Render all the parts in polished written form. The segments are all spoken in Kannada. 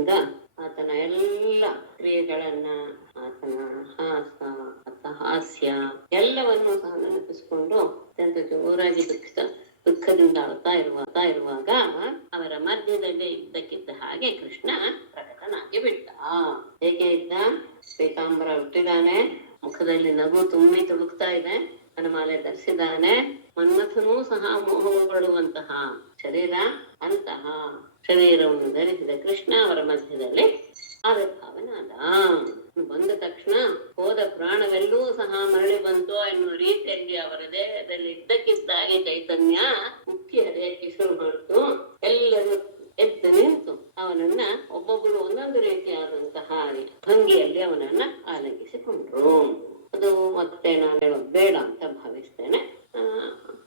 ಪ್ರೇಮದಿಂದ ಆತನ ಎಲ್ಲ ಕ್ರಿಯೆಗಳನ್ನ, ಆತನ ಹಾಸ್ಯ ಎಲ್ಲವನ್ನೂ ಸಹ ನೆನಪಿಸಿಕೊಂಡು ಅತ್ಯಂತ ಜೋರಾಗಿ ದುಃಖದಿಂದ ಅಳ್ತಾ ಇರುವಾಗ ಅವರ ಮಧ್ಯದಲ್ಲಿ ಇದ್ದಕ್ಕಿದ್ದ ಹಾಗೆ ಕೃಷ್ಣ ಪ್ರಕಟನಾಗಿ ಬಿಟ್ಟ. ಹೇಗೆ ಇದ್ದ? ಪೀತಾಂಬರ ಹುಟ್ಟಿದಾನೆ, ಮುಖದಲ್ಲಿ ನಗು ತುಂಬಿ ತುಳುಕ್ತಾ ಇದೆ, ವನಮಾಲೆ ಧರಿಸಿದ್ದಾನೆ, ಮನ್ಮಥನೂ ಸಹ ಮೋಹಗೊಳ್ಳುವಂತಹ ಶರೀರ, ಅಂತಹ ಶರೀರವನ್ನು ಧರಿಸಿದ ಕೃಷ್ಣ ಅವರ ಮಧ್ಯದಲ್ಲಿ ಆವಿರ್ಭಾವನಾದ. ಬಂದ ತಕ್ಷಣ ಹೋದ ಪ್ರಾಣವೆಲ್ಲೂ ಸಹ ಮರಳಿ ಬಂತು ಎನ್ನುವ ರೀತಿಯಲ್ಲಿ ಅವರ ದೇಹದಲ್ಲಿ ಇದ್ದಕ್ಕಿದ್ದಾಗೆ ಚೈತನ್ಯ ಉಕ್ಕಿ ಹರಿಯಕ್ಕೆ ಶುರು ಮಾಡಿತು. ಎಲ್ಲರೂ ಎದ್ದು ನಿಂತು ಅವನನ್ನ ಒಬ್ಬೊಬ್ಬರು ಒಂದೊಂದು ರೀತಿಯಾದಂತಹ ಭಂಗಿಯಲ್ಲಿ ಅವನನ್ನ ಆಲಂಗಿಸಿಕೊಂಡ್ರು. ಅದು ಮತ್ತೆ ನಾನು ಹೇಳೋದು ಬೇಡ ಅಂತ ಭಾವಿಸ್ತೇನೆ.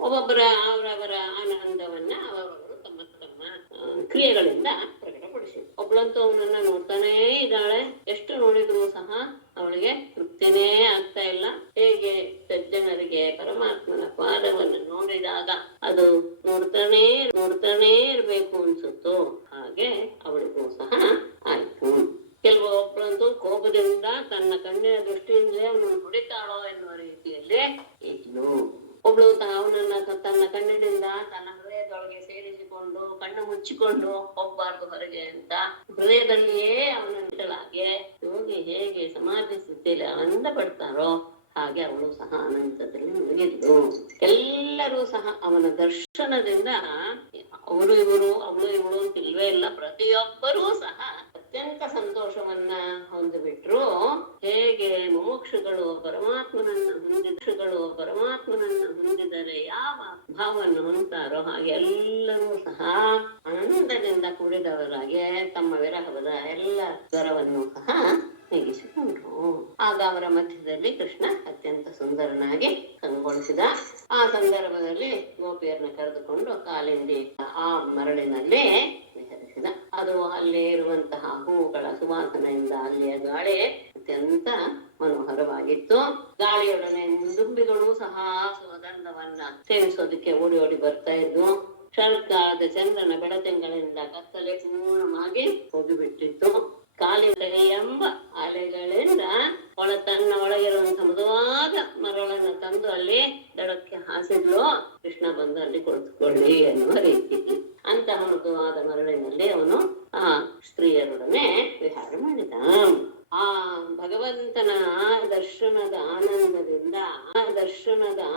ಒಬ್ಬೊಬ್ಬರ ಅವರವರ ಆನಂದವನ್ನ ಅವರವರು ತಮ್ಮ ತಮ್ಮ ಕ್ರಿಯೆಗಳಿಂದ ಪ್ರಕಟಪಡಿಸಿದ್ರು. ಒಬ್ಳಂತೂ ಅವನನ್ನ ನೋಡ್ತಾನೇ ಇದ್ದಾಳೆ, ಎಷ್ಟು ನೋಡಿದ್ರು ಸಹ ಅವಳಿಗೆ ತೃಪ್ತಿನೇ ಆಗ್ತಾ ಇಲ್ಲ. ಹೇಗೆ ಸಜ್ಜನರಿಗೆ ಪರಮಾತ್ಮನ ಪಾದವನ್ನು ನೋಡಿದಾಗ ಅದು ನೋಡ್ತಾನೇ ಇರ್ಬೇಕು ಅನ್ಸುತ್ತೋ ಹಾಗೆ ಅವಳಿಗೂ ಸಹ ಆಯ್ತು. ಒಬ್ಬಳಂತೂ ಕೋಪದಿಂದ ತನ್ನ ಕಣ್ಣಿನ ದೃಷ್ಟಿಯಿಂದಲೇ ಅವನನ್ನು ಹೊಡಿತಾಳೋ ಎನ್ನುವ ರೀತಿಯಲ್ಲೇ ಇದ್ಲು. ಒಬ್ಳು ಅವನನ್ನ ತನ್ನ ಕಣ್ಣಿನಿಂದ ತನ್ನ ಹೃದಯದೊಳಗೆ ಸೇರಿಸಿಕೊಂಡು ಕಣ್ಣು ಮುಚ್ಚಿಕೊಂಡು ಹೋಗ್ಬಾರ್ದು ಹೊರಗೆ ಅಂತ ಹೃದಯದಲ್ಲಿಯೇ ಅವನಂತಲಾಗೆ ಯೋಗಿ ಹೇಗೆ ಸಮಾಧಿ ಸ್ಥಿತಿಯಲ್ಲಿ ಆನಂದ ಪಡ್ತಾರೋ ಹಾಗೆ ಅವಳು ಸಹ ಅನಂತದಲ್ಲಿ ಮುಳುಗಿದ್ಲು. ಎಲ್ಲರೂ ಸಹ ಅವನ ದರ್ಶನದಿಂದ ಅವರು ಇವರು ಅವಳು ಇವಳು ಅಂತ ಇಲ್ವೇ ಇಲ್ಲ, ಪ್ರತಿಯೊಬ್ಬರೂ ಸಹ ಅತ್ಯಂತ ಸಂತೋಷವನ್ನ ಹೊಂದಿಬಿಟ್ರು. ಹೇಗೆ ಮುಮುಕ್ಷುಗಳು ಪರಮಾತ್ಮನನ್ನ ಹೊಂದಿದರೆ ಯಾವ ಭಾವವನ್ನು ಹೊಂದ್ತಾರೋ ಹಾಗೆ ಎಲ್ಲರೂ ಸಹ ಆನಂದದಿಂದ ಕೂಡಿದವರಾಗಿ ತಮ್ಮ ವಿರಹದ ಎಲ್ಲ ಜ್ವರವನ್ನು ಸಹ ನೀಗಿಸಿಕೊಂಡ್ರು. ಆಗ ಅವರ ಮಧ್ಯದಲ್ಲಿ ಕೃಷ್ಣ ಅತ್ಯಂತ ಸುಂದರನಾಗಿ ಕಂಗೊಳಿಸಿದ. ಆ ಸಂದರ್ಭದಲ್ಲಿ ಗೋಪಿಯರನ್ನ ಕರೆದುಕೊಂಡು ಕಾಲಿಂದಿ ಆ ಮರಳಿನಲ್ಲಿ ವಿಹರಿಸಿದ. ಅದು ಅಲ್ಲಿ ಇರುವಂತಹ ಹೂವುಗಳ ಸುವಾಸನೆಯಿಂದ ಅಲ್ಲಿಯ ಗಾಳಿ ಅತ್ಯಂತ ಮನೋಹರವಾಗಿತ್ತು. ಗಾಳಿಯೊಡನೆ ದುಂಬಿಗಳು ಸಹ ಸುಗಂಧವನ್ನ ಸೇವಿಸೋದಕ್ಕೆ ಓಡಿ ಓಡಿ ಬರ್ತಾ ಇದ್ವು. ಶರತ್ಕಾಲದ ಚಂದ್ರನ ಬೆಳದಿಂಗಳಿಂದ ಕತ್ತಲೆ ಪೂರ್ಣವಾಗಿ ಹೋಗಿಬಿಟ್ಟಿತ್ತು. ಕಾಲಿಗೆ ಎಂಬ ಅಲೆಗಳಿಂದ ತನ್ನ ಒಳಗಿರುವಂತಹ ಮೃದುವಾದ ಮರಳನ್ನು ತಂದು ಅಲ್ಲಿ ದಡಕ್ಕೆ ಹಾಸಿದ್ಲು. ಕೃಷ್ಣ ಬಂದು ಅಲ್ಲಿ ಕುಳಿತುಕೊಳ್ಳಿ ಎನ್ನುವ ರೀತಿ ಅಂತಹ ಮೃದುವಾದ ಮರಳಿನಲ್ಲಿ ಅವನು ಆ ಸ್ತ್ರೀಯರೊಡನೆ ವಿಹಾರ ಮಾಡಿದ. ಆ ಭಗವಂತನ ದರ್ಶನದ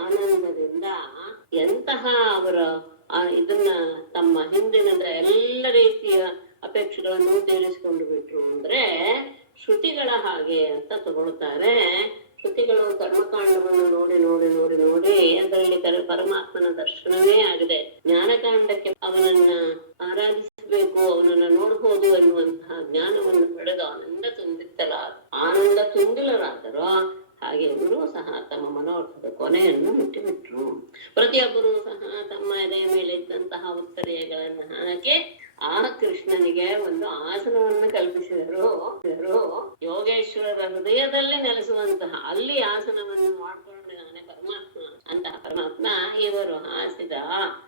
ಆನಂದದಿಂದ ಎಂತಹ ಅವರ ಇದನ್ನ ತಮ್ಮ ಹಿಂದಿನ ಎಲ್ಲ ರೀತಿಯ ಅಪೇಕ್ಷೆಗಳನ್ನು ತೀರಿಸಿಕೊಂಡು ಬಿಟ್ರು ಅಂದ್ರೆ ಶ್ರುತಿಗಳ ಹಾಗೆ ಅಂತ ತಗೊಳ್ತಾರೆ. ಶ್ರುತಿಗಳು ಕರ್ಮಕಾಂಡವನ್ನು ನೋಡಿ ನೋಡಿ ನೋಡಿ ನೋಡಿ ಅದರಲ್ಲಿ ಪರಮಾತ್ಮನ ದರ್ಶನವೇ ಆಗಿದೆ. ಜ್ಞಾನಕಾಂಡಕ್ಕೆ ಅವನನ್ನ ಆರಾಧಿಸಬೇಕು, ಅವನನ್ನ ನೋಡ್ಬೋದು ಎನ್ನುವಂತಹ ಜ್ಞಾನವನ್ನು ಪಡೆದು ಆನಂದ ತುಂಬಿಲರಾದರೋ ಹಾಗೆ ಇವರು ಸಹ ತಮ್ಮ ಮನೋರ್ಥದ ಕೊನೆಯನ್ನು ಮುಟ್ಟಿಬಿಟ್ರು. ಪ್ರತಿಯೊಬ್ಬರೂ ಸಹ ತಮ್ಮ ಎದೆಯ ಮೇಲೆ ಇದ್ದಂತಹ ಉತ್ತರೀಯಗಳನ್ನು ಹಾಕಿ ಆ ಕೃಷ್ಣನಿಗೆ ಒಂದು ಆಸನವನ್ನು ಕಲ್ಪಿಸಿದರು. ಯೋಗೇಶ್ವರರ ಹೃದಯದಲ್ಲಿ ನೆಲೆಸುವಂತಹ ಅಲ್ಲಿ ಆಸನವನ್ನು ಮಾಡ್ಕೊಂಡಿದ್ದಾನೆ ಪರಮಾತ್ಮ. ಅಂತಹ ಪರಮಾತ್ಮ ಇವರು ಹಾಸಿದ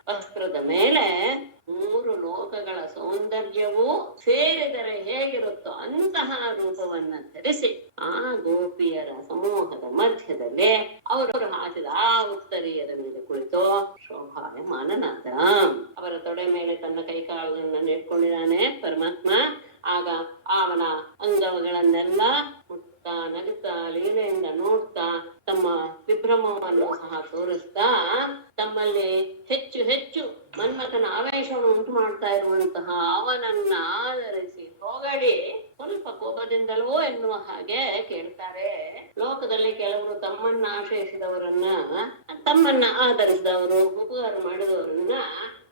ವಸ್ತ್ರದ ಮೇಲೆ 3 ಲೋಕಗಳ ಸೌಂದರ್ಯವೂ ಸೇರಿದರೆ ಹೇಗಿರುತ್ತೋ ಅಂತಹ ರೂಪವನ್ನ ಧರಿಸಿ ಆ ಗೋಪಿಯರ ಸಮೂಹದ ಮಧ್ಯದಲ್ಲಿ ಅವರು ಹಾಸಿದ ಆ ಉತ್ತರೀಯರ ಮೇಲೆ ಕುಳಿತು ಶೋಭಾಯಮಾನನಾದ. ಅವರ ತೊಡೆ ಮೇಲೆ ತನ್ನ ಕೈಕಾಲನ್ನ ಇಟ್ಕೊಂಡಿದ್ದಾನೆ ಪರಮಾತ್ಮ. ಆಗ ಅವನ ಅಂಗಗಳನ್ನೆಲ್ಲ ಮುಟ್ತಾ ನಗುತ್ತಾ ಲೀಲೆಯಿಂದ ನೋಡ್ತಾ ತಮ್ಮ ವಿಭ್ರಮವನ್ನು ಸಹ ತೋರಿಸ್ತಾ ತಮ್ಮಲ್ಲಿ ಹೆಚ್ಚು ಹೆಚ್ಚು ಮನ್ಮಥನ ಆವೇಶವನ್ನು ಉಂಟು ಮಾಡ್ತಾ ಇರುವಂತಹ ಅವನನ್ನ ಆಧರಿಸಿ ಹೊಗಳಿ ಸ್ವಲ್ಪ ಕೋಪದಿಂದಲೋ ಎನ್ನುವ ಹಾಗೆ ಕೇಳ್ತಾರೆ. ಲೋಕದಲ್ಲಿ ಕೆಲವರು ತಮ್ಮನ್ನ ತಮ್ಮನ್ನ ಆಧರಿಸಿದವರು ಉಪಕಾರ ಮಾಡಿದವರನ್ನ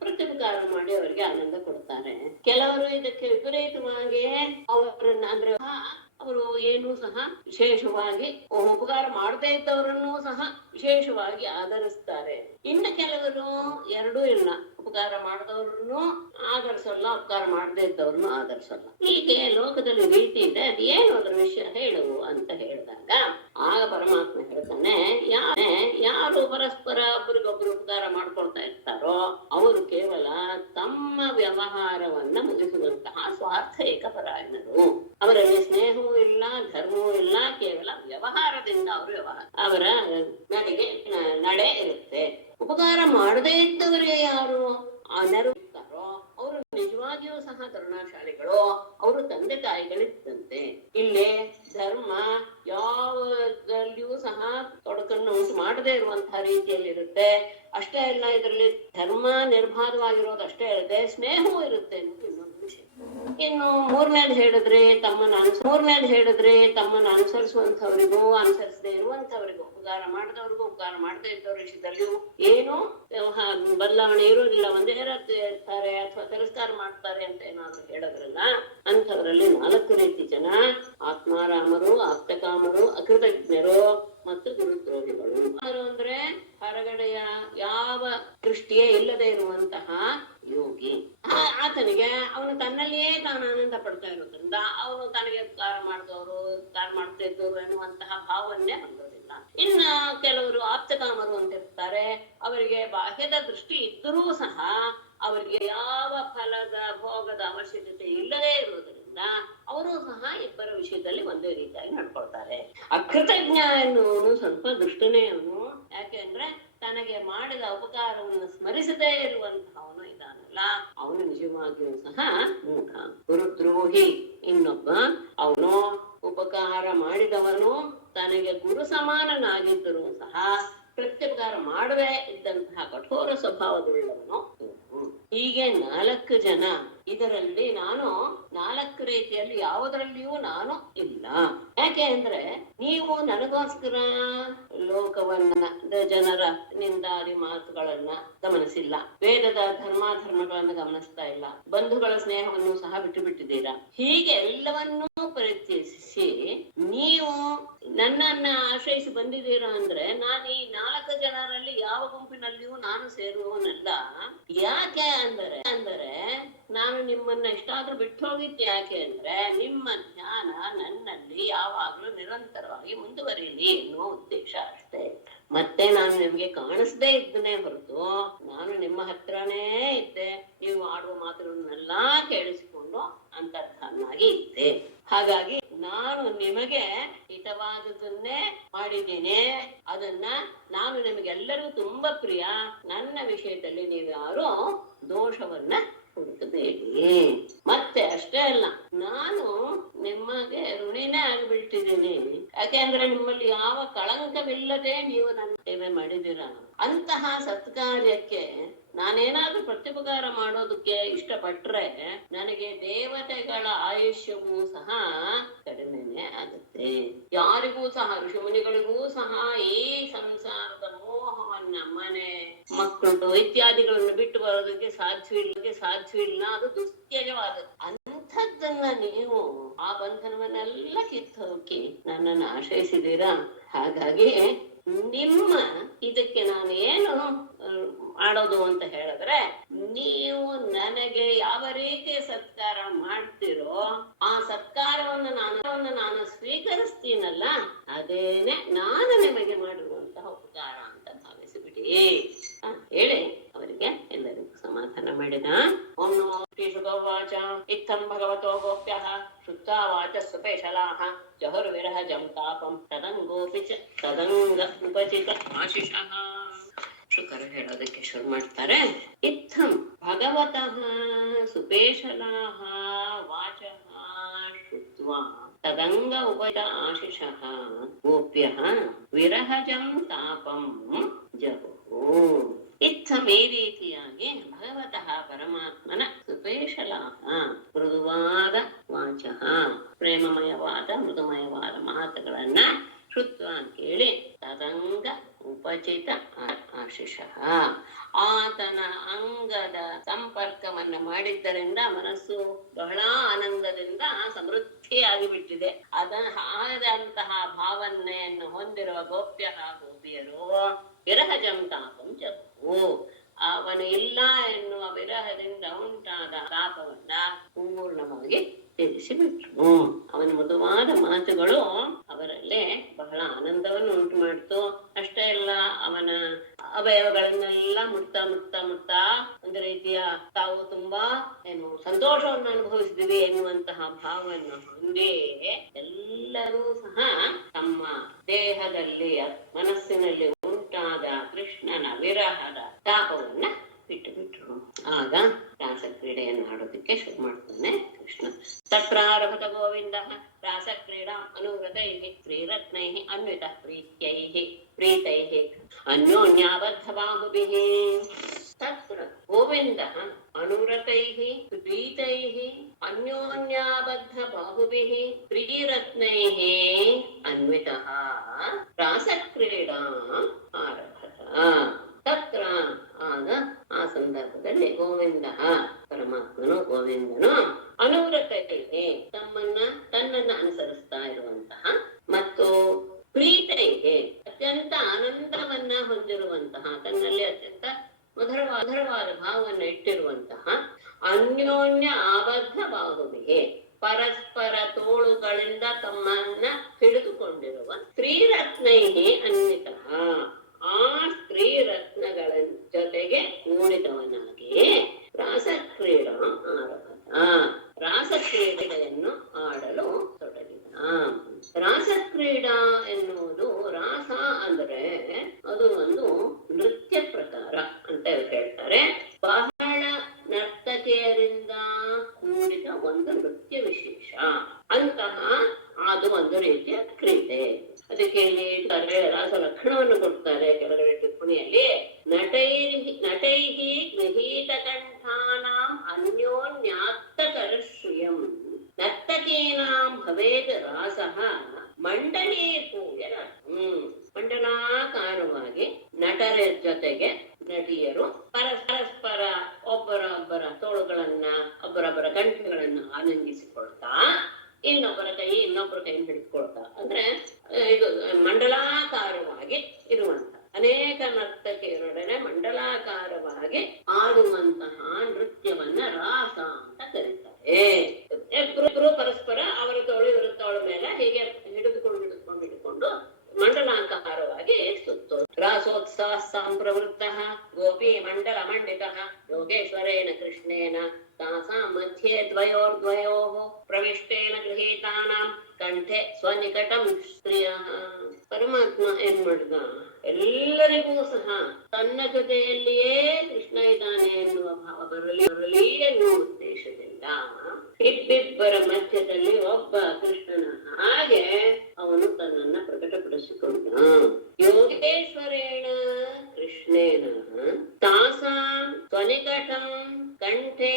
ಪ್ರತ್ಯುಪಕಾರ ಮಾಡಿ ಅವರಿಗೆ ಆನಂದ ಕೊಡ್ತಾರೆ. ಕೆಲವರು ಇದಕ್ಕೆ ವಿಪರೀತವಾಗಿ ಅವರನ್ನ ಅಂದ್ರೆ ಅವರು ಏನೂ ಸಹ ವಿಶೇಷವಾಗಿ ಉಪಕಾರ ಮಾಡದೇ ಇದ್ದವರನ್ನೂ ಸಹ ವಿಶೇಷವಾಗಿ ಆಧರಿಸ್ತಾರೆ. ಇನ್ನು ಕೆಲವರು ಎರಡೂ ಇಲ್ಲ, ಉಪಕಾರ ಮಾಡಿದವ್ರನ್ನು ಆಧರಿಸಲ್ಲ, ಉಪಕಾರ ಮಾಡದೇ ಇದ್ದವ್ರನ್ನು ಆಧರಿಸಲ್ಲ. ಹೀಗೆ ಲೋಕದಲ್ಲಿ ರೀತಿ ಇದೆ. ಅದೇನು ಅದ್ರ ವಿಷಯ ಹೇಳು ಅಂತ ಹೇಳಿದಾಗ ಆಗ ಪರಮಾತ್ಮ ಹೇಳ್ತಾನೆ, ಯಾರು ಯಾರು ಪರಸ್ಪರ ಒಬ್ಬರಿಗೊಬ್ಬರು ಉಪಕಾರ ಮಾಡ್ಕೊಳ್ತಾ ಇರ್ತಾರೋ ಅವರು ಕೇವಲ ತಮ್ಮ ವ್ಯವಹಾರವನ್ನ ಮುಗಿಸುವಂತಹ ಸ್ವಾರ್ಥ ಏಕಪರಾಯಣರು. ಅವರಲ್ಲಿ ಸ್ನೇಹವೂ ಇಲ್ಲ, ಧರ್ಮವೂ ಇಲ್ಲ, ಕೇವಲ ವ್ಯವಹಾರದಿಂದ ಅವರ ನಡೆ ಇರುತ್ತೆ. ಉಪಕಾರ ಮಾಡದೇ ಇದ್ದವರಿಗೆ ಯಾರು ನೆರವಿರ್ತಾರೋ ಅವರು ನಿಜವಾಗಿಯೂ ಸಹ ಕರುಣಾಶಾಲಿಗಳು, ಅವರು ತಂದೆ ತಾಯಿಗಳಿದ್ದಂತೆ. ಇಲ್ಲಿ ಧರ್ಮ ಯಾವದಲ್ಲಿಯೂ ಸಹ ತೊಡಕನ್ನು ಉಂಟು ಮಾಡದೇ ಇರುವಂತಹ ರೀತಿಯಲ್ಲಿ ಇರುತ್ತೆ. ಅಷ್ಟೇ ಅಲ್ಲ, ಇದರಲ್ಲಿ ಧರ್ಮ ನಿರ್ಭಾದವಾಗಿರೋದು ಅಷ್ಟೇ ಇರುತ್ತೆ, ಸ್ನೇಹವೂ ಇರುತ್ತೆ ಅನ್ನೋದು ಇನ್ನೊಂದು ವಿಷಯ. ಇನ್ನು ಮೂರನೇದು ಹೇಳಿದ್ರೆ ತಮ್ಮನ್ನು ಅನುಸರಿಸುವಂತವರಿಗೂ ಅನುಸರಿಸದೇ ಇರುವಂತವರಿಗೂ, ಉಪಕಾರ ಮಾಡಿದವ್ರಿಗೂ ಉಪಕಾರ ಮಾಡದೇ ಇದ್ದವ್ರ ವಿಷಯದಲ್ಲಿಯೂ ಏನು ಬದಲಾವಣೆ ಇರೋದಿಲ್ಲ, ಒಂದೇ ಇರ್ತಾರೆ ಅಥವಾ ತಿರಸ್ಕಾರ ಮಾಡ್ತಾರೆ ಅಂತ ಏನಾದ್ರು ಹೇಳೋದ್ರಲ್ಲ, ಅಂಥವರಲ್ಲಿ 4 ರೀತಿ ಜನ: ಆತ್ಮಾರಾಮರು, ಆಪ್ತಕಾಮರು, ಅಕೃತಜ್ಞರು ಮತ್ತು ಗುರುದ್ರೋಹಿಗಳು. ಅಂದ್ರೆ ಹೊರಗಡೆಯ ಯಾವ ದೃಷ್ಟಿಯೇ ಇಲ್ಲದೆ ಇರುವಂತಹ ಯೋಗಿ. ಆತನಿಗೆ ಅವನು ತನ್ನಲ್ಲಿಯೇ ತಾನು ಆನಂದ ಪಡ್ತಾ ಇರೋದ್ರಿಂದ ಅವನು ತನಗೆ ಉಪಕಾರ ಮಾಡಿದವರು ಉಪಕಾರ ಮಾಡ್ತಾ ಇದ್ದವರು ಎನ್ನುವಂತಹ ಭಾವನೆ ಹೊಂದೋದಿಲ್ಲ. ಇನ್ನ ಕೆಲವರು ಆಪ್ತಕಾಮರು ಅಂತ ಇರ್ತಾರೆ, ಅವರಿಗೆ ಬಾಹ್ಯದ ದೃಷ್ಟಿ ಇದ್ದರೂ ಸಹ ಅವರಿಗೆ ಯಾವ ಫಲದ ಭೋಗದ ಅವಶ್ಯಕತೆ ಇಲ್ಲದೇ ಇರುವುದರಿಂದ ಅವರು ಸಹ ಇಬ್ಬರ ವಿಷಯದಲ್ಲಿ ಒಂದೇ ರೀತಿಯಾಗಿ ನಡ್ಕೊಳ್ತಾರೆ. ಅಕೃತಜ್ಞ ಎನ್ನುವನು ಸ್ವಲ್ಪ ದುಷ್ಟನೇ ಅವನು. ಯಾಕೆ ಅಂದ್ರೆ ತನಗೆ ಮಾಡಿದ ಉಪಕಾರವನ್ನು ಸ್ಮರಿಸದೇ ಇರುವಂತಹವನು ಇದಾನಲ್ಲ, ಅವನು ನಿಜವಾಗಿಯೂ ಸಹ ಮೂಢ. ಗುರುದ್ರೋಹಿ ಇನ್ನೊಬ್ಬ, ಅವನು ಉಪಕಾರ ಮಾಡಿದವನು ತನಗೆ ಗುರು ಸಮಾನನಾಗಿದ್ದರೂ ಸಹ ಪ್ರತ್ಯುಪಕಾರ ಮಾಡದೇ ಇದ್ದಂತಹ ಕಠೋರ ಸ್ವಭಾವದುಳ್ಳವನು. ಹೀಗೆ 4 ಜನ. ಇದರಲ್ಲಿ ನಾನು 4 ರೀತಿಯಲ್ಲಿ ಯಾವುದರಲ್ಲಿಯೂ ನಾನು ಇಲ್ಲ. ಯಾಕೆ ಅಂದ್ರೆ ನೀವು ನನಗೋಸ್ಕರ ಲೋಕವನ್ನ, ಜನರ ನಿಂದಾದಿ ಮಾತುಗಳನ್ನ ಗಮನಿಸಿಲ್ಲ, ವೇದದ ಧರ್ಮಾಧರ್ಮಗಳನ್ನ ಗಮನಿಸ್ತಾ ಇಲ್ಲ, ಬಂಧುಗಳ ಸ್ನೇಹವನ್ನು ಸಹ ಬಿಟ್ಟು ಬಿಟ್ಟಿದ್ದೀರಾ. ಹೀಗೆ ಎಲ್ಲವನ್ನೂ ಪರಿತ್ಯಜಿಸಿ ನೀವು ನನ್ನನ್ನ ಆಶ್ರಯಿಸಿ ಬಂದಿದ್ದೀರಾ ಅಂದ್ರೆ ನಾನು ಈ 4 ಜನರಲ್ಲಿ ಯಾವ ಗುಂಪಿನಲ್ಲಿಯೂ ನಾನು ಸೇರುವವನಲ್ಲ. ಯಾಕೆ ಅಂದರೆ ನಾನು ನಿಮ್ಮನ್ನ ಇಷ್ಟಾದ್ರೂ ಬಿಟ್ಟು ಹೋಗಿದ್ದೆ. ಯಾಕೆ ಅಂದ್ರೆ ನಿಮ್ಮ ಜ್ಞಾನ ನನ್ನಲ್ಲಿ ಯಾವಾಗ್ಲೂ ನಿರಂತರವಾಗಿ ಮುಂದುವರಿಯಲಿ ಎನ್ನುವ ಉದ್ದೇಶ ಅಷ್ಟೇ. ಮತ್ತೆ ನಾನು ನಿಮ್ಗೆ ಕಾಣಿಸ್ದೇ ಇದ್ದನೇ ಹೊರತು ನಾನು ನಿಮ್ಮ ಹತ್ರನೇ ಇದ್ದೆ. ನೀವು ಆಡುವ ಮಾತುಗಳನ್ನೆಲ್ಲ ಕೇಳಿಸಿಕೊಂಡು ಅಂತರ್ಧಾನಾಗಿ ಇದ್ದೆ. ಹಾಗಾಗಿ ನಾನು ನಿಮಗೆ ಹಿತವಾದದನ್ನೇ ಮಾಡಿದ್ದೇನೆ. ಅದನ್ನ ನಾನು ನಿಮಗೆಲ್ಲರೂ ತುಂಬಾ ಪ್ರಿಯ. ನನ್ನ ವಿಷಯದಲ್ಲಿ ನೀವು ಯಾರು ದೋಷವನ್ನ ಹುಡುಕಬೇಡಿ. ಮತ್ತೆ ಅಷ್ಟೇ ಅಲ್ಲ, ನಾನು ನಿಮಗೆ ಋಣಿನೇ ಆಗಿಬಿಟ್ಟಿದ್ದೀನಿ. ಯಾಕೆಂದ್ರೆ ನಿಮ್ಮಲ್ಲಿ ಯಾವ ಕಳಂಕವಿಲ್ಲದೆ ನೀವು ನನ್ನ ಸೇವೆ ಮಾಡಿದ್ದೀರ. ಅಂತಹ ಸತ್ಕಾರ್ಯಕ್ಕೆ ನಾನೇನಾದ್ರೂ ಪ್ರತ್ಯುಪಕಾರ ಮಾಡೋದಕ್ಕೆ ಇಷ್ಟಪಟ್ರೆ ನನಗೆ ದೇವತೆಗಳ ಆಯುಷ್ಯವೂ ಸಹ ಕಡಿಮೆನೆ ಆಗುತ್ತೆ. ಯಾರಿಗೂ ಸಹ, ಋಷಿಮುನಿಗಳಿಗೂ ಸಹ ಈ ಸಂಸಾರದ ಮೋಹವನ್ನ, ಮನೆ ಮಕ್ಕಳು ಇತ್ಯಾದಿಗಳನ್ನು ಬಿಟ್ಟು ಬರೋದಕ್ಕೆ ಸಾಧ್ಯವಿಲ್ಲ. ಅದು ದುಸ್ತ್ಯಜವಾದದ್ದು. ಅಂಥದ್ದನ್ನ ನೀವು ಆ ಬಂಧನವನ್ನೆಲ್ಲ ಕಿತ್ತೋಕೆ ನನ್ನನ್ನು ಆಶ್ರಯಿಸಿದ್ದೀರಾ. ಹಾಗಾಗಿ ನಿಮ್ಮ ಇದಕ್ಕೆ ನಾನು ಏನು ಮಾಡೋದು ಅಂತ ಹೇಳಿದ್ರೆ, ನೀವು ನನಗೆ ಯಾವ ರೀತಿಯ ಸತ್ಕಾರ ಮಾಡ್ತಿರೋ ಆ ಸತ್ಕಾರವನ್ನು ನಾನು ಸ್ವೀಕರಿಸ್ತೀನಲ್ಲ, ಅದೇನೆ ನಾನು ನಿಮಗೆ ಮಾಡಿರುವಂತಹ ಉಪಕಾರ ಅಂತ ಭಾವಿಸಿಬಿಡಿ ಹೇಳಿ ಅವರಿಗೆ ಎಲ್ಲರಿಗೂ ಸಮಾಧಾನ ಮಾಡಿದ. ಓಂ ನಮೋ ಶ್ರೀ ಶುಕವಾಚ. ಇತ್ತಂ ಭಗವತೋ ಗೋಪ್ಯಃ ಶುದ್ಧಾ ವಾಚ ಸುಪೇಶಲಾಃ ಜಹುರ್ವಿರಹಜಂ ತಾಪಂ ತದಂಗೋಪಿ ಚ ತದಂಗ ಉಪಚಿತ ಆಶಿಷಃ. ಶುಕರು ಹೇಳೋದಕ್ಕೆ ಶುರು ಮಾಡ್ತಾರೆ. ಇತ್ತಂ ಭಗವತಃ ಸುಪೇಶಲಾಃ ವಾಚಃ ಶುದ್ಧ್ವಾ ತದಂಗ ಉಪಚಿತ ಆಶಿಷಃ ಗೋಪ್ಯಃ ವಿರಹಜಂ ತಾಪಂ ಜಹುಃ. ಇತ್ತಂ ಈ ರೀತಿಯಾಗಿ ಭಗವತಃ ಪರಮಾತ್ಮನ ಸುಪೇಶಲಾಹ ಮೃದುವಾದ ವಾಚಃ, ಪ್ರೇಮಮಯವಾದ ಮೃದುಮಯವಾದ ಮಾತುಗಳನ್ನ ಶ್ರುತ್ವ ಕೇಳಿ, ತದಂಗ ಉಪಚಿತ ಆಶಿಷಃ ಆತನ ಅಂಗದ ಸಂಪರ್ಕವನ್ನ ಮಾಡಿದ್ದರಿಂದ ಮನಸ್ಸು ಬಹಳ ಆನಂದದಿಂದ ಸಮೃದ್ಧಿಯಾಗಿ ಬಿಟ್ಟಿದೆ. ಆದಂತಹ ಭಾವನೆಯನ್ನು ಹೊಂದಿರುವ ಗೋಪ್ಯ ಗೋಪಿಯರು ವಿರಹಜಂ ತಾಪಂ ಜಪು ಅವನು ಇಲ್ಲ ಎನ್ನುವ ವಿರಹದಿಂದ ಉಂಟಾದ ತಾಪವನ್ನ ಪೂರ್ಣವಾಗಿ ತ್ಯಜಿಸಿಬಿಟ್ರು. ಅವನ ಮೃದುವಾದ ಮಾತುಗಳು ಅವರಲ್ಲೇ ಬಹಳ ಆನಂದವನ್ನು ಉಂಟು ಮಾಡಿತು. ಅಷ್ಟೇ ಅಲ್ಲ, ಅವನ ಅವಯವಗಳನ್ನೆಲ್ಲ ಮುಟ್ತಾ ಮುಟ್ತಾ ಮುಟ್ತಾ ಒಂದು ರೀತಿಯ ತಾವು ತುಂಬಾ ಸಂತೋಷವನ್ನು ಅನುಭವಿಸಿದ್ವಿ ಎನ್ನುವಂತಹ ಭಾವವನ್ನು ಹೊಂದಿ ಎಲ್ಲರೂ ಸಹ ತಮ್ಮ ದೇಹದಲ್ಲಿ ಮನಸ್ಸಿನಲ್ಲಿ ಉಂಟಾದ ಕೃಷ್ಣನ ವಿರಹದ ತಾಪವನ್ನ ಬಿಟ್ಟು ಬಿಟ್ರು. ಆಗ ರಾಸಕ್ರೀಡೆಯನ್ನು ಆಡೋದಕ್ಕೆ ಶುರು ಮಾಡ್ತಾನೆ ಕೃಷ್ಣ. ತತ್ರಾರಭತ ಗೋವಿಂದ ರಾಸಕ್ರೀಡಾ ಅನುವ್ರತೈ ಶ್ರೀರತ್ನೈ ಅನ್ವಿತ ಪ್ರೀತೈ ಅನ್ಯೋನ್ಯಾಬದ್ಧ ಬಾಹುಭಿಃ. ತತ್ರ ಗೋವಿಂದ ಅನುವ್ರತೈ ಪ್ರೀತೈ ಅನ್ಯೋನ್ಯಾಬದ್ಧ ಬಾಹುಭಿಃ ಶ್ರೀರತ್ನೈ ಅನ್ವಿತ ರಾಸಕ್ರೀಡಾ ಆರಭತ. ತತ್ರ ಆಗ ಆ ಸಂದರ್ಭದಲ್ಲಿ ಗೋವಿಂದ ಪರಮಾತ್ಮನು ಗೋವಿಂದನು ಅನುವ್ರತೈಹಿ ತನ್ನನ್ನ ಅನುಸರಿಸ್ತಾ ಇರುವಂತಹ ಮತ್ತು ಪ್ರೀತೈಹಿ ಅತ್ಯಂತ ಆನಂದವನ್ನ ಹೊಂದಿರುವಂತಹ, ತನ್ನಲ್ಲಿ ಅತ್ಯಂತ ಮಧುರವಾದ ಭಾವವನ್ನು ಇಟ್ಟಿರುವಂತಹ ಅನ್ಯೋನ್ಯ ಆಬದ್ಧ ಬಾಹುವಿಗೆ ಪರಸ್ಪರ ತೋಳುಗಳಿಂದ ತಮ್ಮನ್ನ ಹಿಡಿದುಕೊಂಡಿರುವ ಸ್ತ್ರೀರತ್ನೈಹಿ ಅನ್ವಿತ ಆ ಸ್ತ್ರೀ ರತ್ನಗಳ ಜೊತೆಗೆ ಕೂಡಿದವನಾಗಿ ರಾಸಕ್ರೀಡಾ ಆರಭತ, ರಾಸಕ್ರೀಡೆಯನ್ನು ಆಡಲು ತೊಡಗಿದ. ರಾಸಕ್ರೀಡಾ ಎನ್ನುವುದು, ರಾಸ ಅಂದ್ರೆ ಅದು ಒಂದು ನೃತ್ಯ ಪ್ರಕಾರ ಅಂತ ಹೇಳ್ತಾರೆ. ಬಹಳ ನರ್ತಕಿಯರಿಂದ ಕೂಡಿದ ಒಂದು ನೃತ್ಯ ವಿಶೇಷ ಅಂತಹ ಅದು ಒಂದು ರೀತಿಯ ಕ್ರೀಡೆ. ಅದಕ್ಕೆ ಇಲ್ಲಿ ರಾಸ ಲಕ್ಷಣವನ್ನು ಕೊಡ್ತಾರೆ ಕೆಳಗಡೆ ಟಿಪ್ಪಣಿಯಲ್ಲಿ. ನಟೈಹಿ ಗೃಹೀತ ಕಂಠಾನಾಂ ಅನ್ಯೋನ್ಯಾತ್ತಕರಶ್ರಿಯಂ ನರ್ತಕೀನಾಂ ಭವೇದ್ ರಾಸಃ ಮಂಡಲೀ ಪೂಯನ. ಮಂಡಲಾಕಾರವಾಗಿ ನಟರ ಜೊತೆಗೆ ನಟಿಯರು ಪರಸ್ಪರ ಒಬ್ಬರೊಬ್ಬರ ತೋಳುಗಳನ್ನ ಒಬ್ಬರೊಬ್ಬರ ಕಂಠಗಳನ್ನ ಆನಂದಿಸಿಕೊಳ್ತಾ ಇನ್ನೊಬ್ಬರ ಕೈ ಹಿಡಿದುಕೊಳ್ತಾ, ಅಂದ್ರೆ ಇದು ಮಂಡಲಾಕಾರವಾಗಿ ಇರುವಂತ ಅನೇಕ ನರ್ತಕಿಯರೊಡನೆ ಮಂಡಲಾಕಾರವಾಗಿ ಆಡುವಂತಹ ನೃತ್ಯವನ್ನ ರಾಸ ಅಂತ ಕರೀತಾರೆ. ಇಬ್ರು ಪರಸ್ಪರ ಅವರ ತೋಳು ಮೇಲೆ ಹೀಗೆ ಹಿಡಿದುಕೊಂಡು ಮಂಡಲಾಕಾರವಾಗಿ ಸುತ್ತೋ. ರಾಸೋತ್ಸವ ಸಂಪ್ರವೃತ್ತ ಗೋಪಿ ಮಂಡಲ ಮಂಡಿತ ಯೋಗೇಶ್ವರೇಣ ಕೃಷ್ಣೇನ ತಾಸಾಂ ಮಧ್ಯೆ ದ್ವಯೋರ್ದ್ವಯೋಃ ಪ್ರವಿಷ್ಟೇನ ಗೃಹೀತಾನಾಂ ಕಂಠೆ ಸ್ವನಿಕಟಂ ಸ್ತ್ರೀಯಃ. ಪರಮಾತ್ಮ ಏನ್ ಮಾಡಿದ, ಎಲ್ಲರಿಗೂ ಸಹ ತನ್ನ ಜೊತೆಯಲ್ಲಿಯೇ ಕೃಷ್ಣ ಇದ್ದಾನೆ ಎನ್ನುವ ಭಾವ ಬರಲಿ ಎನ್ನುವ ಉದ್ದೇಶದಿಂದ ಇಬ್ಬಿಬ್ಬರ ಮಧ್ಯದಲ್ಲಿ ಒಬ್ಬ ಕೃಷ್ಣನ ಹಾಗೆ ಅವನು ತನ್ನನ್ನ ಪ್ರಕಟಪಡಿಸಿಕೊಂಡ. ಯೋಗೇಶ್ವರೇಣ ಕೃಷ್ಣೇನ ತಾಸಾಂ ಸ್ವನಿಕಟಂ ಕಂಠೆ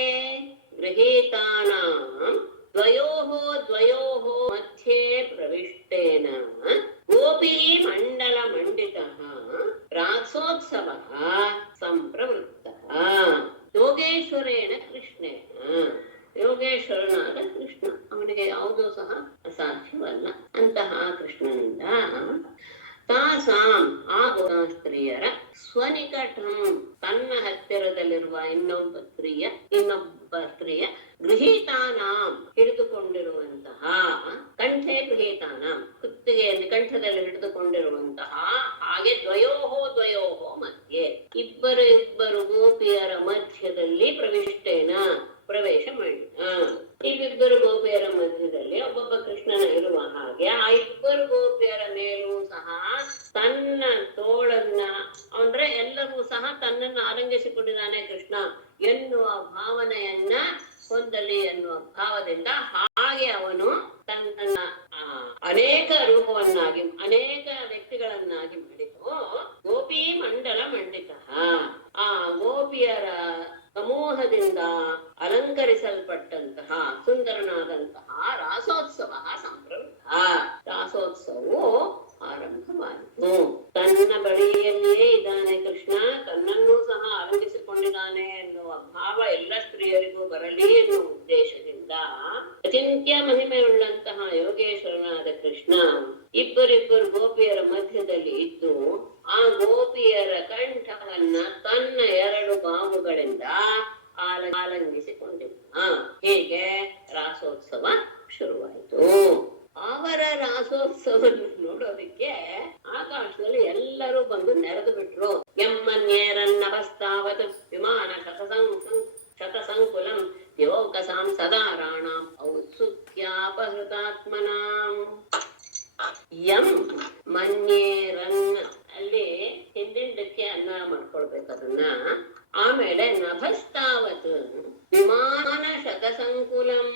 ಗೃಹೀತಾನಾಂ ದ್ವಯೋಃ ಮಧ್ಯೆ ಪ್ರವಿಷ್ಟೇನ ಗೋಪೀ ಮಂಡಲ ಮಂಡಿತಃ ರಾಸೋತ್ಸವಃ ಸಂಪ್ರವೃತ್ತಃ. ಯೋಗೇಶ್ವರೇಣ ಕೃಷ್ಣೇನ, ಯೋಗೇಶ್ವರನಾದ ಕೃಷ್ಣ, ಅವನಿಗೆ ಯಾವುದೂ ಸಹ ಅಸಾಧ್ಯವಲ್ಲ. ಅಂತಹ ಕೃಷ್ಣನಿಂದ ತಾಸಾಂ ಆ ಸ್ತ್ರೀಯರ ಸ್ವನಿಕಟಂ ತನ್ನ ಹತ್ತಿರದಲ್ಲಿರುವ ಇನ್ನೊಬ್ಬ ಸ್ತ್ರೀಯ ಗೃಹೀತಾನಾಂ ಹಿಡಿದುಕೊಂಡಿರುವಂತಹ ಕಂಠೆ ಗೃಹೀತಾನಾಂ ಕುತ್ತಿಗೆಯಲ್ಲಿ ಕಂಠದಲ್ಲಿ ಹಿಡಿದುಕೊಂಡಿರುವಂತಹ ಹಾಗೆ ದ್ವಯೋಃ ಮಧ್ಯೆ ಇಬ್ಬರು ಗೋಪಿಯರ ಮಧ್ಯದಲ್ಲಿ ಪ್ರವೇಶ ಮಾಡಿದ. ಇಬ್ಬಿಬ್ಬರು ಗೋಪಿಯರ ಮಧ್ಯದಲ್ಲಿ ಒಬ್ಬೊಬ್ಬ ಕೃಷ್ಣನ ಇರುವ ಹಾಗೆ ಆ ಇಬ್ಬರು ಗೋಪಿಯರ ಮೇಲೂ ಸಹ ತನ್ನ ತೋಳನ್ನ, ಅಂದ್ರೆ ಎಲ್ಲರೂ ಸಹ ತನ್ನನ್ನು ಆಲಂಗಿಸಿಕೊಂಡಿದ್ದಾನೆ ಕೃಷ್ಣ ಎನ್ನುವ ಭಾವನೆಯನ್ನ ಹೊಂದಲಿ ಎನ್ನುವ ಭಾವದಿಂದ ಹಾಗೆ ಅವನು ತನ್ನ ಅನೇಕ ರೂಪವನ್ನಾಗಿ ಅನೇಕ ವ್ಯಕ್ತಿಗಳನ್ನಾಗಿ ಮಾಡಿತು. ಗೋಪಿ ಮಂಡಲ ಮಂಡಿತ, ಆ ಗೋಪಿಯರ ಸಮೂಹದಿಂದ ಅಲಂಕರಿಸಲ್ಪಟ್ಟಂತಹ ಸುಂದರನಾದಂತಹ ರಾಸೋತ್ಸವ ಸಂಪ್ರವೃತ್ತ. ರಾಸೋತ್ಸವವು ಆರಂಭವಾಯಿತು. ತನ್ನ ಬಳಿಯಲ್ಲಿಯೇ ಇದ್ದಾನೆ ಕೃಷ್ಣ, ತನ್ನನ್ನೂ ಸಹ ಅಲಂಕರಿಸಿಕೊಂಡಿದ್ದಾನೆ ಎನ್ನುವ ಭಾವ ಎಲ್ಲ ಸ್ತ್ರೀಯರಿಗೂ ಬರಲಿ ಎನ್ನುವ ಉದ್ದೇಶದಿಂದ ಅಚಿಂತ್ಯ ಮಹಿಮೆಯುಳ್ಳಂತಹ ಯೋಗೇಶ್ವರನಾದ ಕೃಷ್ಣ ಇಬ್ಬರಿಬ್ಬರು ಗೋಪಿಯರ ಮಧ್ಯದಲ್ಲಿ ಇದ್ದು ಆ ಗೋಪಿಯರ ಕಂಠವನ್ನ ತನ್ನ ಎರಡು ರಾಸೋತ್ಸವವನ್ನು ನೋಡೋದಿಕ್ಕೆ ಆಕಾಶದಲ್ಲಿ ಎಲ್ಲರೂ ಬಂದು ನೆರೆದು ಬಿಟ್ರು. ಎಮ್ಮನ್ಯೇರನ್ನವಸ್ತಾವತ್ ವಿಮಾನ ಶತಸಂಕುಲಂ ಯೋಕಸಾಂ ಸದಾರಾಣಾಂ ಔತ್ಸುಕ್ಯಾಪಹೃತಾತ್ಮನಾಂ. ಯಂ ಮನ್ಯೇರನ್ ಅಲ್ಲಿ ಹಿಂದಿಂಡಕ್ಕೆ ಅನ್ನ ಮಾಡ್ಕೊಳ್ಬೇಕು ಅದನ್ನ. ಆಮೇಲೆ ನಭಸ್ತಾವತ್ ವಿಮಾನ ಶತಸಂಕುಲಂ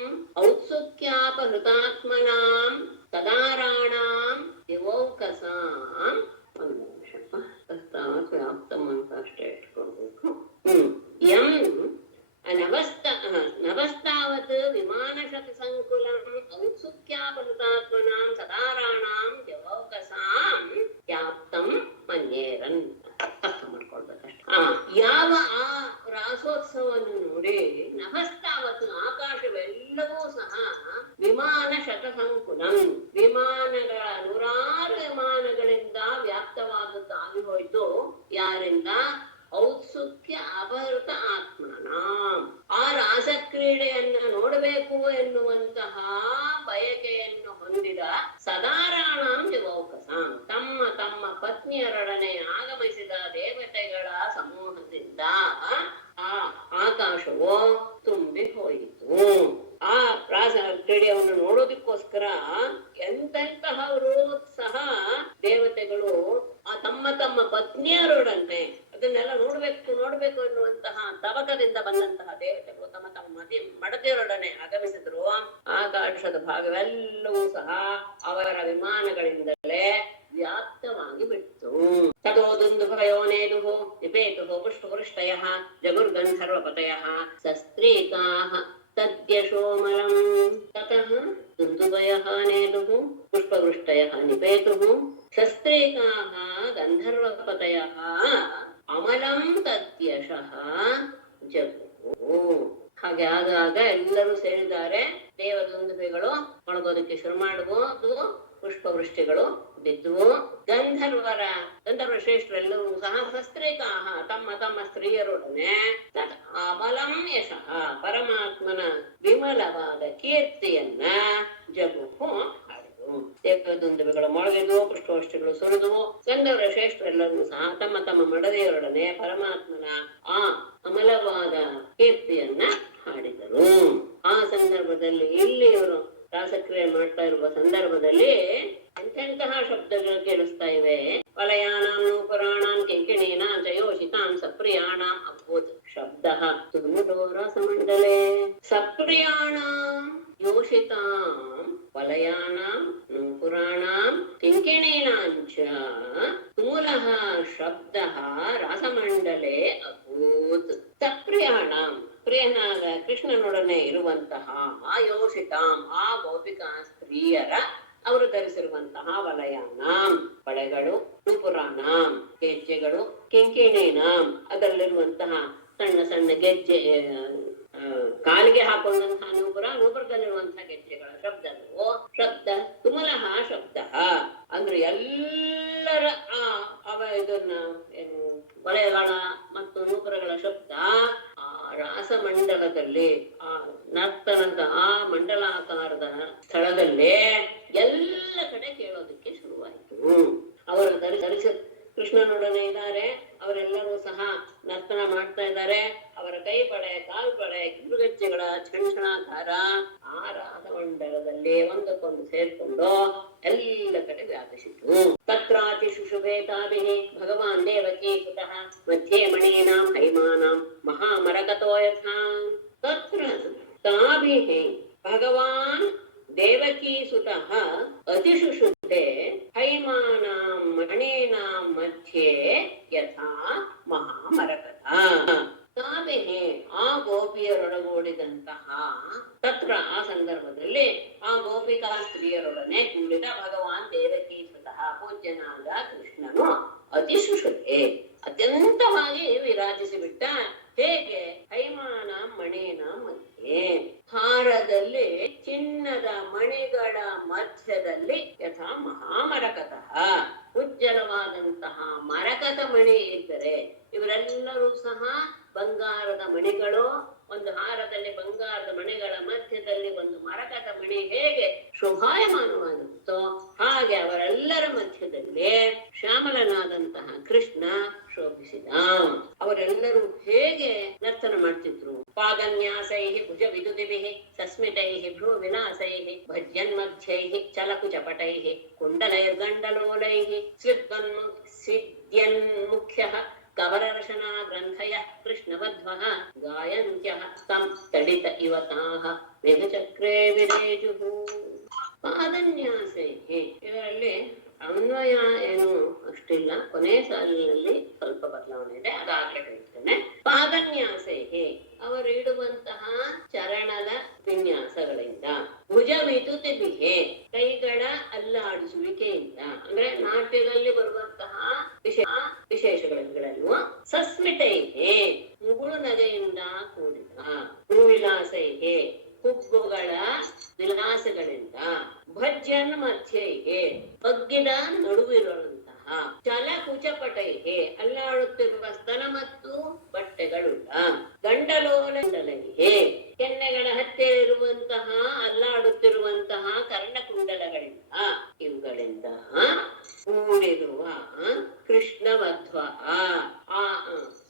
ಔತ್ಸುಕ್ಯಾಪಹೃತಾತ್ಮನಾಂ ತದಾರಾಣಾಂ ದಿವೌಕಸಾಂ. ಒಂದು ನಿಮಿಷಪ್ಪ, ಪ್ರಸ್ತಾವತ್ ವ್ಯಾಪ್ತಂ ಅಂತ ಅಷ್ಟೇ ಇಟ್ಕೊಳ್ಬೇಕು. ಯಂ ನಭಸ್ತಾವತ್ ವಿಮಾನ ಶತಸಂಕುಲಂ ಔತ್ಸುಕ್ಯಾಪಹೃತಾತ್ಮನಾಂ ತದಾರಾಣಾಂ ದಿವೌಕಸಾಂ ವ್ಯಾಪ್ತಂ ಮನ್ಯೇರನ್. ಅರ್ಥ ಮಾಡ್ಕೊಳ್ಬೇಕಷ್ಟೆ. ಯಾವ ಆ ರಾಸೋತ್ಸವವನ್ನು ನೋಡಿ ನಭಸ್ತಾವತ್ತು ಆಕಾಶವೆಲ್ಲವೂ ಸಹ ವಿಮಾನ ಶತಸಂಕುಲಂ ವಿಮಾನಗಳ ನೂರಾರು ವಿಮಾನಗಳಿಂದ ವ್ಯಾಪ್ತವಾದದ್ದಾಗಿ ಹೋಯ್ತು. ಯಾರಿಂದ? ಔತ್ಸುಕ್ಯ ಅಪಹೃತ ಆತ್ಮನ. ಆ ರಾಸಕ್ರೀಡೆಯನ್ನ ನೋಡಬೇಕು ಎನ್ನುವಂತಹ ಬಯಕೆಯನ್ನು ಹೊಂದಿದ ಸದಾರಾಣಾಂ ದಿವೌಕಸಾಂ ತಮ್ಮ ತಮ್ಮ ಪತ್ನಿಯರೊಡನೆ ಆಗಮಿಸಿದ ದೇವತೆಗಳ ಸಮೂಹದಿಂದ ಆ ಆಕಾಶವು ತುಂಬಿ ಹೋಯಿತು. ಆ ರಾಸ ಕ್ರೀಡೆಯನ್ನು ನೋಡೋದಕ್ಕೋಸ್ಕರ ಎಂತೆಂತಹವರು ಸಹ ದೇವತೆಗಳು ಆ ತಮ್ಮ ತಮ್ಮ ಪತ್ನಿಯರೊಡನೆ ಅದನ್ನೆಲ್ಲ ನೋಡ್ಬೇಕು ಎನ್ನುವಂತಹ ತವಕದಿಂದ ಬಂದಂತಹ ದೇವತೆಗಳು ತಮ್ಮ ತಮ್ಮ ಮಡದಿಯರೊಡನೆ ಆಗಮಿಸಿದ್ರು. ಆಕಾಶದ ಭಾಗವೆಲ್ಲವೂ ಸಹ ಅವರ ವಿಮಾನಗಳಿಂದಲೇ ವ್ಯಾಪ್ತವಾಗಿ ಬಿಟ್ಟು. ತದೋದುಂದು ಭಯೋನೇದುಃ ನಿಪೇತುಃ ಪುಷ್ಪವೃಷ್ಟಯಃ ಜಗುರ್ಗಂಧರ್ವಪತಯಃ ಸಸ್ತ್ರೀಕಾಃ ತದ್ಯಶೋಮಲಂ. ತತಃ ದುಂದುಭಯಃ ನೇದುಃ ಪುಷ್ಪವೃಷ್ಟಯಃ ನಿಪೇತುಃ ಸಸ್ತ್ರೀಕಾಃ ಗಂಧರ್ವಪತಯಃ ಅಮಲಂ ತದ್ಯಶಃ ಜಗುಃ. ಹಾಗೆ ಆದಾಗ ಎಲ್ಲರೂ ಸೇರಿದ್ದಾರೆ. ದೇವದುಂದುಭಿಗಳು ಒಣಗೋದಕ್ಕೆ ಶುರು ಮಾಡುವುದು. ಪುಷ್ಪವೃಷ್ಟಿಗಳು ಬಿದ್ದುವು. ಗಂಧರ್ವ ಶ್ರೇಷ್ಠರೆಲ್ಲರೂ ಸಹ ಸಸ್ತ್ರೀಕಾಹ ತಮ್ಮ ತಮ್ಮ ಸ್ತ್ರೀಯರೊಡನೆ ಅಮಲಂ ಯಶಃ ಪರಮಾತ್ಮನ ವಿಮಲವಾದ ಕೀರ್ತಿಯನ್ನ ಜಗುಹು ಹಾಡಿದವು. ದೇವದುಂದುಭಿಗಳು ಮೊಳಗಿದ್ವು, ಪುಷ್ಪವೃಷ್ಟಿಗಳು ಸುರಿದುವು. ಗಂಧರ್ವ ಶ್ರೇಷ್ಠರೆಲ್ಲರೂ ಸಹ ತಮ್ಮ ತಮ್ಮ ಮಡದಿಯರೊಡನೆ ಪರಮಾತ್ಮನ ಆ ಅಮಲವಾದ ಕೀರ್ತಿಯನ್ನ ಹಾಡಿದರು. ಆ ಸಂದರ್ಭದಲ್ಲಿ ಇಲ್ಲಿ ಇವರು ರಾಸಕ್ರಿಯೆ ಮಾಡ್ತಾ ಇರುವ ಸಂದರ್ಭದಲ್ಲಿ ಎಂತೆಂತಹ ಶಬ್ದಗಳು ಕೇಳಿಸ್ತಾ ಇವೆ. ವಲಯಾನಾಂ ನೂಪುರಾಣಾಂ ಕಿಂಕಿಣೀನಾಂ ಚ ಯೋಷಿತಾಂ ಸಪ್ರಿಯಾಣಾಂ ಅಭೂತ್ ಶಬ್ದಃ ತುರ್ಮುಟೋ ರಾಸಮಂಡಲೆ. ಸಪ್ರಿಯಾಣಾಂ ಯೋಷಿತಾಂ ವಲಯಾನಾಂ ನೂಪುರಾಣಾಂ ಕಿಂಕಿಣೀನಾಂ ಚ ಮೂಲಃ ಶಬ್ದಃ ರಾಸಮಂಡಲೆ ಅಭೂತ್. ಸಪ್ರಿಯಾಣಾಂ ಪ್ರಿಯನಾದ ಕೃಷ್ಣನೊಡನೆ ಇರುವಂತಹ ಆ ಯೋಷಿತಾಂ ಆ ಗೋಪಿಕಾ ಸ್ತ್ರೀಯರ ಅವರು ಧರಿಸಿರುವಂತಹ ವಲಯಾನಾಂ ಬಳೆಗಳು, ನೂಪುರಾಣಾಂ ಗೆಜ್ಜೆಗಳು, ಕಿಂಕಿಣೀನಾಂ ಅದರಲ್ಲಿರುವಂತಹ ಸಣ್ಣ ಸಣ್ಣ ಗೆಜ್ಜೆ, ಕಾಲಿಗೆ ಹಾಕೊಂಡಂತಹ ನೂಪುರದಲ್ಲಿರುವಂತಹ ಗೆಜ್ಜೆಗಳ ಶಬ್ದವು ಶಬ್ದ ತುಮಲಃ ಶಬ್ದ ಅಂದ್ರೆ ಎಲ್ಲರ ಇದನ್ನ ಏನು ವಲಯಗಳ ಮತ್ತು ನೂಪುರಗಳ ಶಬ್ದ ಆ ರಾಸಮಂಡಲದಲ್ಲಿ ಆ ನರ್ತನದ ಆ ಮಂಡಲಾಕಾರದ ಸ್ಥಳದಲ್ಲೇ ಎಲ್ಲ ಕಡೆ ಕೇಳೋದಕ್ಕೆ ಶುರುವಾಯಿತು. ಅವರು ಧರಿಸ ಕೃಷ್ಣನೊಡನೆ ಇದ್ದಾರೆ. ಅವರೆಲ್ಲರೂ ಸಹ ನರ್ತನ ಮಾಡ್ತಾ ಇದ್ದಾರೆ. ಅವರ ಕೈ ಬಳೆ, ಕಾಲ್ ಬಳೆ, ಕಿರುಗಜ್ಜೆಗಳ ಛಣಛಣಾಕಾರ ಆ ರಾಸಮಂಡಲದಲ್ಲಿ ಒಂದಕ್ಕೊಂದು ಸೇರ್ಕೊಂಡು ಎಲ್ಲ ಕಡೆ ವ್ಯಾಪಿಸಿತು. ತತ್ರಾತಿ ಶುಶುಭೇತಾಭಿಃ ಭಗವಾನ್ ದೇವಕೀ ಸುತಃ ಮಧ್ಯೆ ಮಣೀನಾಂ ಹೈಮಾನಾಂ ಮಹಾಮರಕತೋ ಯಥಾ. ತತ್ರ ತಾಭಿಃ ಭಗವಾನ್ ದೇವಕೀ ಸುತಃ ಅತಿಶುಶುಭೆ ಹೈಮಾನಾಂ ಮಣೀನಾಂ ಮಧ್ಯೆ ಯಥಾ ಮಹಾಮರಕತ. ತಾಭಿಃ ಆ ಗೋಪಿಯರೊಡಗೂಡಿದಂತಹ ತತ್ರ ಆ ಸಂದರ್ಭದಲ್ಲಿ ಆ ಗೋಪಿಕಾ ಸ್ತ್ರೀಯರೊಡನೆ ಕೂಡಿದ ಭಗವಾನ್ ದೇವಕೀ ಸುತಃ ಪೂಜ್ಯನಾದ ಕೃಷ್ಣನು ಅತಿಶುಶುಭೆ ಅತ್ಯಂತವಾಗಿ ವಿರಾಜಿಸಿ ಬಿಟ್ಟ. ಹೇಗೆ? ಹೈಮಾನ ಮಣಿನ ಮಧ್ಯೆ ಹಾರದಲ್ಲಿ ಚಿನ್ನದ ಮಣಿಗಳ ಮಧ್ಯದಲ್ಲಿ ಯಥಾ ಮಹಾಮರಕತಃ ಉಜ್ಜಲವಾದಂತಹ ಮರಕತ ಮಣಿ ಇದ್ದರೆ ಇವರೆಲ್ಲರೂ ಸಹ ಬಂಗಾರದ ಮಣಿಗಳು. ಒಂದು ಹಾರದಲ್ಲಿ ಬಂಗಾರದ ಮಣಿಗಳ ಮಧ್ಯದಲ್ಲಿ ಒಂದು ಮರಕತ ಮಣಿ ಹೇಗೆ ಶೋಭಾಯಮಾನವಾಗಿರುತ್ತೋ ಮೇಲೆ ಶ್ಯಾಮಲನಾದಂತಹ ಕೃಷ್ಣ ಶೋಭಿಸಿದ. ಅವರೆಲ್ಲರೂ ಹೇಗೆ ನರ್ತನ ಮಾಡ್ತಿದ್ರು? ಪಾದನ್ಯಾಸೈ ಭುಜ ವಿದುದಿಭಿ ಸಸ್ಮಿತೈ ಭ್ರೂ ವಿಲಾಸೈ ಭಜ್ಯನ್ ಮಧ್ಯೈ ಚಲಕುಚಪಟೈ ಕುಂಡಲೈರ್ಗಂಡಲೋಲೈ ಸ್ವಿದ್ಯನ್ಮುಖ್ಯ ಕವರರಶನಾ ಗ್ರಂಥಯ ಕೃಷ್ಣವಧ್ವಃ ಗಾಯಂತ್ಯಃ ತಂ ತಡಿತ ಇವತಾಃ ಮೇಘಚಕ್ರೇ ವಿರೇಜುಃ. ಪಾದನ್ಯಾಸೈ, ಇದರಲ್ಲಿ ಅನ್ವಯ ಏನು ಅಷ್ಟಿಲ್ಲ, ಕೊನೆ ಸಾಲಿನಲ್ಲಿ ಸ್ವಲ್ಪ ಬದಲಾವಣೆ ಇದೆ, ಅದಾಗ್ಲೇ ಹೇಳ್ತೇನೆ. ಪಾದನ್ಯಾಸೈ, ಅವರು ಇಡುವಂತಹ ಚರಣದ ವಿನ್ಯಾಸಗಳಿಂದ, ಭುಜ ವಿದುತಿಭಿಹೆ, ಕೈಗಳ ಅಲ್ಲಾಡಿಸುವಿಕೆಯಿಂದ, ಅಂದ್ರೆ ನಾಟ್ಯದಲ್ಲಿ ಬರುವಂತಹ ವಿಶೇಷಗಳನ್ನು, ಸಸ್ಮಿತೈಹೆ, ಮುಗುಳು ನಗೆಯಿಂದ ಕೂಡಿದ, ಭೂವಿಲಾಸೈಹೆ, ಹುಬ್ಬುಗಳ ವಿಲಾಸಗಳಿಂದ, ಭಜ್ಯನ್ ಮಧ್ಯೈಹೆ, ಬಗ್ಗಿದ ನಡುವಿರುವಂತಹ, ಚಲ ಕುಚಪಟೈಹೆ, ಅಲ್ಲಾಡುತ್ತಿರುವ ಸ್ತನ ಮತ್ತು ಬಟ್ಟೆಗಳುಳ್ಳ, ಗಂಡಲೋಲೈಹೆ, ಕೆನ್ನೆಗಳ ಹತ್ತಿರ ಇರುವಂತಹ ಅಲ್ಲಾಡುತ್ತಿರುವಂತಹ ಕರ್ಣಕುಂಡಲಗಳಿಂದ, ಇವುಗಳಿಂದ ಕೂಡಿರುವ ಕೃಷ್ಣವಧ್ವ,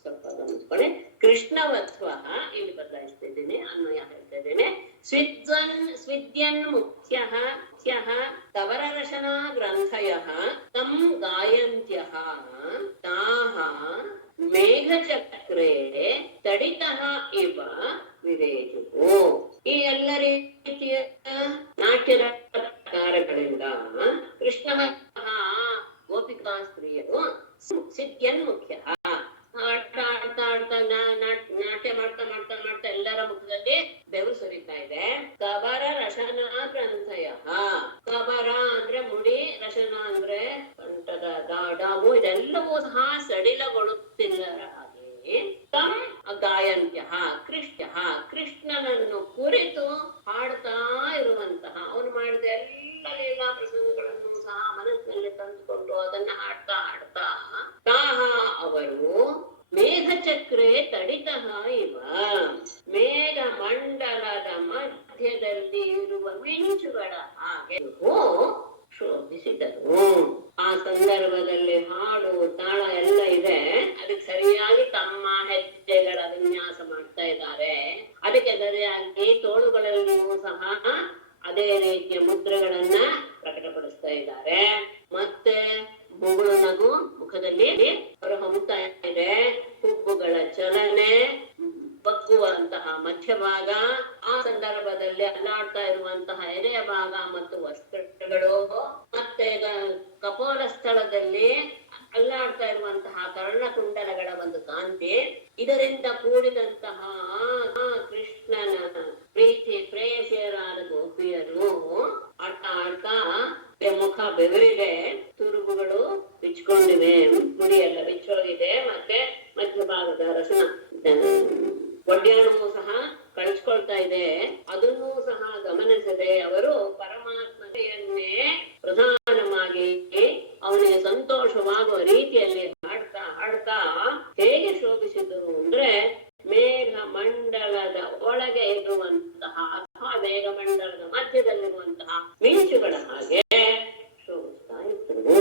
ಸ್ವಲ್ಪ ಗಮನಿಸ್ಕೊಳ್ಳಿ, ಕೃಷ್ಣವಧ್ವ, ಇಲ್ಲಿ ಬದಲಾಯಿಸ್ತಿದ್ದೇನೆ, ಅನ್ವಯ ಹೇಳ್ತಾ ಇದ್ದೇನೆ. ಸ್ವಿದ್ಯನ್ ಮುಖ್ಯ ತವರರಶನಾ ಗ್ರಂಥಯಃ ತಂ ಗಾಯಂತ್ಯಃ ತಾಃ ಮೇಘಚಕ್ರೇ ತಡಿತಃ ಇವ ವಿರೇಜುಃ. ಈ ಎಲ್ಲ ರೀತಿಯ ನಾಟ್ಯದ ಪ್ರಕಾರಗಳಿಂದ ಕೃಷ್ಣವಧ್ವ ಗೋಪಿಕಾ ಸ್ತ್ರೀಯರು ಸಿದ್ಯನ್ ಮುಖ್ಯ ಆಡ್ತಾ ನಾಟ್ಯ ಮಾಡ್ತಾ ಮಾಡ್ತಾ ಮಾಡ್ತಾ ಎಲ್ಲರ ಮುಖದಲ್ಲಿ ಬೆವರು ಸುರಿತಾ ಇದೆ. ಕಬರ ರಶನಾ ಗ್ರಂಥಯ, ಕಬರ ಅಂದ್ರೆ ಮುಡಿ, ರಶನ ಅಂದ್ರೆ ಕಂಠದ ಡಾಬು, ಇದೆಲ್ಲವೂ ಸಹ ಸಡಿಲಗೊಳ್ಳುತ್ತಿಲ್ಲರ ಹಾಗೆ ತಂ ಗಾಯಂತ್ಯ ಕೃಷ್ಣನನ್ನು ಕುರಿತು ಹಾಡ್ತಾ ಇರುವಂತಹ, ಅವನು ಮಾಡಿದ ಎಲ್ಲ ಲೀಲಾ ಪ್ರಸಂಗಗಳನ್ನು ಸಹ ಮನಸ್ಸಿನಲ್ಲಿ ತಂದುಕೊಂಡು ಅದನ್ನ ಹಾಡ್ತಾ ಹಾಡ್ತಾ ತಾಹ ಅವರು ಮೇಘಚಕ್ರೆ ತಡಿತಃ ಇವ, ಮೇಘ ಮಂಡಲದ ಮಧ್ಯದಲ್ಲಿ ಇರುವ ಮಿಂಚುಗಳ ಹಾಗೆ ಶೋಭಿಸಿದರು. ಆ ಸಂದರ್ಭದಲ್ಲಿ ಹಾಡು ತಾಳ ಎಲ್ಲ ಇದೆ, ಅದಕ್ಕೆ ಸರಿಯಾಗಿ ತಮ್ಮ ಹೆಜ್ಜೆಗಳ ವಿನ್ಯಾಸ ಮಾಡ್ತಾ ಇದ್ದಾರೆ. ಅದಕ್ಕೆ ಸರಿಯಾಗಿ ತೋಳುಗಳಲ್ಲಿಯೂ ಸಹ ಅದೇ ರೀತಿಯ ಮುದ್ರೆಗಳನ್ನ ಪ್ರಕಟಪಡಿಸ್ತಾ ಇದ್ದಾರೆ. ಮತ್ತೆ ಮುಗುಳು ನಗು ಮುಖದಲ್ಲಿ ಹೊರಹೊಮ್ಮುತ್ತಾ ಇದೆ, ಹುಬ್ಬುಗಳ ಚಲನೆ, ಬಗ್ಗುವಂತಹ ಮಧ್ಯಭಾಗ, ಆ ಸಂದರ್ಭದಲ್ಲಿ ಅಲ್ಲಾಡ್ತಾ ಇರುವಂತಹ ಎದೆಯ ಭಾಗ ಮತ್ತು ವಸ್ತ್ರಗಳು, ಮತ್ತೆ ಕಪೋಲ ಸ್ಥಳದಲ್ಲಿ ಅಲ್ಲಾಡ್ತಾ ಇರುವಂತಹ ಕರ್ಣಕುಂಡಲಗಳ ಒಂದು ಕಾಂತಿ, ಇದರಿಂದ ಕೂಡಿದಂತಹ ಕೃಷ್ಣನ ಪ್ರೀತಿ ಪ್ರೇಯಸಿಯರಾದ ಗೋಪಿಯರು ಆಡ್ತಾ ಆಡ್ತಾ ಮುಖ ಬೆವರಿದೆ, ತುರುಬುಗಳು ಬಿಚ್ಕೊಂಡಿವೆ, ಮುಡಿಯೆಲ್ಲ ಬಿಚ್ಚೋಗಿದೆ, ಮತ್ತೆ ಮಧ್ಯಭಾಗದ ರಸನ ಒಡ್ಯಾಣವು ಸಹ ಕಳಿಸ್ಕೊಳ್ತಾ ಇದೆ. ಅದನ್ನೂ ಸಹ ಗಮನಿಸದೆ ಅವರು ಪರಮಾತ್ಮನೆಯನ್ನೇ ಪ್ರಧಾನವಾಗಿ ಅವನಿಗೆ ಸಂತೋಷವಾಗುವ ರೀತಿಯಲ್ಲಿ ಹಾಡ್ತಾ ಹಾಡ್ತಾ ಹೇಗೆ ಶೋಭಿಸಿದರು ಅಂದ್ರೆ, ಮೇಘ ಮಂಡಲದ ಒಳಗೆ ಇರುವಂತಹ ಅಥವಾ ಮೇಘ ಮಂಡಲದ ಮಧ್ಯದಲ್ಲಿರುವಂತಹ ಮಿಂಚುಗಳ ಹಾಗೆ ಶೋಭಿಸ್ತಾ ಇದ್ರು.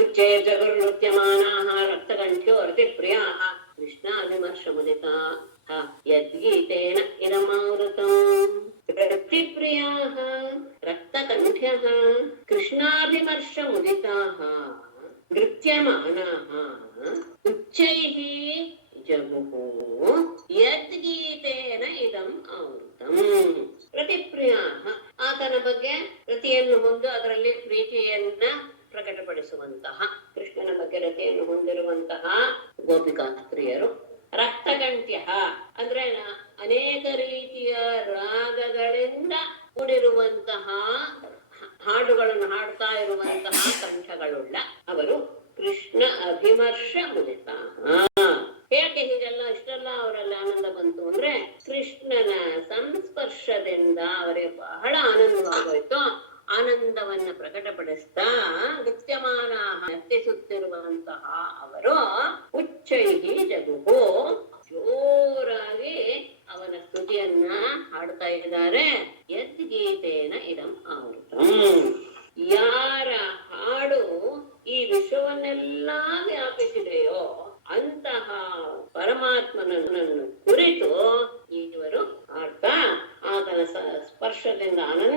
ಉಚ್ಚೇ ಜಗರ್ನೃತ್ಯಮಾನಾಃ ರಕ್ತಕಂಠ್ಯೋ ರತಿಪ್ರಿಯಾಃ ಕೃಷ್ಣಾಭಿಮರ್ಶ ಮುದಿತಾಃ ಯದ್ಗೀತೇನ ಇದಮಾವೃತಂ. ರತಿಪ್ರಿಯಾಃ ರಕ್ತಕಂಠ್ಯಃ ಕೃಷ್ಣಾಭಿಮರ್ಶ ಮುದಿತಾಃ ನೃತ್ಯಮಾನಾಃ ಉಚ್ಚೈಃ ಜಗುಃ ಯದ್ಗೀತೇನ ಇದಂ ಆವೃತಂ. ರತಿಪ್ರಿಯಾಃ, ಆತನ ಬಗ್ಗೆ ರತಿಯನ್ನು ಹೊಂದು ಅದರಲ್ಲಿ ಪ್ರೀತಿಯನ್ನ ಪ್ರಕಟಪಡಿಸುವಂತಹ, ಕೃಷ್ಣನ ಬಗ್ಗೆ ರತಿಯನ್ನು ಹೊಂದಿರುವಂತಹ ಗೋಪಿಕಾ ಸ್ತ್ರೀಯರು. ರಕ್ತಕಂಠ್ಯ ಅಂದ್ರೆ ಅನೇಕ ರೀತಿಯ ರಾಗಗಳಿಂದ ಕೂಡಿರುವಂತಹ ಹಾಡುಗಳನ್ನು ಹಾಡ್ತಾ ಇರುವಂತಹ ಕಂಠಗಳುಳ್ಳ ಅವರು ಕೃಷ್ಣ ಅಭಿಮರ್ಶ ಮುದಿತ. ಹೇಗೆ ಹೀಗೆಲ್ಲ ಇಷ್ಟೆಲ್ಲ ಅವರಲ್ಲಿ ಆನಂದ ಬಂತು ಅಂದ್ರೆ, ಕೃಷ್ಣನ ಸಂಸ್ಪರ್ಶದಿಂದ ಅವರಿಗೆ ಬಹಳ ಆನಂದವಾಗೋಯ್ತು. ಆನಂದವನ್ನ ಪ್ರಕಟಪಡಿಸ್ತಾ ನೃತ್ಯಮಾನ ನರ್ತಿಸುತ್ತಿರುವಂತಹ ಅವರು ಉಚ್ಚೈಹಿ ಜಗುಹು, ಜೋರಾಗಿ ಅವನ ಸ್ತುತಿಯನ್ನ ಹಾಡ್ತಾ ಇದ್ದಾರೆ. ಯದ್ಗೀತೇನ ಇದಂ ಆವೃತಂ. ಯಾರ ಹಾಡು ಈ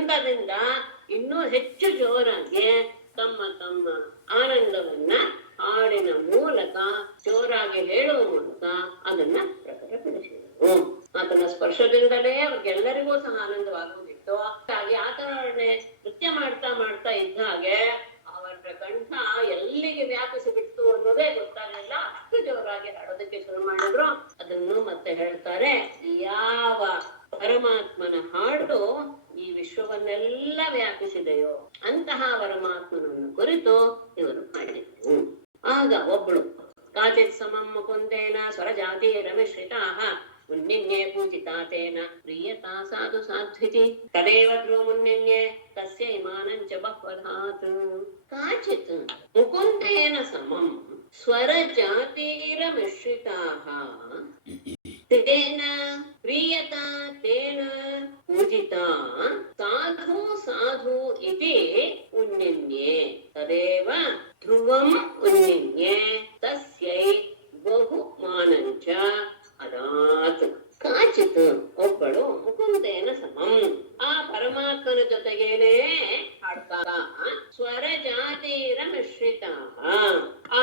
ಆನಂದದಿಂದ ಇನ್ನೂ ಹೆಚ್ಚು ಜೋರಾಗಿ ತಮ್ಮ ತಮ್ಮ ಆನಂದವನ್ನ ಹಾಡಿನ ಮೂಲಕ ಜೋರಾಗಿ ಹೇಳುವ ಮೂಲಕ ಅದನ್ನ ಪ್ರಕಟಪಡಿಸಿದರು. ಆತನ ಸ್ಪರ್ಶದಿಂದಲೇ ಅವ್ರಿಗೆಲ್ಲರಿಗೂ ಸಹ ಆನಂದವಾಗುವುದಿತ್ತು. ಹಾಗೆ ಆತನೊಡನೆ ನೃತ್ಯ ಮಾಡ್ತಾ ಮಾಡ್ತಾ ಇದ್ದ ಹಾಗೆ ಅವರ ಕಂಠ ಎಲ್ಲಿಗೆ ವ್ಯಾಪಿಸಿ ಬಿಡ್ತು ಅನ್ನೋದೇ ಗೊತ್ತಾಗಲಿಲ್ಲ. ಅಷ್ಟು ಜೋರಾಗಿ ಹಾಡೋದಕ್ಕೆ ಶುರು ಮಾಡಿದ್ರು. ಅದನ್ನು ಮತ್ತೆ ಹೇಳ್ತಾರೆ, ಯಾವ ಪರಮಾತ್ಮನ ಹಾಡು ಈ ವಿಶ್ವವನ್ನೆಲ್ಲ ವ್ಯಾಪಿಸಿದೆಯೋ ಅಂತಹ ಪರಮಾತ್ಮನನ್ನು ಕುರಿತು ಇವರು ಹಾಡಿದರು. ಆಗ ಒಬ್ಬಳು ಕಾಚಿತ್ ಸಮಂ ಮುಕುಂದೇನ ಸ್ವರಜಾತಿ ರಮಿಶ್ರಿತಾಃ ಮುನ್ನಿನ್ಯೇ ಪೂಜಿತಾ ತೇನ ಪ್ರಿಯತಾ ಸಾಧು ಸಾಧ್ವಿತಿ ತದೇವ ಧ್ರುವ ಮುನ್ನಿನ್ಯೇ ತಸ್ಯ ಇಮಾನಂಚ ಬಹ್ವಧಾತ್. ಕಾಚಿತ್ ಮುಕುಂದೇನ ಸಮಂ ಸ್ವರಜಾತಿರಮಿಶ್ರಿತಾಃ ತೇನ ಪ್ರಿಯತಾ ತೇನ ಪೂಜಿತಾ ಸಾಧು ಸಾಧು ಇತಿ ಉನ್ನಿನ್ಯೇ ತದೇವ ಧ್ರುವಂ ಉನ್ನಿನ್ಯೇ ತಸ್ಯೈ ಬಹುಮಾನಂಚ ಅದಾತ್. ಕಾಚಿತ್ ಒಬ್ಬಳು ಮುಕುಂದೇನ ಸಮಂ ಆ ಪರಮಾತ್ಮನ ಜೊತೆಗೇನೆ ಹಾಡ್ತಾ ಸ್ವರ ಜಾತಿರ ಮಿಶ್ರಿತ ಆ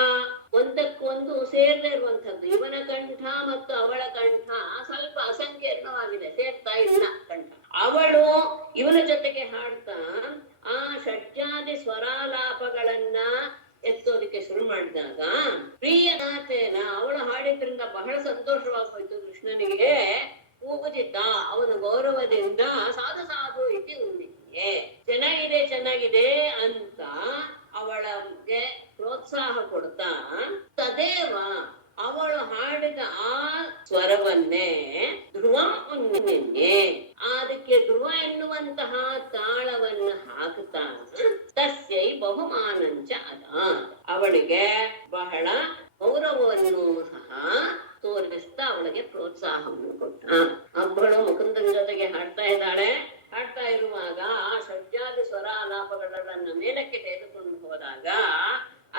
ಒಂದಕ್ಕೊಂದು ಸೇರದೇ ಇರುವಂತದ್ದು. ಇವನ ಕಂಠ ಮತ್ತು ಅವಳ ಕಂಠ ಸ್ವಲ್ಪ ಅಸಂಕೀರ್ಣವಾಗಿದೆ, ಸೇರ್ತಾ ಇಲ್ಲ ಕಂಠ. ಅವಳು ಇವನ ಜೊತೆಗೆ ಹಾಡ್ತಾ ಆ ಷಡ್ಜಾತಿ ಸ್ವರಾಲಾಪಗಳನ್ನ ಎತ್ತೋದಕ್ಕೆ ಶುರು ಮಾಡಿದಾಗ ಪ್ರಿಯನಾಥೇನ ಅವಳು ಹಾಡಿದ್ರಿಂದ ಬಹಳ ಸಂತೋಷವಾಗೋಯ್ತು ಕೃಷ್ಣನಿಗೆ. ಪೂಜಿತ ಅವನ ಗೌರವದಿಂದ ಸಾಧು ಸಾಧು ಇತಿ ಉನ್ನಿನ್ಯೇ ಚೆನ್ನಾಗಿದೆ ಚೆನ್ನಾಗಿದೆ ಅಂತ ಅವಳಿಗೆ ಪ್ರೋತ್ಸಾಹ ಕೊಡ್ತಾ ತದೇವ ಅವಳು ಹಾಡಿದ ಆ ಸ್ವರವನ್ನೇ ಧ್ರುವ ಉನ್ನಿನ್ಯೇ ಅದಕ್ಕೆ ಧ್ರುವ ಎನ್ನುವಂತಹ ತಾಳವನ್ನು ಹಾಕುತ್ತಾ ತಸ್ಯೈ ಬಹುಮಾನಂಚ ಅದ ಅವಳಿಗೆ ಬಹಳ ಗೌರವವನ್ನು ಸಹ ತೋರಿಸ್ತಾ ಅವಳಿಗೆ ಪ್ರೋತ್ಸಾಹವನ್ನು ಕೊಟ್ಟ. ಒಬ್ಬಳು ಮುಕುಂದನ ಜೊತೆಗೆ ಹಾಡ್ತಾ ಇದ್ದಾಳೆ. ಹಾಡ್ತಾ ಇರುವಾಗ ಆ ಷಡ್ಜಾತಿ ಸ್ವರಾಲಾಪಗಳನ್ನ ಮೇಲಕ್ಕೆ ತೆಗೆದುಕೊಂಡು ಹೋದಾಗ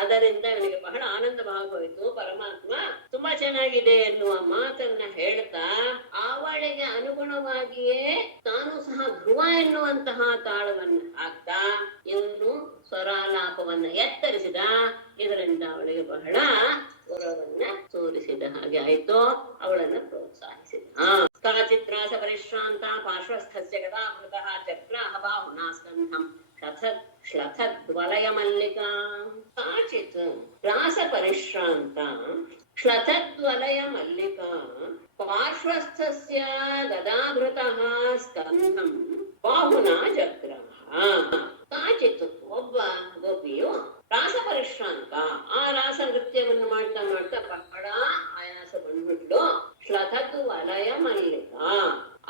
ಅದರಿಂದ ಇವನಿಗೆ ಬಹಳ ಆನಂದವಾಗೋಯ್ತು. ಪರಮಾತ್ಮ ತುಂಬಾ ಚೆನ್ನಾಗಿದೆ ಎನ್ನುವ ಮಾತನ್ನ ಹೇಳ್ತಾ ಅವಳಿಗೆ ಅನುಗುಣವಾಗಿಯೇ ತಾನು ಸಹ ಧ್ರುವ ಎನ್ನುವಂತಹ ತಾಳವನ್ನು ಹಾಕ್ತಾ ಇನ್ನು ಸ್ವರಾಲಾಪವನ್ನ ಎತ್ತರಿಸಿದ. ಇದರಿಂದ ಅವಳಿಗೆ ಬಹಳ ಗೌರವವನ್ನ ತೋರಿಸಿದ ಹಾಗೆ ಆಯ್ತು, ಅವಳನ್ನ ಪ್ರೋತ್ಸಾಹಿಸಿದ. ಕಾಚಿತ್ರಾಸ ಪರಿಶ್ರಾಂತ ಪಾರ್ಶ್ವಸ್ಥಸ್ಯ ಗದಾಭೃತಃ ಚಕ್ರಾಹ ಬಾಹುನಾ ಸ್ಕಂಧಂ ಶ್ಲಥದ್ವಲಯ ಮಲ್ಲಿಕಾ. ಕಾಚಿತ್ ರಾಸ ಪರಿಶ್ರಾಂತ ಶ್ಲಥದ್ವಲಯ ಮಲ್ಲಿಕಾ ಪಾರ್ಶ್ವಸ್ಥಸ್ಯ ಗದಾಭೃತಃ ಸ್ಕಂಧಂ ಬಾಹುನಾ ಚಕ್ರಾಹ. ಕಾಚಿತ್ ಒಬ್ಬ ಗೋಪಿಯು ರಾಸ ಪರಿಶ್ರಾಂತ ಆ ರಾಸ ನೃತ್ಯವನ್ನು ಮಾಡ್ತಾ ಮಾಡ್ತಾ ಬಹಳ ಆಯಾಸ ಬಂದ್ಬಿಟ್ಲು. ಶ್ಲಥದ್ ವಲಯ ಮಲ್ಲಿಕಾ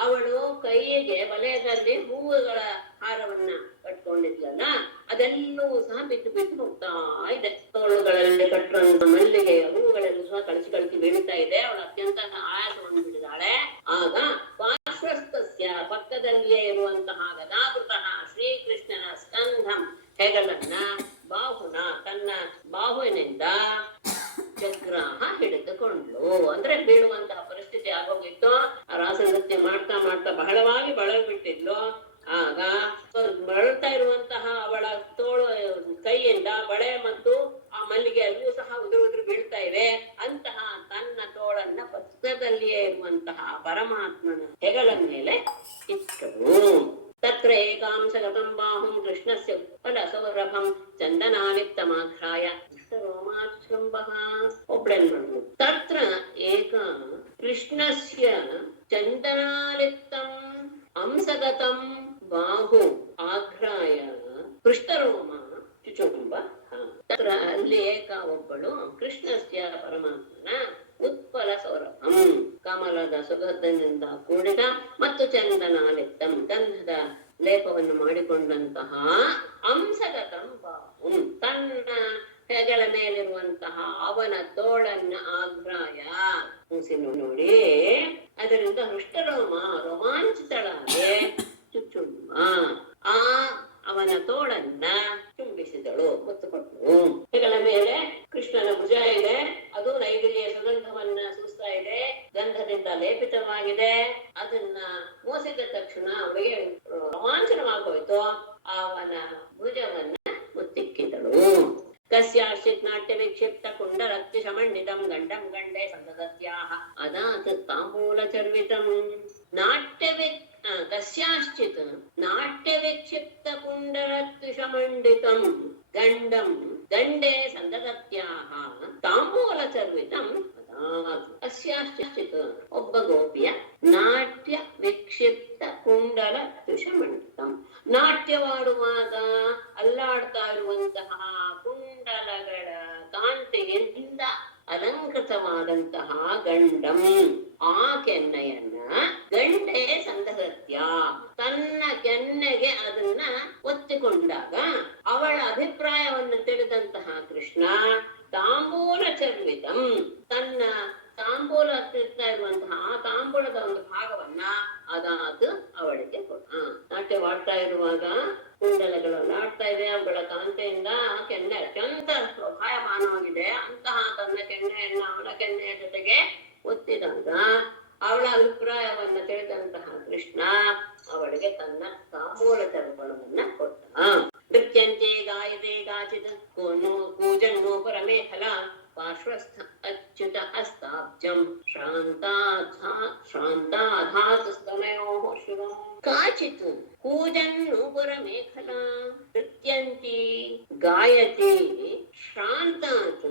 ಅವಳು ಕೈಗೆ ವಲಯದಲ್ಲಿ ಹೂವುಗಳ ಹಾರವನ್ನ ಕಟ್ಕೊಂಡಿದ್ಲಲ್ಲ ಅದೆಲ್ಲವೂ ಸಹ ಬಿದ್ದು ಬಿದ್ದು ಹೋಗ್ತಾ ಇದೆ. ತೋಳುಗಳಲ್ಲಿ ಕಟ್ಟುವಂತ ಮಲ್ಲಿಗೆಯ ಹೂವುಗಳೆಲ್ಲೂ ಸಹ ಕಳಚಿ ಕಳಚಿ ಬೀಳ್ತಾ ಇದೆ. ಅವಳು ಅತ್ಯಂತ ಆಯಾಸವನ್ನು ಬಿಟ್ಟಿದ್ದಾಳೆ. ಆಗ ಪಾರ್ಶ್ವಸ್ಥಸ್ಯ ಪಕ್ಕದಲ್ಲಿಯೇ ಇರುವಂತಹ ಗದಾಭೃತಃ ಶ್ರೀಕೃಷ್ಣನ ಸ್ಕಂಧಂ ಹೆಗಲನ್ನ ಬಾಹುನ ತನ್ನ ಬಾಹುವಿನಿಂದ ಚಕ್ರಾಹ ಹಿಡಿದುಕೊಂಡ್ಲು. ಅಂದ್ರೆ ಬೀಳುವಂತಹ ಪರಿಸ್ಥಿತಿ ಆಗೋಗಿತ್ತು. ಆ ರಾಸ ನೃತ್ಯ ಮಾಡ್ತಾ ಮಾಡ್ತಾ ಬಹಳವಾಗಿ ಬಳಲ್ಬಿಟ್ಟಿದ್ಲು. ಆಗ ಬಳಲ್ತಾ ಇರುವಂತಹ ಅವಳ ತೋಳು ಕೈಯಿಂದ ಬಳೆ ಮತ್ತು ಆ ಮಲ್ಲಿಗೆ ಅಲ್ಲೂ ಸಹ ಉದುರು ಬೀಳ್ತಾ ಇವೆ. ಅಂತಹ ತನ್ನ ತೋಳನ್ನ ಪಕ್ಕದಲ್ಲಿಯೇ ಇರುವಂತಹ ಪರಮಾತ್ಮನ ಹೆಗಲ ಮೇಲೆ ಇಟ್ಟರು. ತತ್ರ ಏಕಾಂಶಗತಂ ಬಾಹುಂ ಕೃಷ್ಣಸ್ಯ ಉತ್ಪಲ ಸೌರಭಂ ಚಂದನಾಲಿಪ್ತಮಾಘ್ರಾಯ ರೋಮಾಶ್ರಂಭಃ. ಒಬ್ಳೇನ್ ಮಾಡಿದ್ರು, ತತ್ರ ಏಕ ಕೃಷ್ಣಸ್ಯ ಚಂದನಾಲಿಪ್ತಂ ಅಂಸಗತಂ ಬಾಹು ಆಘ್ರಾಯ ಪೃಷ್ಠರೋಮ ಚುಚುಂಬ. ತತ್ರ ಅಲ್ಲಿ ಏಕ ಒಬ್ಬಳು ಕೃಷ್ಣಸ್ಯ ಪರಮಾತ್ಮನ ಉತ್ಪಲ ಸೌರಭಂ ಕಮಲದ ಸುಗಂಧದಿಂದ ಕೂಡಿದ ಮತ್ತು ಚಂದನಾಲಿಪ್ತಂ ಗಂಧದ ಲೇಪವನ್ನು ಮಾಡಿಕೊಂಡಂತಹ ಅಂಸಗತಂ ಬಾಹು ತನ್ನ ಹೆಗಲ ಮೇಲಿರುವಂತಹ ಅವನ ತೋಳನ್ನ ಆಘ್ರಾಯ ಮೂಸಿ ನೋಡಿ ಅದರಿಂದ ಹೃಷ್ಟರೋಮ ರೋಮಾಂಚಿತಳಾಗೆ ಚುಚ್ಚುಮ್ಮ ಅವನ ತೋಳನ್ನ ಚುಂಬಿಸಿದಳು, ಮುತ್ತು ಕೊಟ್ಟಳು. ಹೆಗಲ ಮೇಲೆ ಕೃಷ್ಣನ ಭುಜ ಇದೆ, ಅದು ನೈದಿಲಿಯ ಸುಗಂಧವನ್ನ ಸೂಸ್ತಾ ಇದೆ, ಗಂಧದಿಂದ ಲೇಪಿತವಾಗಿದೆ. ಅದನ್ನ ಮೋಸಿದ ತಕ್ಷಣ ಅವಳಿಗೆ ರೋಮಾಂಚನವಾಗೋಯ್ತು. ಅವನ ಭುಜವನ್ನ ಮುತ್ತಿಕ್ಕಿದಳು. ಕಸ್ಯಾಶ್ಚಿತ್ ನಾಟ್ಯ ವಿಕ್ಷಿಪ್ತ ಕುಂಡರತ್ತಿ ಶಮಂಡಿತಂ ಗಂಡಂ ಗಂಡೆ ಸಂತತಸ್ಯಾಹ ಅದಾತ್ ತಾಂಬೂಲ ಚರ್ವಿತಂ. ಕಸ್ಯಾಶ್ಚಿತ್ ನಾಟ್ಯ ವಿಕ್ಷಿಪ್ತ ಕುಂಡರತ್ತಿ ಶಮಂಡಿತಂ ಗಂಡಂ ಗಂಡೆ ಸಂತತತ್ಯಾಹ ತಾಂಬೂಲ ಚರ್ವಿತಂ ಕಸ್ಯಾಶ್ಚಿತ್ ಒಬ್ಬ ಗೋಪಿಯ ನಾಟ್ಯ ವಿಕ್ಷಿಪ್ತ ಕುಂಡಲ ತುಷಮಂಡಿತಂ, ನಾಟ್ಯವಾಡುವಾಗ ಅಲ್ಲಾಡ್ತಾ ಇರುವಂತಹ ಕುಂಡಲಗಳ ಕಾಂತಿಯಿಂದ ಅಲಂಕೃತವಾದಂತಹ ಗಂಡಂ, ಆ ಕೆನ್ನೆಯನ್ನ ಗಂಡೆ ಸಂತಸತ್ಯ ತನ್ನ ಕೆನ್ನೆಗೆ ಅದನ್ನ ಒತ್ತಿಕೊಂಡಾಗ ಅವಳ ಅಭಿಪ್ರಾಯವನ್ನು ತಿಳಿದಂತಹ ಕೃಷ್ಣ ತಾಂಬೂಲ ಚರ್ವಿತಂ, ತನ್ನ ತಾಂಬೂಲ ತಿರ್ತಾ ಇರುವಂತಹ ಆ ತಾಂಬೂಲದ ಒಂದು ಭಾಗವನ್ನ ಅದಾತು ಅವಳಿಗೆ ಕೊಟ್ಟ. ನಾಟ್ಯವಾಡ್ತಾ ಇರುವಾಗ ಕುಂಡಲಗಳು ಆಡ್ತಾ ಇದೆ, ಅವುಗಳ ಕಾಂತೆಯಿಂದ ಕೆನ್ನೆ ಅತ್ಯಂತ ಶೋಭಾಯಮಾನವಾಗಿದೆ. ಅಂತಹ ತನ್ನ ಕೆನ್ನೆಯನ್ನ ಅವಳ ಕೆನ್ನೆಯ ಜೊತೆಗೆ ಒತ್ತಿದಾಗ ಅವಳ ಅಭಿಪ್ರಾಯವನ್ನ ತಿಳಿದಂತಹ ಕೃಷ್ಣ ಅವಳಿಗೆ ತನ್ನ ತಾಂಬೂಲ ಚರ್ಪಣವನ್ನ ಕೊಟ್ಟ. ನೃತ್ಯಂತೆ ಗಾಯತೆ ಗಾಚಿತ್ ಕೂಜನ್ನೋಪರ ಮೇಖಲ ಪಾರ್ಶ್ವಸ್ಥ ಅಚ್ಯುತ ಹಸ್ತಾಬ್ಜಂ ಶ್ರಾಂತಾಧಾತ್ ಸ್ತನಯೋಃ ಶಿವಂ. ಕಾಚಿತ್ ಕೂಜನ್ನೋಪರ ಮೇಖಲ ನೃತ್ಯಂತಿ ಗಾಯತಿ ಶ್ರಾಂತಾತ್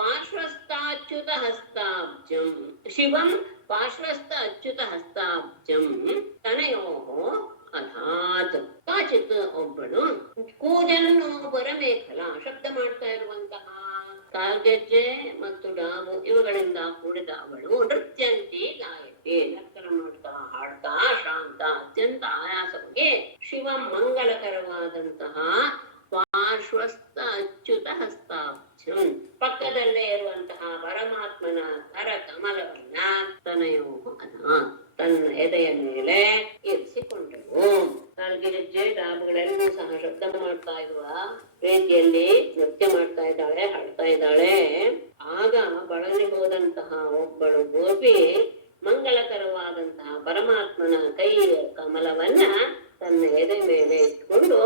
ಪಾರ್ಶ್ವಸ್ಥಾಚ್ಯುತ ಹಸ್ತಾಬ್ಜಂ ಶಿವಂ ಪಾರ್ಶ್ವಸ್ಥ ಅಚ್ಯುತ ಹಸ್ತಾಬ್ಜಂ ತನಯೋಃ ಅಧಾತ್. ಕಾಚಿತ್ ಒಬ್ಬಳು ಕೂಜನ್ನು ಪರಮೇಖಲ ಶಬ್ದ ಮಾಡ್ತಾ ಇರುವಂತಹ ಕಾಲ್ಗೆಜ್ಜೆ ಮತ್ತು ಡಾಬು ಇವುಗಳಿಂದ ಕೂಡಿದ ಅವಳು ನೃತ್ಯಂತಿ ಗಾಯಕಿ ನರ್ತನ ಮಾಡ್ತಾ ಹಾಡ್ತಾ ಶಾಂತ ಅತ್ಯಂತ ಆಯಾಸವಾಗಿ ಶಿವ ಮಂಗಲಕರವಾದಂತಹ ಪಾರ್ಶ್ವಸ್ಥ ಅಚ್ಯುತ ಹಸ್ತಾಬ್ಜಂ ಪಕ್ಕದಲ್ಲೇ ಇರುವಂತಹ ಪರಮಾತ್ಮನ ಕರ ಕಮಲವನ್ನ ತನಯೋ ಅಧಾತ್ ತನ್ನ ಎದೆಯ ಮೇಲೆ ಇರಿಸಿಕೊಂಡರು. ಕಾಲ್ಗೆಜ್ಜೆ ಡಾಬುಗಳೆಲ್ಲೂ ಸಹ ಶಬ್ದ ಮಾಡ್ತಾ ಇರುವ ರೀತಿಯಲ್ಲಿ ನೃತ್ಯ ಮಾಡ್ತಾ ಇದ್ದಾಳೆ, ಹಾಡ್ತಾ ಇದ್ದಾಳೆ. ಆಗ ಬಳಲಿ ಹೋದಂತಹ ಒಬ್ಬಳು ಗೋಪಿ ಮಂಗಳಕರವಾದಂತಹ ಪರಮಾತ್ಮನ ಕೈಯ ಕಮಲವನ್ನ ತನ್ನ ಎದೆ ಮೇಲೆ ಇಟ್ಕೊಂಡು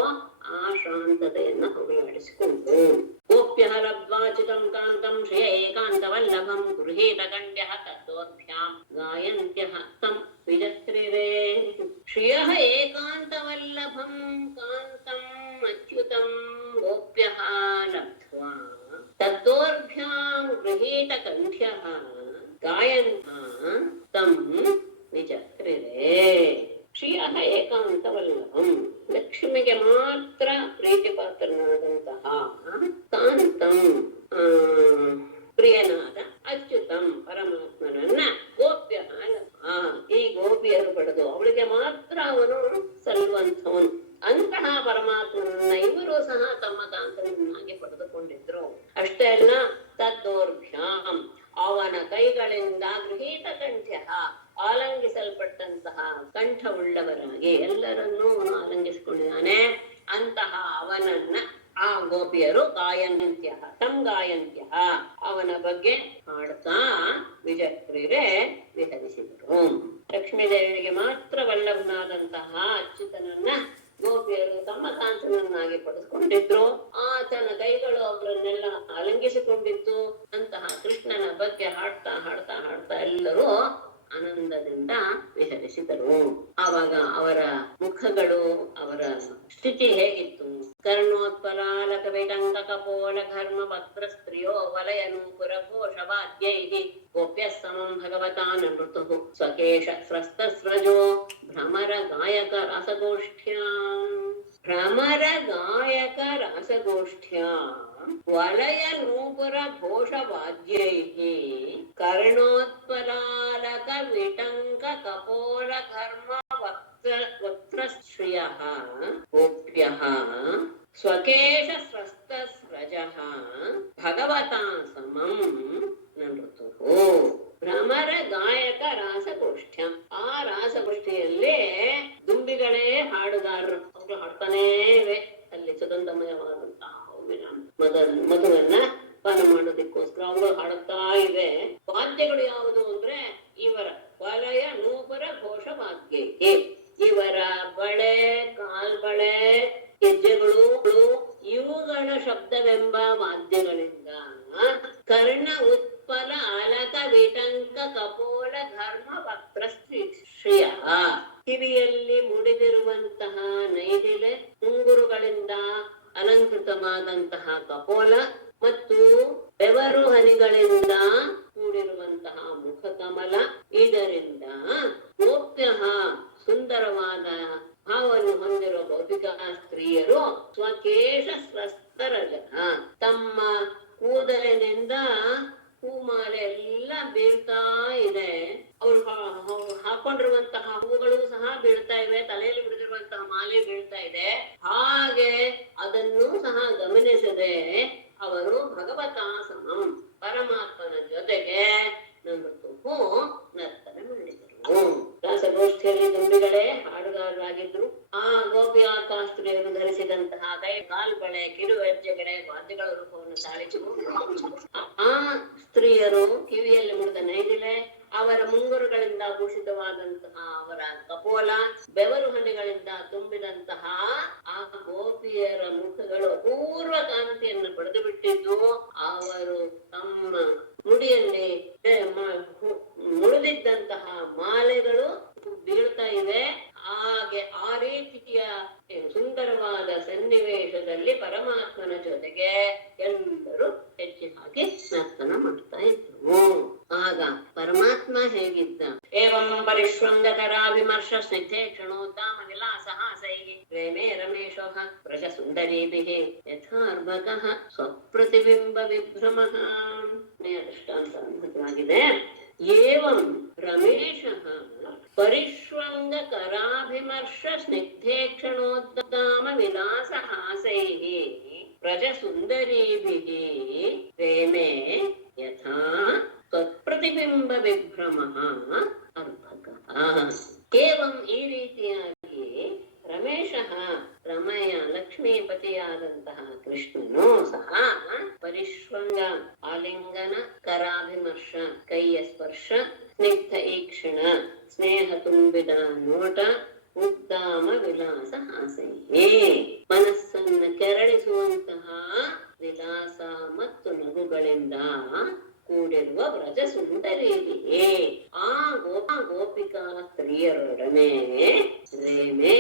ಆ ಶಾಂತತೆಯನ್ನ ಹೊಗಳಾಡಿಸಿಕೊಂಡು ಗೋಪ್ಯ ಲಬ್ಧ್ವಾಚಿತಂ ಕಾಂತಂ ಶ್ರೇಯ ಏಕಾಂತವಲ್ಲಭಂ ಗೃಹೀತ ಕಂಡ್ಯಃ ತದ್ದೋರ್ಭ್ಯಾಂ ಗಾಯಂತ್ಯಃ ತಂ ವಿಜತ್ರಿರೇ. ಶ್ರಿಯಃ ಏಕಾಂತವಲ್ಲಭಂ ಕಾಂತಂ ಅಚ್ಯುತಂ ಗೋಪ್ಯಃ ಲಬ್ಧ್ವಾ ತದ್ದೋರ್ಭ್ಯಾಂ ಗೃಹೀತ ಕಂಠ್ಯಃ ಗಾಯಂತ್ಯಃ ತಂ ವಿಜತ್ರಿರೇ. ಶ್ರಿಯಃ ಏಕಾಂತವಲ್ಲಭಂ ಲಕ್ಷ್ಮಿಗೆ ಮಾತ್ರ ಪ್ರೀತಿಪಾತ್ರನಾದಂತಹ ಕಾಂತಂ ಪ್ರಿಯನಾದ ಅಚ್ಯುತಂ ಪರಮಾತ್ಮನನ್ನ ಗೋಪ್ಯ ಈ ಗೋಪಿಯರು ಪಡೆದು ಅವಳಿಗೆ ಮಾತ್ರ ಅವನು ಸಲ್ಲುವಂಥವನು. ಅಂತಹ ಪರಮಾತ್ಮನನ್ನ ಇವರು ಸಹ ತಮ್ಮ ಕಾಂತನನ್ನಾಗಿ ಪಡೆದುಕೊಂಡಿದ್ರು. ಅಷ್ಟೇ ಅಲ್ಲ, ತದ್ದೋರ್ಭ್ಯಾಂ ಅವನ ಕೈಗಳಿಂದ ಗೃಹೀತ ಕಂಠ್ಯ ಆಲಂಗಿಸಲ್ಪಟ್ಟಂತಹ ಕಂಠವುಳ್ಳವರಾಗಿ ಎಲ್ಲರನ್ನೂ ಆಲಂಗಿಸಿಕೊಂಡಿದ್ದಾನೆ. ಅಂತಹ ಅವನನ್ನ ಆ ಗೋಪಿಯರು ಗಾಯಂತ್ಯ ತಂ ಗಾಯಂತ್ಯ ಅವನ ಬಗ್ಗೆ ಹಾಡ್ತಾ ವಿಜಕ್ರಿರೇ ವಿಹರಿಸಿದರು. ಲಕ್ಷ್ಮೀದೇವಿಗೆ ಮಾತ್ರ ವಲ್ಲಭನಾದಂತಹ ಅಚ್ಯುತನನ್ನ ಗೋಪಿಯರು ತಮ್ಮ ಕಾಂತನನ್ನಾಗಿ ಪಡೆದುಕೊಂಡಿದ್ರು. ಆತನ ಕೈಗಳು ಅವರನ್ನೆಲ್ಲ ಆಲಂಗಿಸಿಕೊಂಡಿತ್ತು. ಅಂತಹ ಕೃಷ್ಣನ ಬಗ್ಗೆ ಹಾಡ್ತಾ ಹಾಡ್ತಾ ಹಾಡ್ತಾ ಎಲ್ಲರೂ ಆನಂದದಿಂದ ವಿಹರಿಸಿದರು. ಆವಾಗ ಅವರ ಮುಖಗಳು, ಅವರ ಸ್ಥಿತಿ ಹೇಗಿತ್ತು? ಕರ್ಣೋತ್ಪಲಾಲಕ ವಿಟಂಕ ಕಪೋಲ ಘರ್ಮ ಭದ್ರ ಸ್ತ್ರೀಯೋ ವಲಯ ನೂಪುರ ಘೋಷವಾದ್ಯೈಹಿ ಗೋಪ್ಯ ಸಮಂ ಭಗವತಾನ ಋತುಃ ಸ್ವಕೇಶ ಸ್ರಸ್ತಸ್ರಜೋ ಭ್ರಮರ ಗಾಯಕ ರಾಸಗೋಷ್ಠ್ಯಾಂ. ಭ್ರಮರ ಗಾಯಕ ರಾಸಗೋಷ್ಠ್ಯಾಂ ವಲಯ ನೂಪುರ ಘೋಷವಾದ್ಯೈಹಿ ಕರ್ಣೋತ್ಪಲಾಲಕ ವಿಟಂಕ ಕಪೋಲ ಘರ್ಮ ವಕ್ತ್ರಶ್ರಿಯಃ ಗೋಪ್ಯಃ ಸ್ವಕೇಶ ಸ್ರಸ್ತಸ್ರಜಃ ಭಗವತಾ ಸಮಂ ನೃತುಃ. ಭ್ರಮರ ಗಾಯಕ ರಾಸಗೋಷ್ಠ್ಯ, ಆ ರಾಸಗೋಷ್ಠಿಯಲ್ಲಿ ದುಂಬಿಗಳೇ ಹಾಡುಗಾರರು. ಅವರು ಹಾಡ್ತಾನೇ ಇವೆ. ಅಲ್ಲಿ ಸುಗಂಧಮಯವಾದಂತಹ ಮಧುವನ್ನ ಜೋಪಾನ ಮಾಡೋದಕ್ಕೋಸ್ಕರ ಅವಳು ಹಾಡುತ್ತಾ ಇವೆ. ವಾದ್ಯಗಳು ಯಾವುದು ಅಂದ್ರೆ ಇವರ ವಲಯ ನೂಪುರ ಘೋಷ ವಾದ್ಯಕ್ಕೆ ಇವರ ಬಳೆ, ಕಾಲ್ಬಳೆ, ಹೆಜ್ಜೆಗಳು, ಇವುಗಳ ಶಬ್ದವೆಂಬ ವಾದ್ಯಗಳಿಂದ ಕರ್ಣ ಉತ್ಪಲ ಅಲಕ ವಿಟಂಕ ಕಪೋಲ ಘರ್ಮ ವಕ್ರ ಶ್ರಿಯ ಕಿವಿಯಲ್ಲಿ ಮುಡಿದಿರುವಂತಹ ನೈದಿಲೆ, ಉಂಗುರುಗಳಿಂದ ಅಲಂಕೃತವಾದಂತಹ ಕಪೋಲ ಮತ್ತು ಬೆವರು ಹನಿಗಳಿಂದ ಕೂಡಿರುವಂತಹ ಮುಖ ಕಮಲ, ಇದರಿಂದ ಗೋಪ್ಯ ಸುಂದರವಾದ ಭಾವವನ್ನು ಹೊಂದಿರುವ ಗೋಪಿಕಾ ಸ್ತ್ರೀಯರು ಸ್ವಕೇಶ ಸ್ವಸ್ತರ ಜನ ತಮ್ಮ ಕೂದಲಿನಿಂದ ಹೂಮಾಲೆ ಎಲ್ಲ ಬೀಳ್ತಾ ಇದೆ. ಅವ್ರು ಹಾಕೊಂಡಿರುವಂತಹ ಹೂಗಳು ಸಹ ಬೀಳ್ತಾ ಇವೆ, ತಲೆಯಲ್ಲಿ ಬಿಡಿದಿರುವಂತಹ ಮಾಲೆ ಬೀಳ್ತಾ ಇದೆ. ಹಾಗೆ ಅದನ್ನು ಸಹ ಗಮನಿಸದೆ ಅವರು ಭಗವತಾ ಸಮಂ ಪರಮಾತ್ಮನ ಜೊತೆಗೆ ನೃತ್ಯವೂ ನರ್ತನ ಮಾಡಿದರು. ರಾಸಗೋಷ್ಠಿಯಲ್ಲಿ ದುಂಬಿಗಳೇ ಹಾಡುಗಾರರಾಗಿದ್ರು. ಆ ಗೋಪಿಕಾ ಸ್ತ್ರೀಯರು ಧರಿಸಿದಂತಹ ಕೈ ಕಾಲ್ಬಳೆ, ಕಿರುಹೆಜ್ಜೆಗಳೇ ವಾದ್ಯಗಳ ರೂಪವನ್ನು ತಾಳಿಸಿಕೊಂಡು ಆ ಸ್ತ್ರೀಯರು ಕಿವಿಯಲ್ಲಿ ಮುಡಿದ ನೈದಿಲೆ, ಅವರ ಮುಂಗುರುಗಳಿಂದ ಭೂಷಿತವಾದಂತಹ ಅವರ ಕಪೋಲ, ಬೆವರು ಹನಿಗಳಿಂದ ತುಂಬಿದಂತಹ ಆ ಗೋಪಿಯರ ಮುಖಗಳು ಅಪೂರ್ವ ಕಾಂತಿಯನ್ನು ಪಡೆದು ಬಿಟ್ಟಿದ್ದು, ಅವರು ತಮ್ಮ ಮುಡಿಯಲ್ಲಿ ಮುಡಿದಿದ್ದಂತಹ ಮಾಲೆಗಳು ಬೀಳ್ತಾ ಇವೆ. ಹಾಗೆ ಆ ರೀತಿಯ ಸುಂದರವಾದ ಸನ್ನಿವೇಶದಲ್ಲಿ ಪರಮಾತ್ಮನ ಜೊತೆಗೆ ಎಲ್ಲರೂ ಹೆಜ್ಜೆ ಹಾಕಿ ನರ್ತನ ಮಾಡ್ತಾ ಇದ್ರು. ಆಗ ಪರಮಾತ್ಮ ಹೇಗಿದ್ದ? ಏವಂ ಪರಿಶ್ವಂಗಕರಾಭಿಮರ್ಶ ಸ್ನಿಗ್ಧೇ ಕ್ಷಣೋದ್ದಾಮ ವಿಲಾಸಹಾಸೈಃ ಪ್ರೇಮೇ ರಮೇಶೋಃ ವ್ರಜ ಸುಂದರೀಭಿಃ ಯಥಾರ್ಭಕಃ ಸ್ವಪ್ರತಿಬಿಂಬ ವಿಭ್ರಮಃ. ದೃಷ್ಟಾಂತ ಅದ್ಭುತವಾಗಿದೆ. ಏವಂ ರಮೇಶಃ ಪರಿಶ್ವಂಗಕರಾಭಿಮರ್ಶ ಸ್ನಿಗ್ಧೇ ಕ್ಷಣೋದ್ದಾಮ ವಿಲಾಸಹಾಸೈಃ ವ್ರಜ ಸುಂದರೀಭಿಃ ಪ್ರೇಮೇ ಯಥಾ ಸ್ವಪ್ರತಿಬಿಂಬ ವಿಭ್ರಮಃ ಅರ್ಭಕಃ. ಏವಂ ಈ ರೀತಿಯಾಗಿ ರಮೇಶಃ ರಮಯ ಲಕ್ಷ್ಮೀಪತಿಯಾದಂತಹ ಕೃಷ್ಣನು ಸಹ ಪರಿಶ್ವಂಗ ಆಲಿಂಗನ, ಕರಾಭಿಮರ್ಶ ಕೈಯ ಸ್ಪರ್ಶ, ಸ್ನಿಗ್ಧ ಈಕ್ಷಣ ಸ್ನೇಹ ತುಂಬಿದ ನೋಟ, ಉದ್ದಾಮ ವಿಲಾಸ ಹಾಸೈಹೇ ಮನಸ್ಸನ್ನು ಕೆರಳಿಸುವಂತಹ ವಿಲಾಸ ಮತ್ತು ನಗುಗಳಿಂದ ಕೂಡಿರುವ ವ್ರಜ ಸುಂದರಿಯೇ ಆ ಗೋಪಿಕಾ ಸ್ತ್ರೀಯರೊಡನೆ ರೇಮೆ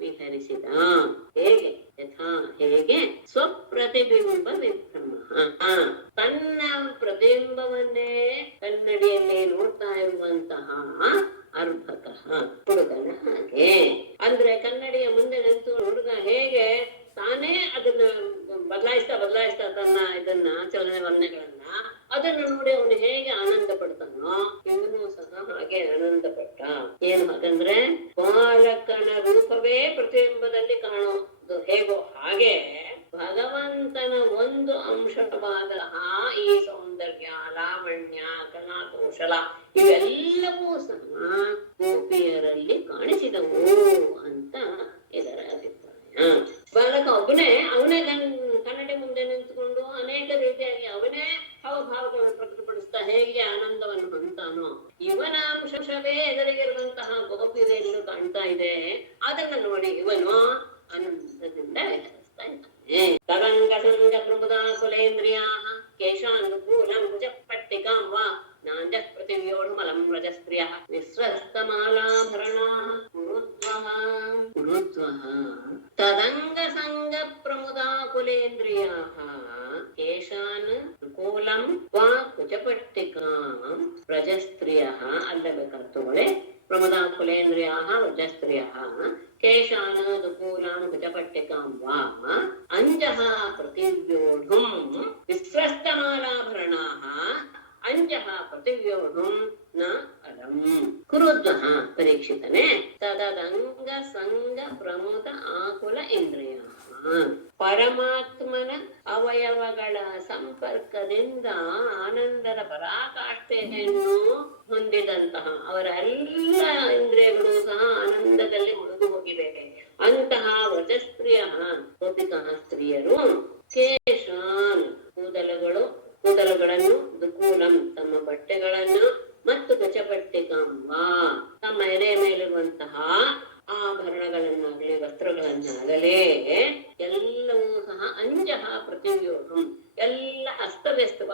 ವಿಹರಿಸಿದ. ಹೇಗೆ? ಯಥಾ ಹೇಗೆ? ಸ್ವಪ್ರತಿಬಿಂಬ ವಿಭ್ರಮ, ತನ್ನ ಪ್ರತಿಬಿಂಬವನ್ನೇ ಕನ್ನಡಿಯಲ್ಲಿ ನೋಡ್ತಾ ಇರುವಂತಹ ಅರ್ಭಕ ಹುಡುಗನ ಹಾಗೆ. ಅಂದ್ರೆ ಕನ್ನಡಿಯ ಮುಂದೆ ನಿಂತು ಹುಡುಗ ಹೇಗೆ ತಾನೇ ಅದನ್ನ ಬದಲಾಯಿಸ್ತಾ ತನ್ನ ಇದನ್ನ ಚಲನೆ ವರ್ಣಗಳನ್ನ ಅದನ್ನು ನೋಡಿ ಅವನು ಹೇಗೆ ಆನಂದ ಪಡ್ತಾನೋ ಇವನು ಸಹ ಹಾಗೆ ಆನಂದ ಪಟ್ಟ. ಏನು ಹಾಗಂದ್ರೆ ಬಾಲಕನ ರೂಪವೇ ಪ್ರತಿಬಿಂಬದಲ್ಲಿ ಕಾಣೋದು ಹೇಗೋ ಹಾಗೆ ಭಗವಂತನ ಒಂದು ಅಂಶವಾದ ಈ ಸೌಂದರ್ಯ, ಲಾವಣ್ಯ, ಕಲಾ ಕೌಶಲ ಇವೆಲ್ಲವೂ ಸಹ ಗೋಪಿಯರಲ್ಲಿ ಕಾಣಿಸಿದವು ಅಂತ ಇದರ ಅಭಿಪ್ರಾಯ. ಬಾಲಕ ಅವನೇ ಕನ್ನಡಿ ಮುಂದೆ ನಿಂತುಕೊಂಡು ಅನೇಕ ರೀತಿಯಾಗಿ ಅವನೇ ಹಾವಭಾವಗಳನ್ನು ಪ್ರಕಟಪಡಿಸ್ತಾ ಹೇಗೆ ಆನಂದವನ್ನು ಹೊಂತಾನೋ ಇವನ ಅಂಶವೇ ಎದುರಿಗಿರುವಂತಹ ಗೋಪಿಯರೆಲ್ಲೂ ಕಾಣ್ತಾ ಇದೆ. ಅದನ್ನ ನೋಡಿ ಇವನು ಆನಂದದಿಂದ ವಿಹರಿಸ್ತಾ ಇದ್ದಾನೆ. ತರಂಗ ಸಂಗ ಪ್ರಬುಧಾ ಕುಲೇಂದ್ರಿಯಾಃ ಕೇಶಾನುಕೂಲಂ ಭುಜಪಟ್ಟಿಕಾಂ ವಾ ನಾಂಜ ಪ್ರತಿವ್ಯೋಢಮಲಂ ವ್ರಜಸ್ತ್ರಿಯಃ ವಿಸ್ರಸ್ತಮಾಲಾಭರಣಾಃ ಕುರುದ್ವಃ ತದಂಗ ಸಂಗ ಪ್ರಮುದಾ ಕುಲೇಂದ್ರಿಯಾಃ ಕೇಶಾನ್ ಅನುಕೂಲಂ ವಾ ಕುಚಪಟ್ಟಿಕಾಂ ವ್ರಜಸ್ತ್ರಿಯಃ ಅಲ್ಲಬೇಕಾಗ್ತೋಳೆ ಪ್ರಮುದಾ ಕುಲೇಂದ್ರಿಯಾಃ ವ್ರಜಸ್ತ್ರಿಯಃ ಕೇಶಾನ್ ಅನುಕೂಲಾಂ ಕುಚಪಟ್ಟಿಕಾಂ ವಾ ಅಂಜಃ ಪ್ರತಿವ್ಯೋಢುಂ ವಿಸ್ರಸ್ತಮಾಲಾಭರಣಾಃ ಅಂಜಃ ಪ್ರತಿವ್ಯೋಢುಂ ನ ಅಲಂ ಕುರುದ್ವಃ ಪರೀಕ್ಷಿತನೆ ತದಂಗ ಸಂಗ ಪ್ರಮುದ ಆಕುಲ ಇಂದ್ರಿಯ ಪರಮಾತ್ಮನ ಅವಯವಗಳ ಸಂಪರ್ಕದಿಂದ ಆನಂದದ ಪರಾಕಾಷ್ಠೆಯನ್ನು ಹೊಂದಿದಂತಹ ಅವರ ಎಲ್ಲ ಇಂದ್ರಿಯಗಳು ಸಹ ಆನಂದದಲ್ಲಿ ಮುಳುಗು ಹೋಗಿವೆ. ಅಂತಹ ವ್ರಜಸ್ತ್ರೀಯ ಗೋಪಿಕಾ ಸ್ತ್ರೀಯರು ಕೇಶಾನ್ ಕೂದಲುಗಳು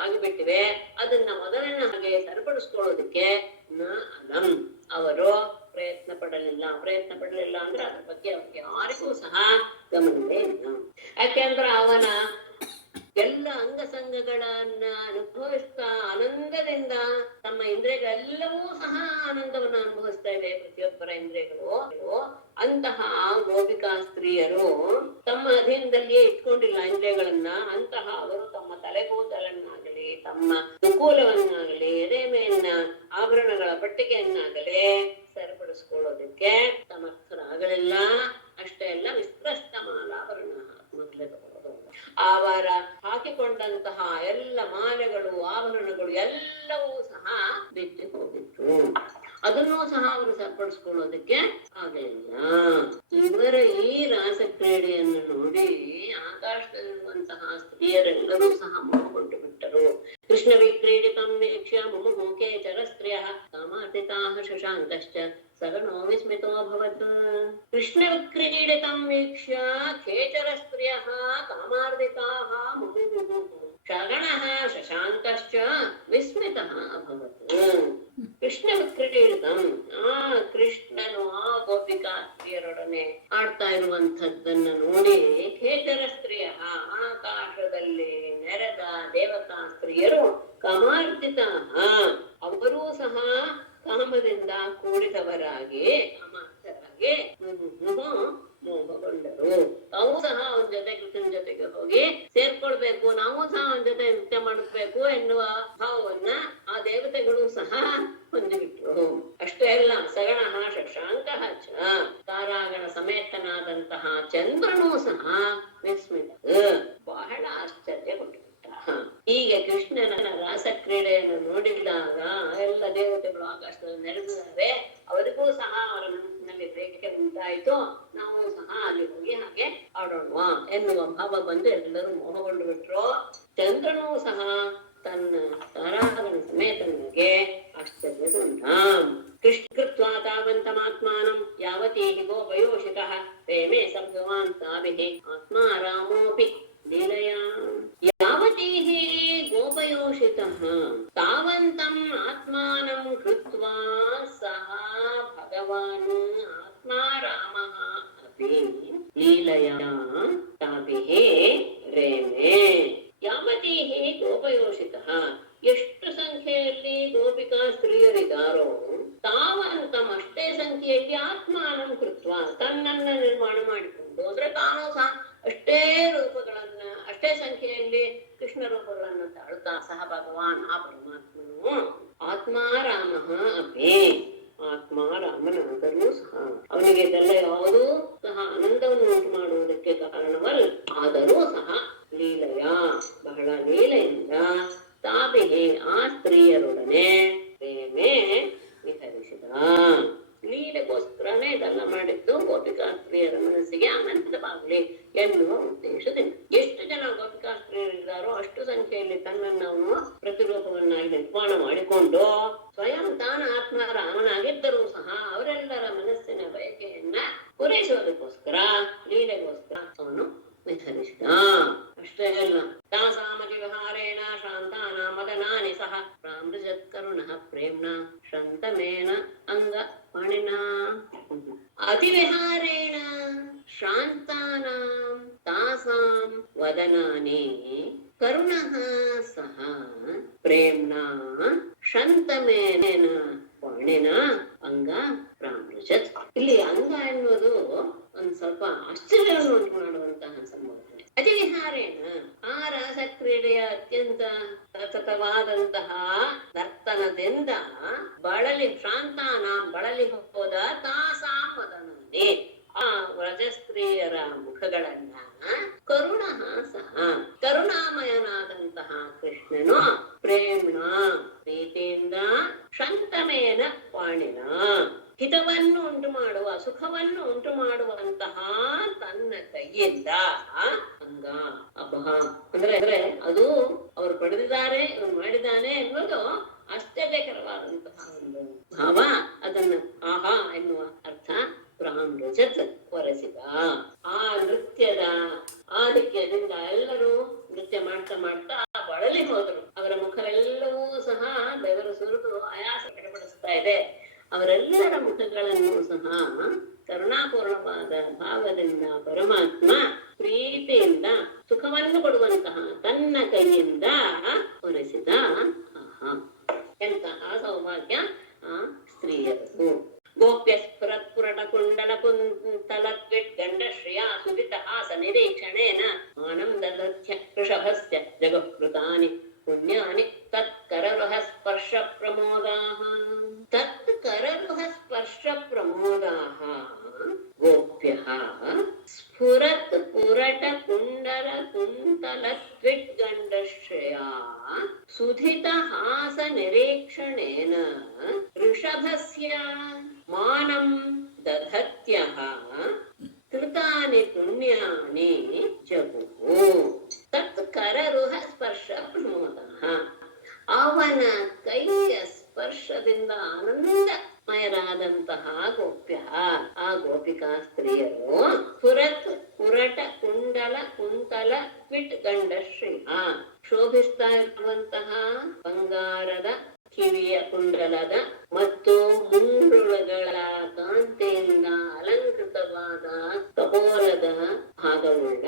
ಆಗಿಬಿಟ್ಟಿವೆ. ಅದನ್ನ ಮೊದಲಿನ ಹಾಗೆ ಸರಿಪಡಿಸ್ಕೊಳ್ಳೋದಕ್ಕೆ ಅಲಂ ಅವರು ಪ್ರಯತ್ನ ಪಡಲಿಲ್ಲ ಅಂದ್ರೆ ಅದ್ರ ಬಗ್ಗೆ ಅವ್ರಿಗೆ ಯಾರಿಗೂ ಸಹ ಗಮನವೇ ಇಲ್ಲ. ಯಾಕೆಂದ್ರೆ ಅವನ ಎಲ್ಲ ಅಂಗಸಂಗಗಳನ್ನ ಅನುಭವಿಸ್ತಾ ಆನಂದದಿಂದ ತಮ್ಮ ಇಂದ್ರಿಯಗಳೆಲ್ಲವೂ ಸಹ ಆನಂದವನ್ನ ಅನುಭವಿಸ್ತಾ ಇದೆ. ಪ್ರತಿಯೊಬ್ಬರ ಇಂದ್ರಿಯಗಳು ಅಂತಹ ಗೋಪಿಕಾ ಸ್ತ್ರೀಯರು ತಮ್ಮ ಅಧೀನದಲ್ಲಿಯೇ ಇಟ್ಕೊಂಡಿಲ್ಲ ಇಂದ್ರಿಯಗಳನ್ನ. ಅಂತಹ ಅವರು ತಮ್ಮ ತಲೆಗೂದಲನ್ನಾಗಲಿ ತಮ್ಮ ನುಕೂಲವನ್ನಾಗಲಿ ಎದೆ ಮೇಲಿನ ಆಭರಣಗಳ ಪಟ್ಟಿಗೆಯನ್ನಾಗಲಿ ಸರಿಪಡಿಸ್ಕೊಳ್ಳೋದಕ್ಕೆ ಸಮರ್ಥರಾಗಲಿಲ್ಲ. ಅಷ್ಟೇ ಅಲ್ಲ, ವಿಸ್ತ್ರಸ್ತ ಮಾಲಾಭರಣ ಮೊದಲೇ ಅವರ ಹಾಕಿಕೊಂಡಂತಹ ಎಲ್ಲ ಮಾಲೆಗಳು ಆಭರಣಗಳು ಎಲ್ಲವೂ ಸಹ ಬಿದ್ದು ಹೋಗಿತ್ತು. ಅದನ್ನೂ ಸಹ ಅವರು ಸರಿಪಡಿಸ್ಕೊಳ್ಳೋದಕ್ಕೆ ಆಗಲಿಲ್ಲ. ಇವರ ಈ ರಾಸ ಕ್ರೀಡೆಯನ್ನು ನೋಡಿ ಆಕಾಶದಲ್ಲಿರುವಂತಹ ಸ್ತ್ರೀಯರೆಲ್ಲರೂ ಸಹ ಮೋಹಗೊಂಡು ಬಿಟ್ಟರು. ಕೃಷ್ಣ ವಿಕ್ರೀಡಿತಂ ವೀಕ್ಷ್ಯ ಮುಮುಹು ಕೇಚರಸ್ತ್ರೀಯಃ ಕಾಮಾರ್ದಿತಾಃ ಶಶಾಂಕಶ್ಚ ಸಗಣೋ ವಿಸ್ಮಿತೋऽಭವತ್. ಕೃಷ್ಣ ವಿಕ್ರೀಡಿತಂ ವೀಕ್ಷ್ಯ ಕೇಚರಸ್ತ್ರೀಯಃ ಕಾಮಾರ್ದಿತಾಃ ಮುಮುಹುಃ ಶಗಣಃ ಶಶಾಂಕಶ್ಚ ವಿಸ್ಮಿತಃ ಅಭವತ್. ಕೃಷ್ಣ ವಿಕ್ರೀಡಿತಂ, ಕೃಷ್ಣನು ಆ ಗೋಪಿಕಾ ಸ್ತ್ರೀಯರೊಡನೆ ಆಡ್ತಾ ಇರುವಂತದ್ದನ್ನ ನೋಡಿ ಖೇಚರ ಸ್ತ್ರೀಯ ಆಕಾಶದಲ್ಲಿ ನೆರೆದ ದೇವತಾ ಸ್ತ್ರೀಯರು ಕಾಮಾರ್ಜಿತ ಅವರೂ ಸಹ ಕಾಮದಿಂದ ಕೂಡಿದವರಾಗಿ ಕಾಮಾರ್ಥರಾಗಿ ಮೋಹಗೊಂಡರು. ತಾವು ಸಹ ಅವನ ಜೊತೆ ಕೃಷ್ಣನ ಜೊತೆಗೆ ಹೋಗಿ ಸೇರ್ಕೊಳ್ಬೇಕು, ನಾವು ಸಹ ಅವನ ಜೊತೆ ನೃತ್ಯ ಮಾಡಿಸ್ಬೇಕು ಎನ್ನುವ ಭಾವವನ್ನ ಆ ದೇವತೆಗಳು ಸಹ ಹೊಂದಿಬಿಟ್ರು. ಅಷ್ಟೇ ಅಲ್ಲ, ಸಗಣ ಶಶಾಂಕ ತಾರಾಗಣ ಸಮೇತನಾದಂತಹ ಚಂದ್ರನೂ ಸಹ ವಿಸ್ಮಿತ, ಬಹಳ ಆಶ್ಚರ್ಯಗೊಂಡು. ಹೀಗೆ ಕೃಷ್ಣನ ರಾಸ ಕ್ರೀಡೆಯನ್ನು ನೋಡಿದಾಗ ಎಲ್ಲ ದೇವತೆಗಳು ಆಕಾಶದಲ್ಲಿ ನೆರೆದಿದ್ದಾರೆ. ಅವರಿಗೂ ಸಹ ಅವರ ಮನಸ್ಸಿನಲ್ಲಿ ರೇಖೆ ಉಂಟಾಯಿತು, ನಾವು ಸಹ ಅಲ್ಲಿ ಹೋಗಿ ಹಾಗೆ ಆಡೋಣ ಎನ್ನುವ ಭಾವ ಬಂದು ಎಲ್ಲರೂ ಮೋಹಗೊಂಡು ಬಿಟ್ರು. ಚಂದ್ರನೂ ಸಹ ತನ್ನ ತಾರಾಗಣ ಸಮೇತನಿಗೆ ಆಶ್ಚರ್ಯಗೊಂಡ. ಕೃಷ್ಣ ತಾವಂತಮಾತ್ಮಾನಂ ಯಾವತೀ ಗೋಪಯೋಷಿತಃ ಪ್ರೇಮೇ ಸಭಗವಾನ್ ತಾಭಿಃ ಆತ್ಮಾ ರಾಮೋಪಿ ಲೀಲಯಾ. ಯಾವತೀಃ ಗೋಪಯೋಷಿತಃ ತಾವಂತಂ ಆತ್ಮಾನಂ ಕೃತ್ವಾ ಸಹ ಭಗವಾನ್ ಆತ್ಮಾ ರಾಮಃ ಅಪಿ ಲೀಲಯಾ ತಾಭಿಃ ರೇಮೇ. ಯಾವತೀಃ ಗೋಪಯೋಷಿತಃ, ಎಷ್ಟು ಸಂಖ್ಯೆಯಲ್ಲಿ ಗೋಪಿಕಾ ಸ್ತ್ರೀಯರಿದ್ದಾರೋ ತಾವಂತಂ ಅಷ್ಟೇ ಸಂಖ್ಯೆಯಲ್ಲಿ ಆತ್ಮಾನಂ ಕೃತ್ವ ತನ್ನನ್ನ ನಿರ್ಮಾಣ ಮಾಡಿಕೊಂಡು, ಅಂದ್ರೆ ತಾನು ಸಹ ಅಷ್ಟೇ ರೂಪಗಳನ್ನ ಅಷ್ಟೇ ಸಂಖ್ಯೆಯಲ್ಲಿ ಕೃಷ್ಣ ರೂಪಗಳನ್ನ ತಾಳ್ತಾ ಸಹ ಭಗವಾನ್ ಆ ಪರಮಾತ್ಮನು ಆತ್ಮಾ ರಾಮಃ ಅಪಿ, ಆತ್ಮ ರಾಮನಾದರೂ ಸಹ ಅವನಿಗೆ ಇದೆಲ್ಲ ಯಾವುದೂ ಸಹ ಆನಂದವನ್ನು ಉಂಟು ಮಾಡುವುದಕ್ಕೆ ಕಾರಣವಲ್ಲ. ಆದರೂ ಸಹ ಲೀಲೆಯ ಬಹಳ ಲೀಲೆಯಿಂದ ತಾಭಿಹಿ ಆ ಸ್ತ್ರೀಯರೊಡನೆ ಪ್ರೇಮೆ ವಿಹರಿಸಿದ. ಲೀಲೆಗೋಸ್ಕರನೇ ಇದೆಲ್ಲ ಮಾಡಿದ್ದು, ಗೋಪಿಕಾ ಸ್ತ್ರೀಯರ ಮನಸ್ಸಿಗೆ ಆನಂದವಾಗಲಿ ಎನ್ನುವ ಉದ್ದೇಶದಿಂದ. ಎಷ್ಟು ಜನ ಗೋಪಿಕಾ ಸ್ತ್ರೀಯರಿದ್ದಾರೋ ಅಷ್ಟು ಸಂಖ್ಯೆಯಲ್ಲಿ ತನ್ನನ್ನು ಅವನು ಪ್ರತಿರೂಪವನ್ನಾಗಿ ನಿರ್ಮಾಣ ಮಾಡಿಕೊಂಡು ಸ್ವಯಂ ತಾನ ಆತ್ಮ ರಾಮನಾಗಿದ್ದರೂ ಸಹ ಅವರೆಲ್ಲರ ಮನಸ್ಸಿನ ಬಯಕೆಯನ್ನ ಪೂರೈಸುವುದಕ್ಕೋಸ್ಕರ ಲೀಲೆಗೋಸ್ಕರ ಅವನು ವಿಧರಿಸಿದ. ಅಷ್ಟೇ ಅಲ್ಲ, ತಾಸಾಮತಿ ವಿಹಾರೇಣ ಶಾಂತಾನ ಮದನಾನಿ ಸಹ ಪ್ರಾಮೃಜತ್ ಕರುಣಃ ಪ್ರೇಮ್ನ ಶಂತಮೇನ ಅಂಗ ಪಾಣಿನ. ಅತಿವಿಹಾರೇಣ ಶಾಂತಾನಾಂ ತಾಸಾಂ ವದನಾನಿ ಕರುಣಃ ಸಹ ಪ್ರೇಮ್ನ ಶಂತಮೇನ ಪಾಣಿನ ಅಂಗ ಪ್ರಾಮೃಜತ್. ಇಲ್ಲಿ ಅಂಗ ಎನ್ನುವುದು ಒಂದು ಸ್ವಲ್ಪ ಆಶ್ಚರ್ಯವನ್ನು ಉಂಟು ಮಾಡುವಂತಹ ಸಂಬೋಧನೆ. ಅತಿವಿಹಾರೇಣ, ಆ ರಾಸ ಕ್ರೀಡೆಯ ಅತ್ಯಂತ ಸತತವಾದಂತಹ ನರ್ತನದಿಂದ ಬಳಲಿ ಶಾಂತಾನ ಬಳಲಿ ಹೋದ ತಾಸಾಂ ವದನಾನಿ ಆ ವ್ರಜಸ್ತ್ರೀಯರ ಮುಖಗಳನ್ನ ಕರುಣಃ ಸಹ ಕರುಣಾಮಯನಾದಂತಹ ಕೃಷ್ಣನು ಪ್ರೇಮ್ಣ ಪ್ರೀತಿಯಿಂದ ಶಂತಮೇನ ಪಾಣಿನ ಹಿತವನ್ನು ಉಂಟು ಮಾಡುವ ಸುಖವನ್ನು ಉಂಟು ಮಾಡುವಂತಹ ತನ್ನ ಕೈಯಿಂದ ಅಂಗ ಅಭ ಅಂದ್ರೆ ಅದು ಅವರು ಪಡೆದಿದ್ದಾರೆ, ಇವರು ಮಾಡಿದ್ದಾನೆ ಎನ್ನುವುದು ಆಶ್ಚರ್ಯಕರವಾದಂತಹ ಒಂದು ಭಾವ. ಅದನ್ನ ಆಹಾ ಎನ್ನುವ ಅರ್ಥ. ಪ್ರಾಮೃಜತ್ ಒರೆಸಿದ. ಆ ನೃತ್ಯದ ಆಧಿಕ್ಯದಿಂದ ಎಲ್ಲರೂ ನೃತ್ಯ ಮಾಡ್ತಾ ಮಾಡ್ತಾ ಬಳಲಿ ಹೋದರು. ಅವರ ಅವರೆಲ್ಲರ ಮುಖಗಳನ್ನು ಸಹ ಕರುಣಾಪೂರ್ಣವಾದ ಭಾವದಿಂದ ಪರಮಾತ್ಮ ಪ್ರೀತಿಯಿಂದ ಸುಖವನ್ನು ಕೊಡುವಂತಹ ತನ್ನ ಕೈಯಿಂದ ಒರೆಸಿದ. ಎಂತಹ ಸೌಭಾಗ್ಯ ಆ ಸ್ತ್ರೀಯರು. ಗೋಪ್ಯ ಸ್ಫುರತ್ಪುರಟ ಕುಂಡಲ ಕುಂತಲತ್ವಿಟ್ ಗಂಡ ಶ್ರಿಯಾ ಸುದಿತ ಹಾಸ ನಿರೀಕ್ಷಣೇನ ಆನಂದದಧ್ಯ ವೃಷಭಸ್ಯ ಜಗತ್ಕೃತಾನಿ ಪುಣ್ಯಾನಿ ತತ್ಕರರುಹ ಸ್ಪರ್ಶ ಪ್ರಮೋದಾಃ. ತತ್ಕರರುಹ ಸ್ಪರ್ಶ ಪ್ರಮೋದಾಃ ಗೋಪ್ಯಃ ಸ್ಫುರತ್ ಪುರಟ ಕುಂಡಲ ಕುಂತಲತ್ವಿಟ್ ಗಂಡಶ್ರಯಾ ಸುಧಿತ ಹಾಸ ನಿರೀಕ್ಷಣೇನ ಋಷಭಸ್ಯ ಮಾನಂ ದಧತ್ಯಃ ಕೃತಾನಿ ಪುಣ್ಯಾನಿ ಜಗುಃ. ತತ್ಕರರುಹ ಸ್ಪರ್ಶ ಪ್ರಮೋದಃ. ಅವನ ಕೈಯ ಸ್ಪರ್ಶದಿಂದ ಆನಂದಮಯರಾದಂತಹ ಗೋಪ್ಯ ಆ ಗೋಪಿಕಾ ಸ್ತ್ರೀಯರು ಪುರತ್ ಪುರಟ ಕುಂಡಲ ಕುಂತಲ ಕ್ವಿಟ್ ಗಂಡ ಶ್ರೀ ಶೋಭಿಸ್ತಾ ಇರುವಂತಹ ಬಂಗಾರದ ಕಿವಿಯ ಕುಂಡಲದ ಮತ್ತು ಮುಂಗುರುಳುಗಳ ಕಾಂತಿಯಿಂದ ಅಲಂಕೃತವಾದ ಕಪೋಲದ ಭಾಗವುಳ್ಳ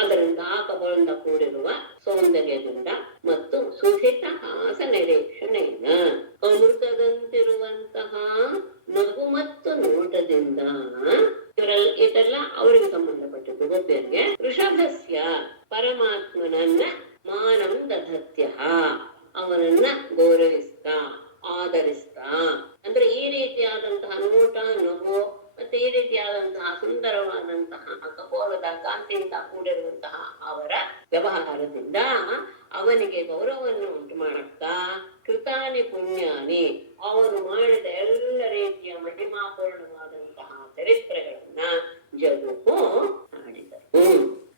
ಅದರಿಂದ ಆ ಕಪೋಲದಿಂದ ಕೂಡಿರುವ ಸೌಂದರ್ಯದಿಂದ ಮತ್ತು ಸುಹಿತ ಹಾಸ ನಿರೀಕ್ಷಣೆಯಿಂದ ಅಮೃತದಂತಿರುವಂತಹ ನಗು ಮತ್ತು ನೋಟದಿಂದ ಇದೆಲ್ಲ ಅವರಿಗೆ ಸಂಬಂಧಪಟ್ಟಿದ್ದು ಗೋಪಿಯರಿಗೆ. ಋಷಭಸ್ಯ ಪರಮಾತ್ಮನನ್ನ ಮಾನಂ ದಧತ್ಯ ಅವನನ್ನ ಗೌರವಿಸ್ತಾ ಆದರಿಸ್ತಾ, ಅಂದ್ರೆ ಈ ರೀತಿಯಾದಂತಹ ನೋಟ ನಗು ಮತ್ತೆ ಈ ರೀತಿಯಾದಂತಹ ಸುಂದರವಾದಂತಹ ಕಪೋಲದ ಕಾಂತಿಯಿಂದ ಕೂಡಿರುವಂತಹ ಅವರ ವ್ಯವಹಾರದಿಂದ ಅವನಿಗೆ ಗೌರವವನ್ನು ಉಂಟು ಮಾಡುತ್ತಾ ಕೃತಾನಿ ಪುಣ್ಯಾನಿ ಅವನು ಮಾಡಿದ ಎಲ್ಲ ರೀತಿಯ ಮಹಿಮಾಪೂರ್ಣವಾದಂತಹ ಚರಿತ್ರೆಗಳನ್ನ ಜಗುಹು ಆಡಿದರು.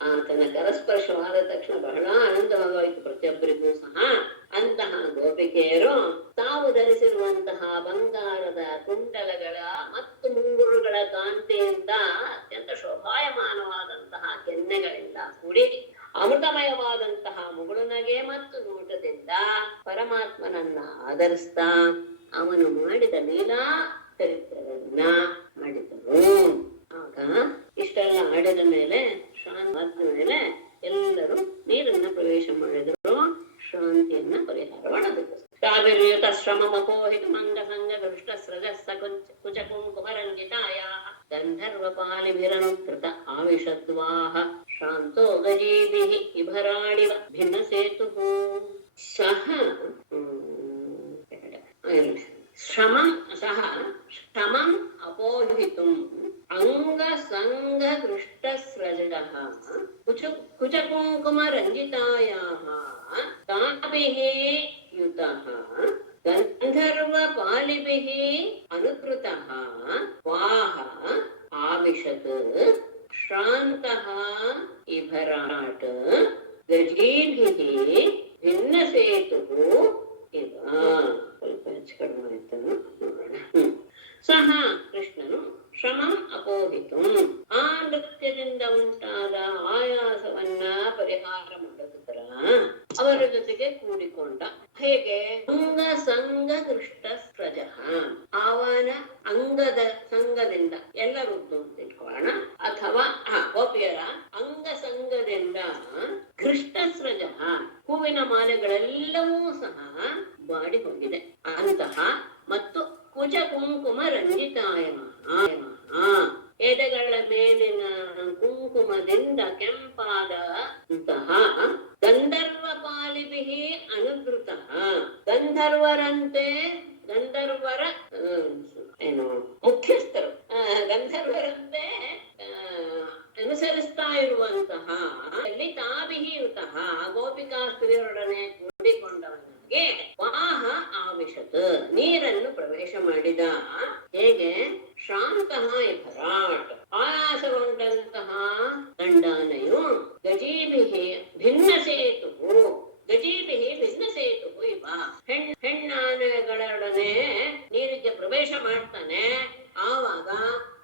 ಆತನ ಕರಸ್ಪರ್ಶವಾದ ತಕ್ಷಣ ಬಹಳ ಆನಂದವಾಗೋಯ್ತು ಪ್ರತಿಯೊಬ್ಬರಿಗೂ ಸಹ. ಅಂತಹ ಗೋಪಿಕೆಯರು ತಾವು ಧರಿಸಿರುವಂತಹ ಬಂಗಾರದ ಕುಂಡಲಗಳ ಮತ್ತು ಮುಂಗುರುಗಳ ಕಾಂತಿಯಿಂದ ಅತ್ಯಂತ ಶೋಭಾಯಮಾನವಾದಂತಹ ಕೆನ್ನೆಗಳಿಂದ ಕೂಡಿ ಅಮೃತಮಯವಾದಂತಹ ಮುಗುಳುನಗೆ ಮತ್ತು ನೋಟದಿಂದ ಪರಮಾತ್ಮನನ್ನ ಆಧರಿಸ್ತಾ ಅವನು ಮಾಡಿದ ಲೀಲಾ ಚರಿತ್ರೆಗಳನ್ನ ಮಾಡಿದರು. ಆಗ ಇಷ್ಟೆಲ್ಲ ಆಡಿದ ಮೇಲೆ ಶಾಂತ ಮೇಲೆ ಎಲ್ಲರೂ ನೀರನ್ನ ಪ್ರವೇಶ ಮಾಡಿದರು, ಶಾಂತಿಯನ್ನ ಪರಿಹಾರ ಮಾಡಬೇಕು. ಕಾವಿರ್ಯುತ ಶ್ರಮಮಪೋಹಿತ ಮಂಗ ಸಂಗ ದೃಷ್ಟ ಸೃಜಸ್ಸ ಕುಚ ಕುಂಕುಮರಂಗಿತಾಯ ಗಂಧರ್ವ ಪಾಲಿಭಿರನುಕೃತ ಆವಿಷದ್ವಾಹ ಶಾಂತೋ ಗಜೀಭಿಃ ಇಭರಾಡಿವ ಭಿನ್ನ ಸೇತುಃ. ಸಹ ಶ್ರಮಂ ಅಪೋಹಿತುಂ ಅಂಗ ಸಂಗ ದೃಷ್ಟ ಸ್ರಜಃ ಕುಚ ಕುಂಕುಮ ರಂಜಿತಾಯಾಃ ತಾಭಿಃ ಯುತಃ ಗಂಧರ್ವ ಪಾಲಿಭಿಃ ಅನುಕೃತಃ ವಾಹ ಆವಿಶತ್ ಶ್ರಾಂತಃ ಇಭರಾಟ್ ಗಜೀಭಿಃ ಭಿನ್ನ ಸೇತುಃ ಇವ. ಸ್ವಲ್ಪ ಹೆಚ್ಚು ಕಡಿಮೆ ಆಯ್ತು ನೋಡೋಣ. ಸಹ ಕೃಷ್ಣನು ಶ್ರಮಂ ಅಪೋಹಿತು ಆ ನೃತ್ಯದಿಂದ ಉಂಟಾದ ಆಯಾಸವನ್ನ ಪರಿಹಾರ ಮಾಡೋದರ ಅವರ ಜೊತೆಗೆ ಕೂಡಿಕೊಂಡ. ಹೇಗೆ? ಅಂಗ ಸಂಗ ದೃಷ್ಟ ಸ್ರಜ ಅವನ ಅಂಗದ ಸಂಗದಿಂದ ಎಲ್ಲರೂ ತಿಳ್ಕೊಳ್ಳೋಣ, ಅಥವಾ ಗೋಪಿಯರ ಅಂಗ ಸಂಗದಿಂದ ಕೃಷ್ಣ ಸ್ರಜ ಹೂವಿನ ಮಾಲೆಗಳೆಲ್ಲವೂ ಸಹ ಬಾಡಿ ಹೋಗಿದೆ ಅಂತಹ ಮತ್ತು ಕುಚ ಕುಂಕುಮ ರಂಜಿತಾಯ ಎದೆಗಳ ಮೇಲಿನ ಕುಂಕುಮದಿಂದ ಕೆಂಪಾದ ಅಂತಹ ಗಂಧರ್ವ ಪಾಲಿಭಿಃ ಅನುಕೃತ ಗಂಧರ್ವರಂತೆ ಗಂಧರ್ವರ ಏನು ಮುಖ್ಯಸ್ಥರು ಗಂಧರ್ವರಂತೆ ಅನುಸರಿಸ್ತಾ ಇರುವಂತಹ ತಾಭಿಹಿಯುತಃ ಗೋಪಿಕಾ ಸ್ತ್ರೀಯರೊಡನೆ ಕೂಡಿಕೊಂಡವನಿಗೆ ವಾಹ ಆವಿಶತ್ ನೀರನ್ನು ಪ್ರವೇಶ ಮಾಡಿದ. ಹೇಗೆ? ಶಾಂತಃ ಇಭರಾಟ್ ಆಯಾಸಗೊಂಡಂತಹ ಗಂಡಾನೆಯು ಗಜೀಭಿಃ ಭಿನ್ನ ಸೇತು ಗಜೀಭಿಃ ಭಿನ್ನ ಸೇತು ಇವ ಹೆಣ್ಣಾನೆಗಳೊಡನೆ ನೀರಿಗೆ ಪ್ರವೇಶ ಮಾಡ್ತಾನೆ. ಆವಾಗ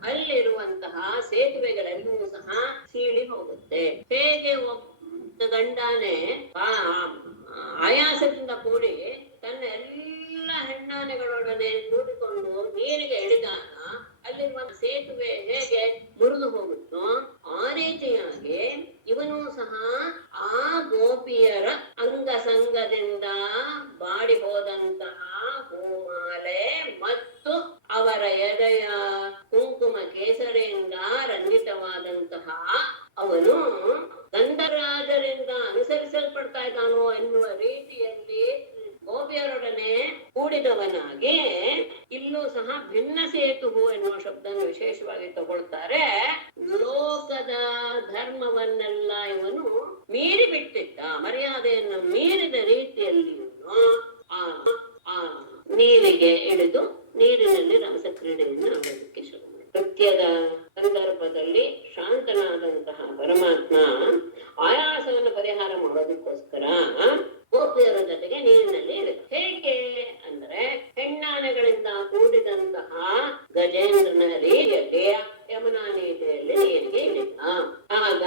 ಅಲ್ಲಿರುವಂತಹ ಸೇತುವೆಗಳೆಲ್ಲವೂ ಸಹ ಸೀಳಿ ಹೋಗುತ್ತೆ. ಹೇಗೆ ಒಬ್ಬ ಗಂಡಾನೆ ಆಯಾಸದಿಂದ ಕೂಡಿ ತನ್ನ ಎಲ್ಲ ಎಲ್ಲ ಹೆಣ್ಣಾನೆಗಳೊಡನೆ ಕೂಡಿಕೊಂಡು ನೀರಿಗೆ ಇಳಿದಾಗ ಅಲ್ಲಿರುವ ಸೇತುವೆ ಹೇಗೆ ಮುರಿದು ಹೋಗುತ್ತೋ ಆ ರೀತಿಯಾಗಿ ಇವನು ಸಹ ಆ ಗೋಪಿಯರ ಅಂಗಸಂಗದಿಂದ ಬಾಡಿ ಹೋದಂತಹ ಹೂಮಾಲೆ ಮತ್ತು ಅವರ ಎದೆಯ ಕುಂಕುಮ ಕೇಸರಿಯಿಂದ ರಂಜಿತವಾದಂತಹ ಅವನು ಗಂಧರಾಜರಿಂದ ಅನುಸರಿಸಲ್ಪಡ್ತಾ ಇದ್ದಾನೋ ಎನ್ನುವ ರೀತಿಯಲ್ಲಿ ಗೋಪಿಯರೊಡನೆ ಕೂಡಿದವನಾಗಿ ಇಲ್ಲೂ ಸಹ ಭಿನ್ನ ಸೇತುವು ಎನ್ನುವ ಶಬ್ದವನ್ನು ವಿಶೇಷವಾಗಿ ತಗೊಳ್ತಾರೆ. ಲೋಕದ ಧರ್ಮವನ್ನೆಲ್ಲ ಇವನು ಮೀರಿ ಬಿಟ್ಟಿದ್ದ, ಮರ್ಯಾದೆಯನ್ನು ಮೀರಿದ ರೀತಿಯಲ್ಲಿ ಇವನು ಆ ನೀರಿಗೆ ಇಳಿದು ನೀರಿನಲ್ಲಿ ರಸಕ್ರೀಡೆಯನ್ನು ಆಡೋದಕ್ಕೆ ಶುರು ಮಾಡಿದ. ನೃತ್ಯದ ಸಂದರ್ಭದಲ್ಲಿ ಶಾಂತನಾದಂತಹ ಪರಮಾತ್ಮ ಆಯಾಸವನ್ನು ಪರಿಹಾರ ಮಾಡೋದಕ್ಕೋಸ್ಕರ ಗೋಪಿಯರ ಜೊತೆಗೆ ನೀರಿನಲ್ಲಿ ಇಳಿದ. ಹೇಗೆ ಅಂದ್ರೆ ಹೆಣ್ಣಾನೆಗಳಿಂದ ಕೂಡಿದಂತಹ ಗಜೇಂದ್ರನ ರೀತಿಯಲ್ಲಿ ಯಮುನಾ ನದಿಯಲ್ಲಿ ನೀರಿಗೆ ಇಳಿದ. ಆಗ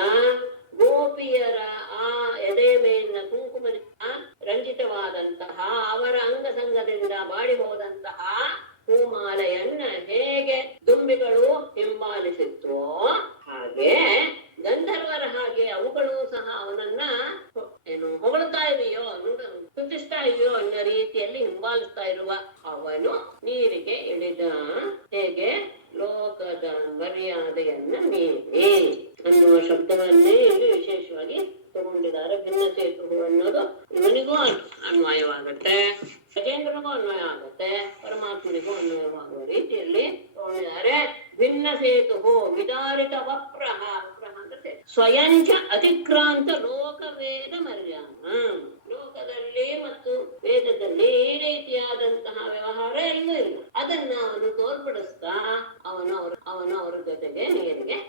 ಗೋಪಿಯರ ಆ ಎದೆ ಮೇಲಿನ ಕುಂಕುಮದಿಂದ ರಂಜಿತವಾದಂತಹ ಅವರ ಅಂಗಸಂಗದಿಂದ ಬಾಡಿ ಹೋದಂತಹ ಹೂಮಾಲೆಯನ್ನ ಹೇಗೆ ದುಂಬಿಗಳು ಹಿಂಬಾಲಿಸಿತ್ತು ಹಾಗೆ ಗಂಧರ್ವರ ಹಾಗೆ ಅವುಗಳು ಸಹ ಅವನನ್ನ ಹೊಗಳ್ತಾ ಇದೆಯೋ ಸ್ತುತಿಸ್ತಾ ಇದೆಯೋ ಅನ್ನೋ ರೀತಿಯಲ್ಲಿ ಹಿಂಬಾಲಿಸ್ತಾ ಇರುವ ಅವನು ನೀರಿಗೆ ಇಳಿದ. ಹೇಗೆ ಲೋಕದ ಮರ್ಯಾದೆಯನ್ನ ಮೀರಿ ಅನ್ನುವ ಶಬ್ದವನ್ನೇ ಇಲ್ಲಿ ವಿಶೇಷವಾಗಿ ತಗೊಂಡಿದ್ದಾರೆ. ಭಿನ್ನ ಸೇತುವು ಅನ್ನೋದು ಇವನಿಗೂ ಅನ್ವಯವಾಗುತ್ತೆ, ಗಜೇಂದ್ರನಿಗೂ ಅನ್ವಯ ಆಗುತ್ತೆ, ಪರಮಾತ್ಮನಿಗೂ ಅನ್ವಯವಾಗುವ ರೀತಿಯಲ್ಲಿ ತಗೊಂಡಿದ್ದಾರೆ. ಭಿನ್ನ ಸೇತುವು ವಿದಾರಿತ ವಪ್ರಹ, ಅಂದ್ರೆ ಸ್ವಯಂಚ ಅತಿಕ್ರಾಂತ ಲೋಕವೇದ ಮರ್ಯಾದ. ಲೋಕದಲ್ಲಿ ಮತ್ತು ವೇದದಲ್ಲಿ ಈ ರೀತಿಯಾದಂತಹ ವ್ಯವಹಾರ ಎಲ್ಲೂ ಇಲ್ಲ. ಅದನ್ನ ಅವನು ತೋರ್ಪಡಿಸ್ತಾ ಅವನು ಅವರ ಜೊತೆಗೆ ನೀರಿಗೆ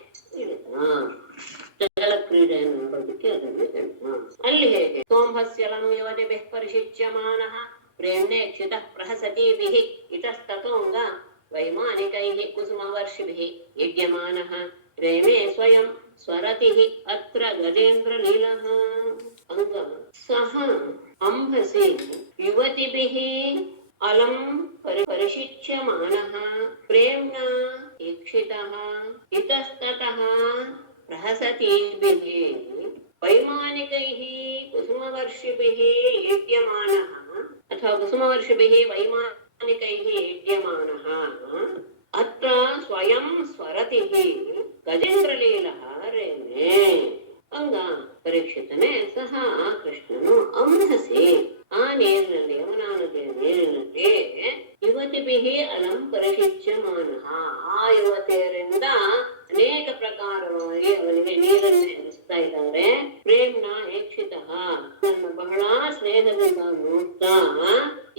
ಇಳಿದ. ಜಲ ಕ್ರೀಡೆಯನ್ನು ನೋಡೋದಕ್ಕೆ ಅದನ್ನು ಹೇಳ್ತಾನ. ಅಲ್ಲಿ ಹೇಗೆ ಸೋಂಭಸ್ಯಲಂ ಯುವತಿಭಿಃ ಪರಿಶಿಚ್ಯಮಾನಃ ಪ್ರೇಮ್ನೇಕ್ಷಿತಃ ಪ್ರಹಸತೀಭಿಃ ಇತಸ್ತತೋಂಗ ವೈಮಾನಿಕೈಃ ಕುಸುಮವರ್ಷಿಭಿಃ ಯುಜ್ಯಮಾನಃ ಪ್ರೇಮೇ ಸ್ವಯಂ ಸ್ವರತಿಃ ಅತ್ರ ಗಜೇಂದ್ರಲೀಲಃ. ಅಂಗ ಸಹ ಅಂಬಸಿ ಯುವತಿಭಿಃ ಅಲಂ ಪರಿಶಿಚ್ಯಮಾನಃ ಪ್ರೇಮ್ನಾ ಈಕ್ಷಿತಃ ಇತಸ್ತತಃ ಪ್ರಹಸತೀಭಿಃ ವೈಮಾನಿಕೈಃ ಕುಸುಮವರ್ಷಿಭಿಃ ಯುಜ್ಯಮಾನಃ ಅಥವಾ ಕುಸುಮವರ್ಷಿಭಿಃ ವೈಮಾನಿಕೈಃ ಯುಜ್ಯಮಾನಃ ಅತ್ರ ಸ್ವಯಂ ಸ್ವರತಿಃ ಗಜೇಂದ್ರಲೀಲಃ ರೇಮೇ. ಅಂಗ ಪರೀಕ್ಷಿತನೇ ಸಹ ಕೃಷ್ಣನು ಅಂಹಸಿ ಆ ನೀರಿನಲ್ಲಿ ಯಮುನಾ ನದಿಯ ನೀರಿನಲ್ಲಿ ಯುವತಿಭಿಃ ಅಲಂ ಪರಿಶಿಚ್ಯಮಾನಃ ಆ ಯುವತಿಯರಿಂದ ಅನೇಕ ಪ್ರಕಾರವಾಗಿ ಅವನಿಗೆ ನೀರನ್ನು ಹರಿಸ್ತಾ ಇದ್ದಾರೆ. ಪ್ರೇಮ್ನ ಏಕ್ಷಿತಃ ನನ್ನ ಬಹಳ ಸ್ನೇಹದಿಂದ ನೋಡ್ತಾ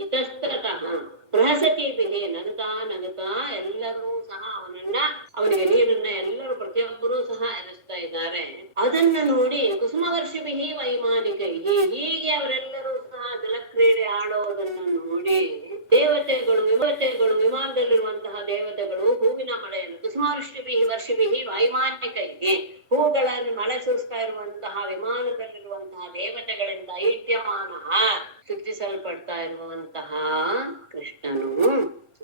ಇತಸ್ತತಃ ಪ್ರಹಸತೀಭಿಃ ನಗುತ್ತಾ ನಗುತ್ತಾ ಎಲ್ಲರೂ ಸಹ ಅವನಿಗೆ ನೀರನ್ನ ಎಲ್ಲರೂ ಪ್ರತಿಯೊಬ್ಬರೂ ಸಹ ಹರಿಸ್ತಾ ಇದ್ದಾರೆ. ಅದನ್ನ ನೋಡಿ ಕುಸುಮವರ್ಷಿಭಿಃ ವೈಮಾನಿಕೈಃ ಹೀಗೆ ಅವರೆಲ್ಲರೂ ಸಹ ಜಲಕ್ರೀಡೆ ಆಡೋದನ್ನು ನೋಡಿ ದೇವತೆಗಳು ವಿಮಾನದಲ್ಲಿರುವಂತಹ ದೇವತೆಗಳು ಹೂವಿನ ಮಳೆಯನ್ನು ಕುಸುಮವರ್ಷಿಭಿಃ ವೈಮಾನಿಕೈಃ ಹೂಗಳನ್ನು ಮಳೆ ಸುರಿಸ್ತಾ ಇರುವಂತಹ ವಿಮಾನದಲ್ಲಿರುವಂತಹ ದೇವತೆಗಳಿಂದ ಐಟ್ಯಮಾನಃ ಸ್ತುತಿಸಲ್ಪಡ್ತಾ ಇರುವಂತಹ ಕೃಷ್ಣನು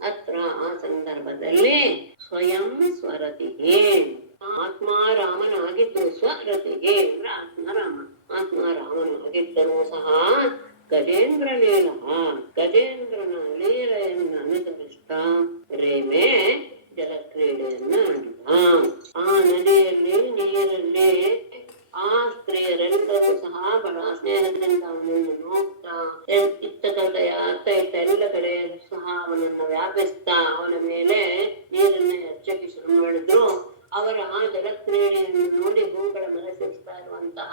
ಅತ್ರ ಆ ಸಂದರ್ಭದಲ್ಲಿ ಸ್ವಯಂ ಸ್ವರತಿಗೆ ಆತ್ಮಾರಾಮನಾಗಿದ್ದು ಸ್ವರತಿಗೆ ಅಂದ್ರೆ ಆತ್ಮಾರಾಮನಾಗಿದ್ದರೂ ಸಹ ಗಜೇಂದ್ರ ಲೀಲ ಗಜೇಂದ್ರನ ಲೀಲೆಯನ್ನು ಅನುಸರಿಸ್ತಾ ರೇಮೆ ಜಲಕ್ರೀಡೆಯನ್ನ ಆಡಿದ. ಆ ನದಿಯಲ್ಲಿ ನೀರಲ್ಲಿ ಆ ಸ್ತ್ರೀಯರೆಲ್ಲರೂ ಸಹ ಬಹಳ ಸ್ನೇಹದಿಂದ ಅವನನ್ನು ನೋಡ್ತಾ ಇತ್ತ ಎಲ್ಲ ಕಡೆ ಸಹ ಅವನನ್ನ ವ್ಯಾಪಿಸ್ತಾ ಅವನ ಮೇಲೆ ನೀರನ್ನ ಹೆಚ್ಚಕ್ಕೆ ಶುರು ಮಾಡಿದ್ರು. ಅವರ ಆ ಜಲಕ್ರೀಡೆಯನ್ನು ನೋಡಿ ಹೂಗಳ ಮನಸ್ಸಿಸ್ತಾ ಇರುವಂತಹ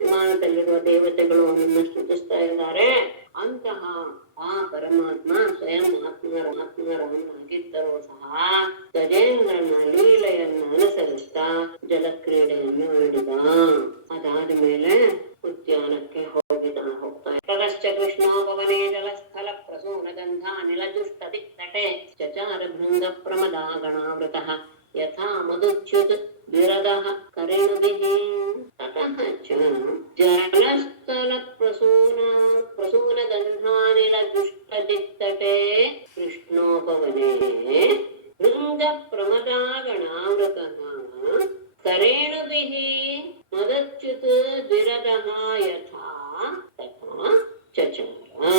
ವಿಮಾನದಲ್ಲಿರುವ ದೇವತೆಗಳು ಅವನನ್ನು ಸ್ತುತಿಸ್ತಾ ಇದ್ದಾರೆ. ಅಂತಹ ಆ ಪರಮಾತ್ಮ ಸ್ವಯಂ ಆತ್ಮರಾಮನಾಗಿದ್ದರೂ ಸಹ ಗಜೇಂದ್ರನ ಲೀಲೆಯನ್ನು ಅನುಸರಿಸ್ತಾ ಜಲಕ್ರೀಡೆಯನ್ನು ಆಡಿದ. ಅದಾದ ಮೇಲೆ ಉದ್ಯಾನಕ್ಕೆ ಹೋಗ್ತಾ ತದಶ್ಚ ಕೃಷ್ಣೋ ಪವನೇ ಜಲಸ್ಥಲ ಪ್ರಸೂನ ಗಂಧಾ ನಿಲಜುಷ್ಟ ದಿಕ್ತಟೆ ಚಚಾರ ಭೃಂಗ ಪ್ರಮದಾ ಗಣಾವೃತಃ ಯಥಾ ಮಧುಚ್ಯುತ್ ವಿರದಃ ಕರೇಣುಭಿಃ ತತಃ ಚ ಜಲಸ್ಥಲ ಪ್ರಸೂನ ಗಂಧಾನಿಲಜುಷ್ಟ ದಿಕ್ತಟೆ ವಿರದಃ ಯಥಾ ತಥಾ ಚಚಾರ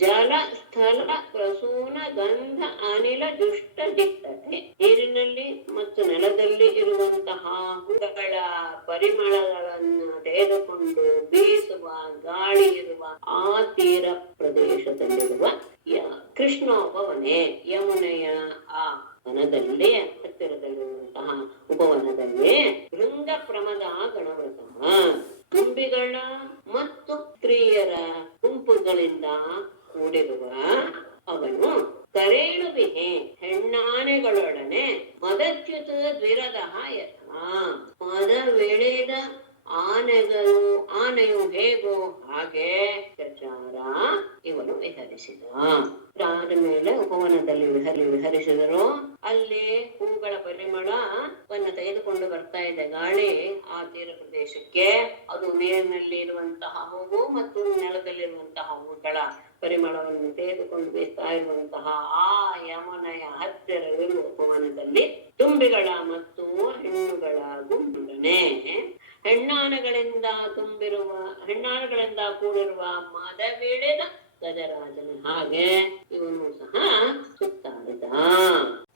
ಜಲ ಸ್ಥಳ ಪ್ರಸೂನ ಗಂಧ ಅನಿಲ ದುಷ್ಟ ದಿಕ್ತತೆ. ನೀರಿನಲ್ಲಿ ಮತ್ತು ನೆಲದಲ್ಲಿ ಇರುವಂತಹ ಹೂಗಳ ಪರಿಮಳಗಳನ್ನು ತೆಗೆದುಕೊಂಡು ಬೀಸುವ ಗಾಳಿ ಇರುವ ಆ ತೀರ ಪ್ರದೇಶದಲ್ಲಿರುವ ಕೃಷ್ಣೋಪವನೆ, ಯಮುನೆಯ ಆ ವನದಲ್ಲಿ ಹತ್ತಿರದಲ್ಲಿರುವಂತಹ ಉಪವನದಲ್ಲಿ ಭೃಂಗ ಪ್ರಮದ ಗಣವೃತ ತುಂಬಿಗಳ ಮತ್ತು ಸ್ತ್ರೀಯರ ಗುಂಪುಗಳಿಂದ ಕೂಡಿರುವ ಅವನು ಕರೇಣುವಿಹೆ ಹೆಣ್ಣಾನೆಗಳೊಡನೆ ಮದಚ್ಯುತ ದ್ವಿರದ ಯತ್ನ ಮದವೆಳೆದ ಆನೆಯು ಹೇಗೋ ಹಾಗೆ ಚಚಾರ ಇವನು ವಿಹರಿಸಿದ. ಆದ ಮೇಲೆ ಉಪವನದಲ್ಲಿ ವಿಹರಿಸಿದರು. ಅಲ್ಲಿ ಹೂಗಳ ಪರಿಮಳವನ್ನ ತೆಗೆದುಕೊಂಡು ಬರ್ತಾ ಇದೆ ಗಾಳಿ ಆ ತೀರ ಪ್ರದೇಶಕ್ಕೆ. ಅದು ನೀರಿನಲ್ಲಿ ಇರುವಂತಹ ಹೂವು ಮತ್ತು ನೆಲದಲ್ಲಿರುವಂತಹ ಹೂಗಳ ಪರಿಮಳವನ್ನು ತೆಗೆದುಕೊಂಡು ಬೀಸ್ತಾ ಇರುವಂತಹ ಆ ಯಮುನೆಯ ಹತ್ತಿರವಿರುವ ಉಪವನದಲ್ಲಿ ತುಂಬಿಗಳ ಮತ್ತು ಹೆಣ್ಣುಗಳ ಗುಂಪುಡನೆ ಹೆಣ್ಣಾನೆಗಳಿಂದ ಕೂಡಿರುವ ಮದವಿಳಿದ ಗಜರಾಜನ ಹಾಗೆ ಇವನು ಸಹ ಸುತ್ತಾಡಿದ.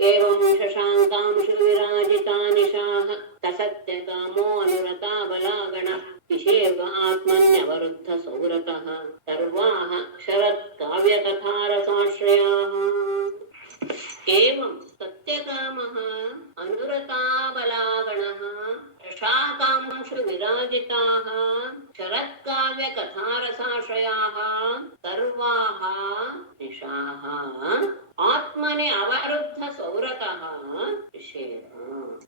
ಏವಂ ಶಶಾಂಕಾಂಶು ವಿರಾಜಿತಾ ನಿಶಾಃ ಸಸತ್ಯ ಕಾಮೋ ಅನುರತಾ ಬಲಾಗಣ ವಿಷೇವ ಆತ್ಮನ್ಯವರುದ್ಧ ಸೌರತಃ ಸರ್ವಾಃ ಶರತ್ ಕಾವ್ಯ ಕಥಾರಸಾಶ್ರಯಾಃ. ಏವಂ ಸತ್ಯಕಾಮಃ ಅನುರತಾ ಬಲಾಗಣಃ ಶಶಾಂಕಾಂಶು ವಿರಾಜಿತಾಃ ಶರತ್ಕಾವ್ಯ ಕಥಾರಸಾಶ್ರಯಾಃ ಸರ್ವಾಃ ನಿಶಾಃ ಆತ್ಮನೆ ಅವರುದ್ಧ ಸೌರತಃ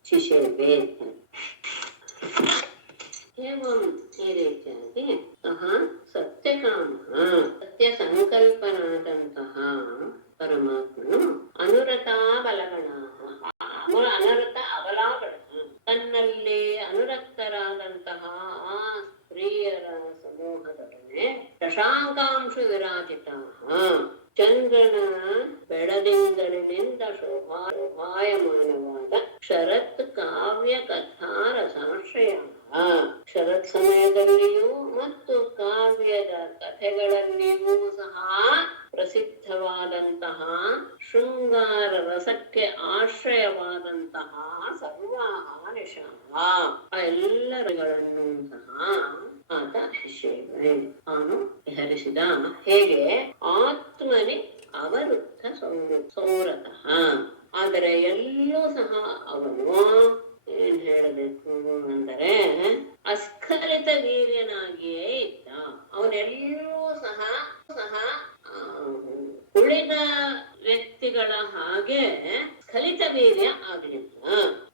ಶಿಶೇವೆ. ಏವಂ ಈ ರೀತಿಯಾಗಿ ಸಹ ಸತ್ಯಕಾಮಃ ಸತ್ಯ ಸಂಕಲ್ಪನಾದಂತಹ ಪರಮಾತ್ಮನು ಅನುರತಾ ಬಲಗಣ ಅನರತ ಅಬಲಾಗಣ ತನ್ನಲ್ಲಿ ಅನುರಕ್ತರಾದಂತಹ ಆ ಸ್ತ್ರೀಯರ ಸಮೂಹದೊಡನೆ ಶಶಾಂಕಾಂಶು ವಿರಾಜಿತ ಚಂದ್ರನ ಬೆಳದಿಂಗಳಿನಿಂದ ಶೋಭಾಯಮಾನವಾದ ಶರತ್ ಕಾವ್ಯ ಕಥಾರಸಾಶ್ರಯ ಶರತ್ ಸಮಯದಲ್ಲಿಯೂ ಮತ್ತು ಕಾವ್ಯದ ಕಥೆಗಳಲ್ಲಿಯೂ ಸಹ ಪ್ರಸಿದ್ಧವಾದಂತಹ ಶೃಂಗಾರ ರಸಕ್ಕೆ ಆಶ್ರಯವಾದಂತಹ ಸರ್ವಾಹ ನಿಶಾಃ ಎಲ್ಲರುಗಳನ್ನು ಸಹ ಆತ ಶಿಷ್ಯ ಅವನು ವಿಹರಿಸಿದ. ಹೇಗೆ ಆತ್ಮನಿ ಅವರುದ್ಧ ಸೌರತಃ. ಆದರೆ ಎಲ್ಲೂ ಸಹ ಅವನು ಏನ್ ಹೇಳಬೇಕು ಅಂದರೆ ಅಸ್ಖಲಿತ ವೀರ್ಯನಾಗಿಯೇ ಇದ್ದ. ಅವನೆಲ್ಲೂ ಸಹ ಉಳಿದ ವ್ಯಕ್ತಿಗಳ ಹಾಗೆ ಸ್ಖಲಿತ ವೀರ್ಯ ಆಗಲಿಲ್ಲ.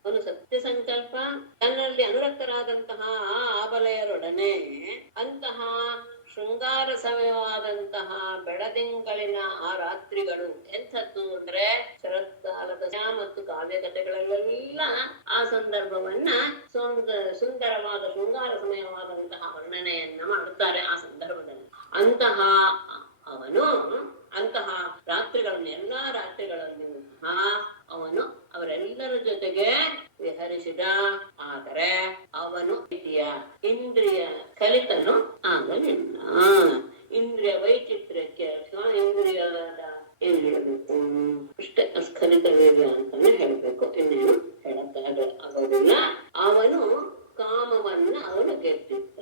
ಅವನು ಸತ್ಯ ಸಂಕಲ್ಪ ತನ್ನಲ್ಲಿ ಅನುರಕ್ತರಾದಂತಹ ಆ ಆಬಲೆಯರೊಡನೆ ಅಂತಹ ಶೃಂಗಾರ ಸಮಯವಾದಂತಹ ಬೆಳದಿಂಗಳಿನ ಆ ರಾತ್ರಿಗಳು ಎಂಥದ್ದು ಅಂದ್ರೆ ಶರತ್ಕಾಲದ ಮತ್ತು ಕಾವ್ಯ ಕಥೆಗಳಲ್ಲೆಲ್ಲ ಆ ಸಂದರ್ಭವನ್ನ ಸುಂದರವಾದ ಶೃಂಗಾರ ಸಮಯವಾದಂತಹ ವರ್ಣನೆಯನ್ನ ಮಾಡುತ್ತಾರೆ. ಆ ಸಂದರ್ಭದಲ್ಲಿ ಅಂತಹ ರಾತ್ರಿಗಳನ್ನು ಎಲ್ಲಾ ರಾತ್ರಿಗಳಲ್ಲಿಯೂ ಸಹ ಅವನು ಅವರೆಲ್ಲರ ಜೊತೆಗೆ ವಿಹರಿಸಿದ. ಆದರೆ ಅವನು ಇಂದ್ರಿಯ ಕಲಿತನು ಆಗಲಿಲ್ಲ. ಇಂದ್ರಿಯ ವೈಚಿತ್ರ್ಯಕ್ಕೆ ಅಥವಾ ಇಂದ್ರಿಯದ ಏನ್ ಹೇಳಬೇಕು ಅಷ್ಟೇ ಅಸ್ಖಲಿತ ವೇಗ ಅಂತಾನೆ ಹೇಳ್ಬೇಕು. ಇನ್ನೇನು ಹೇಳಕ್ಕಾಗೋದಿಲ್ಲ. ಅವನು ಕಾಮವನ್ನ ಅವನು ಗೆದ್ದಿದ್ದ.